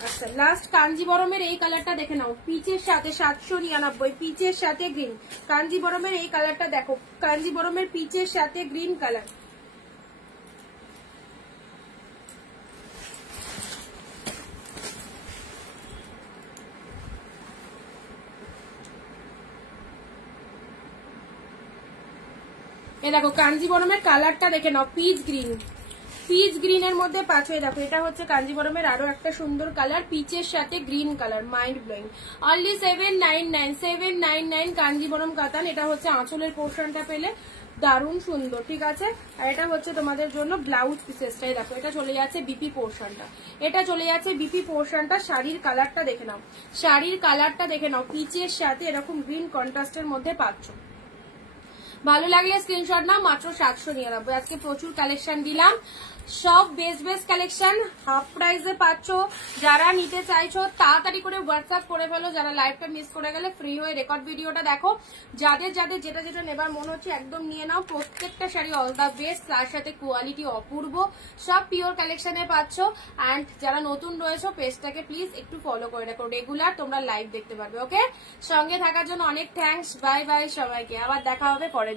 আচ্ছা লাস্ট কাঞ্জিবরমের এই কালারটা দেখে নাও, পিচের সাথে 799, পিচের সাথে গ্রিন। কাঞ্জিবরমের এই কালারটা দেখো, কাঞ্জিবরমের পিচের সাথে গ্রিন কালার। এ দেখো কাঞ্জিবরমের কালারটা দেখে নাও, পিচ গ্রিন, পিচ গ্রিনের মধ্যে পাচ্ছ। দেখো এটা হচ্ছে কাঞ্জিবরমের আরো একটা সুন্দর কালার, পিচের সাথে green colour, mind blowing. Only 799 Kanjeevaram কাতান। এটা হচ্ছে আঁচলের পোর্শনটা পেলে দারুণ সুন্দর, ঠিক আছে। আর এটা হচ্ছে তোমাদের জন্য ব্লাউজ পিসেসটাই, দেখো এটা চলে যাচ্ছে বিপি পোর্শনটা, এটা চলে যাচ্ছে বিপি পোর্শনটা। শাড়ির কালারটা দেখে নাও, শাড়ির কালারটা দেখে নাও, পিচের সাথে এরকম গ্রিন কন্ট্রাস্টের মধ্যে পাচ্ছ। ভালো লাগলে স্ক্রিনশট নাও, মাত্র 799। আজকে প্রচুর কালেকশন দিলাম, সব বেস্ট কালেকশন হাফ প্রাইসে পাচ্ছ। যারা নিতে চাইছো তাড়াতাড়ি করে হোয়াটসঅ্যাপ করে ফেলো, যারা লাইভটা মিস করে গেলে ফ্রি হয়ে রেকর্ড ভিডিওটা দেখো। যাদের যাদের যেটা যেটা নেবার মনে হচ্ছে একদম নিয়ে নাও, প্রত্যেকটা শাড়ি অল দা বেস্ট, তার সাথে কোয়ালিটি অপূর্ব, সব পিওর কালেকশনে পাচ্ছ। অ্যান্ড যারা নতুন রয়েছে পেজটাকে প্লিজ একটু ফলো করে রাখো, রেগুলার তোমরা লাইভ দেখতে পারবে। ওকে, সঙ্গে থাকার জন্য অনেক থ্যাঙ্কস, বাই বাই সবাইকে, আবার দেখা হবে পরের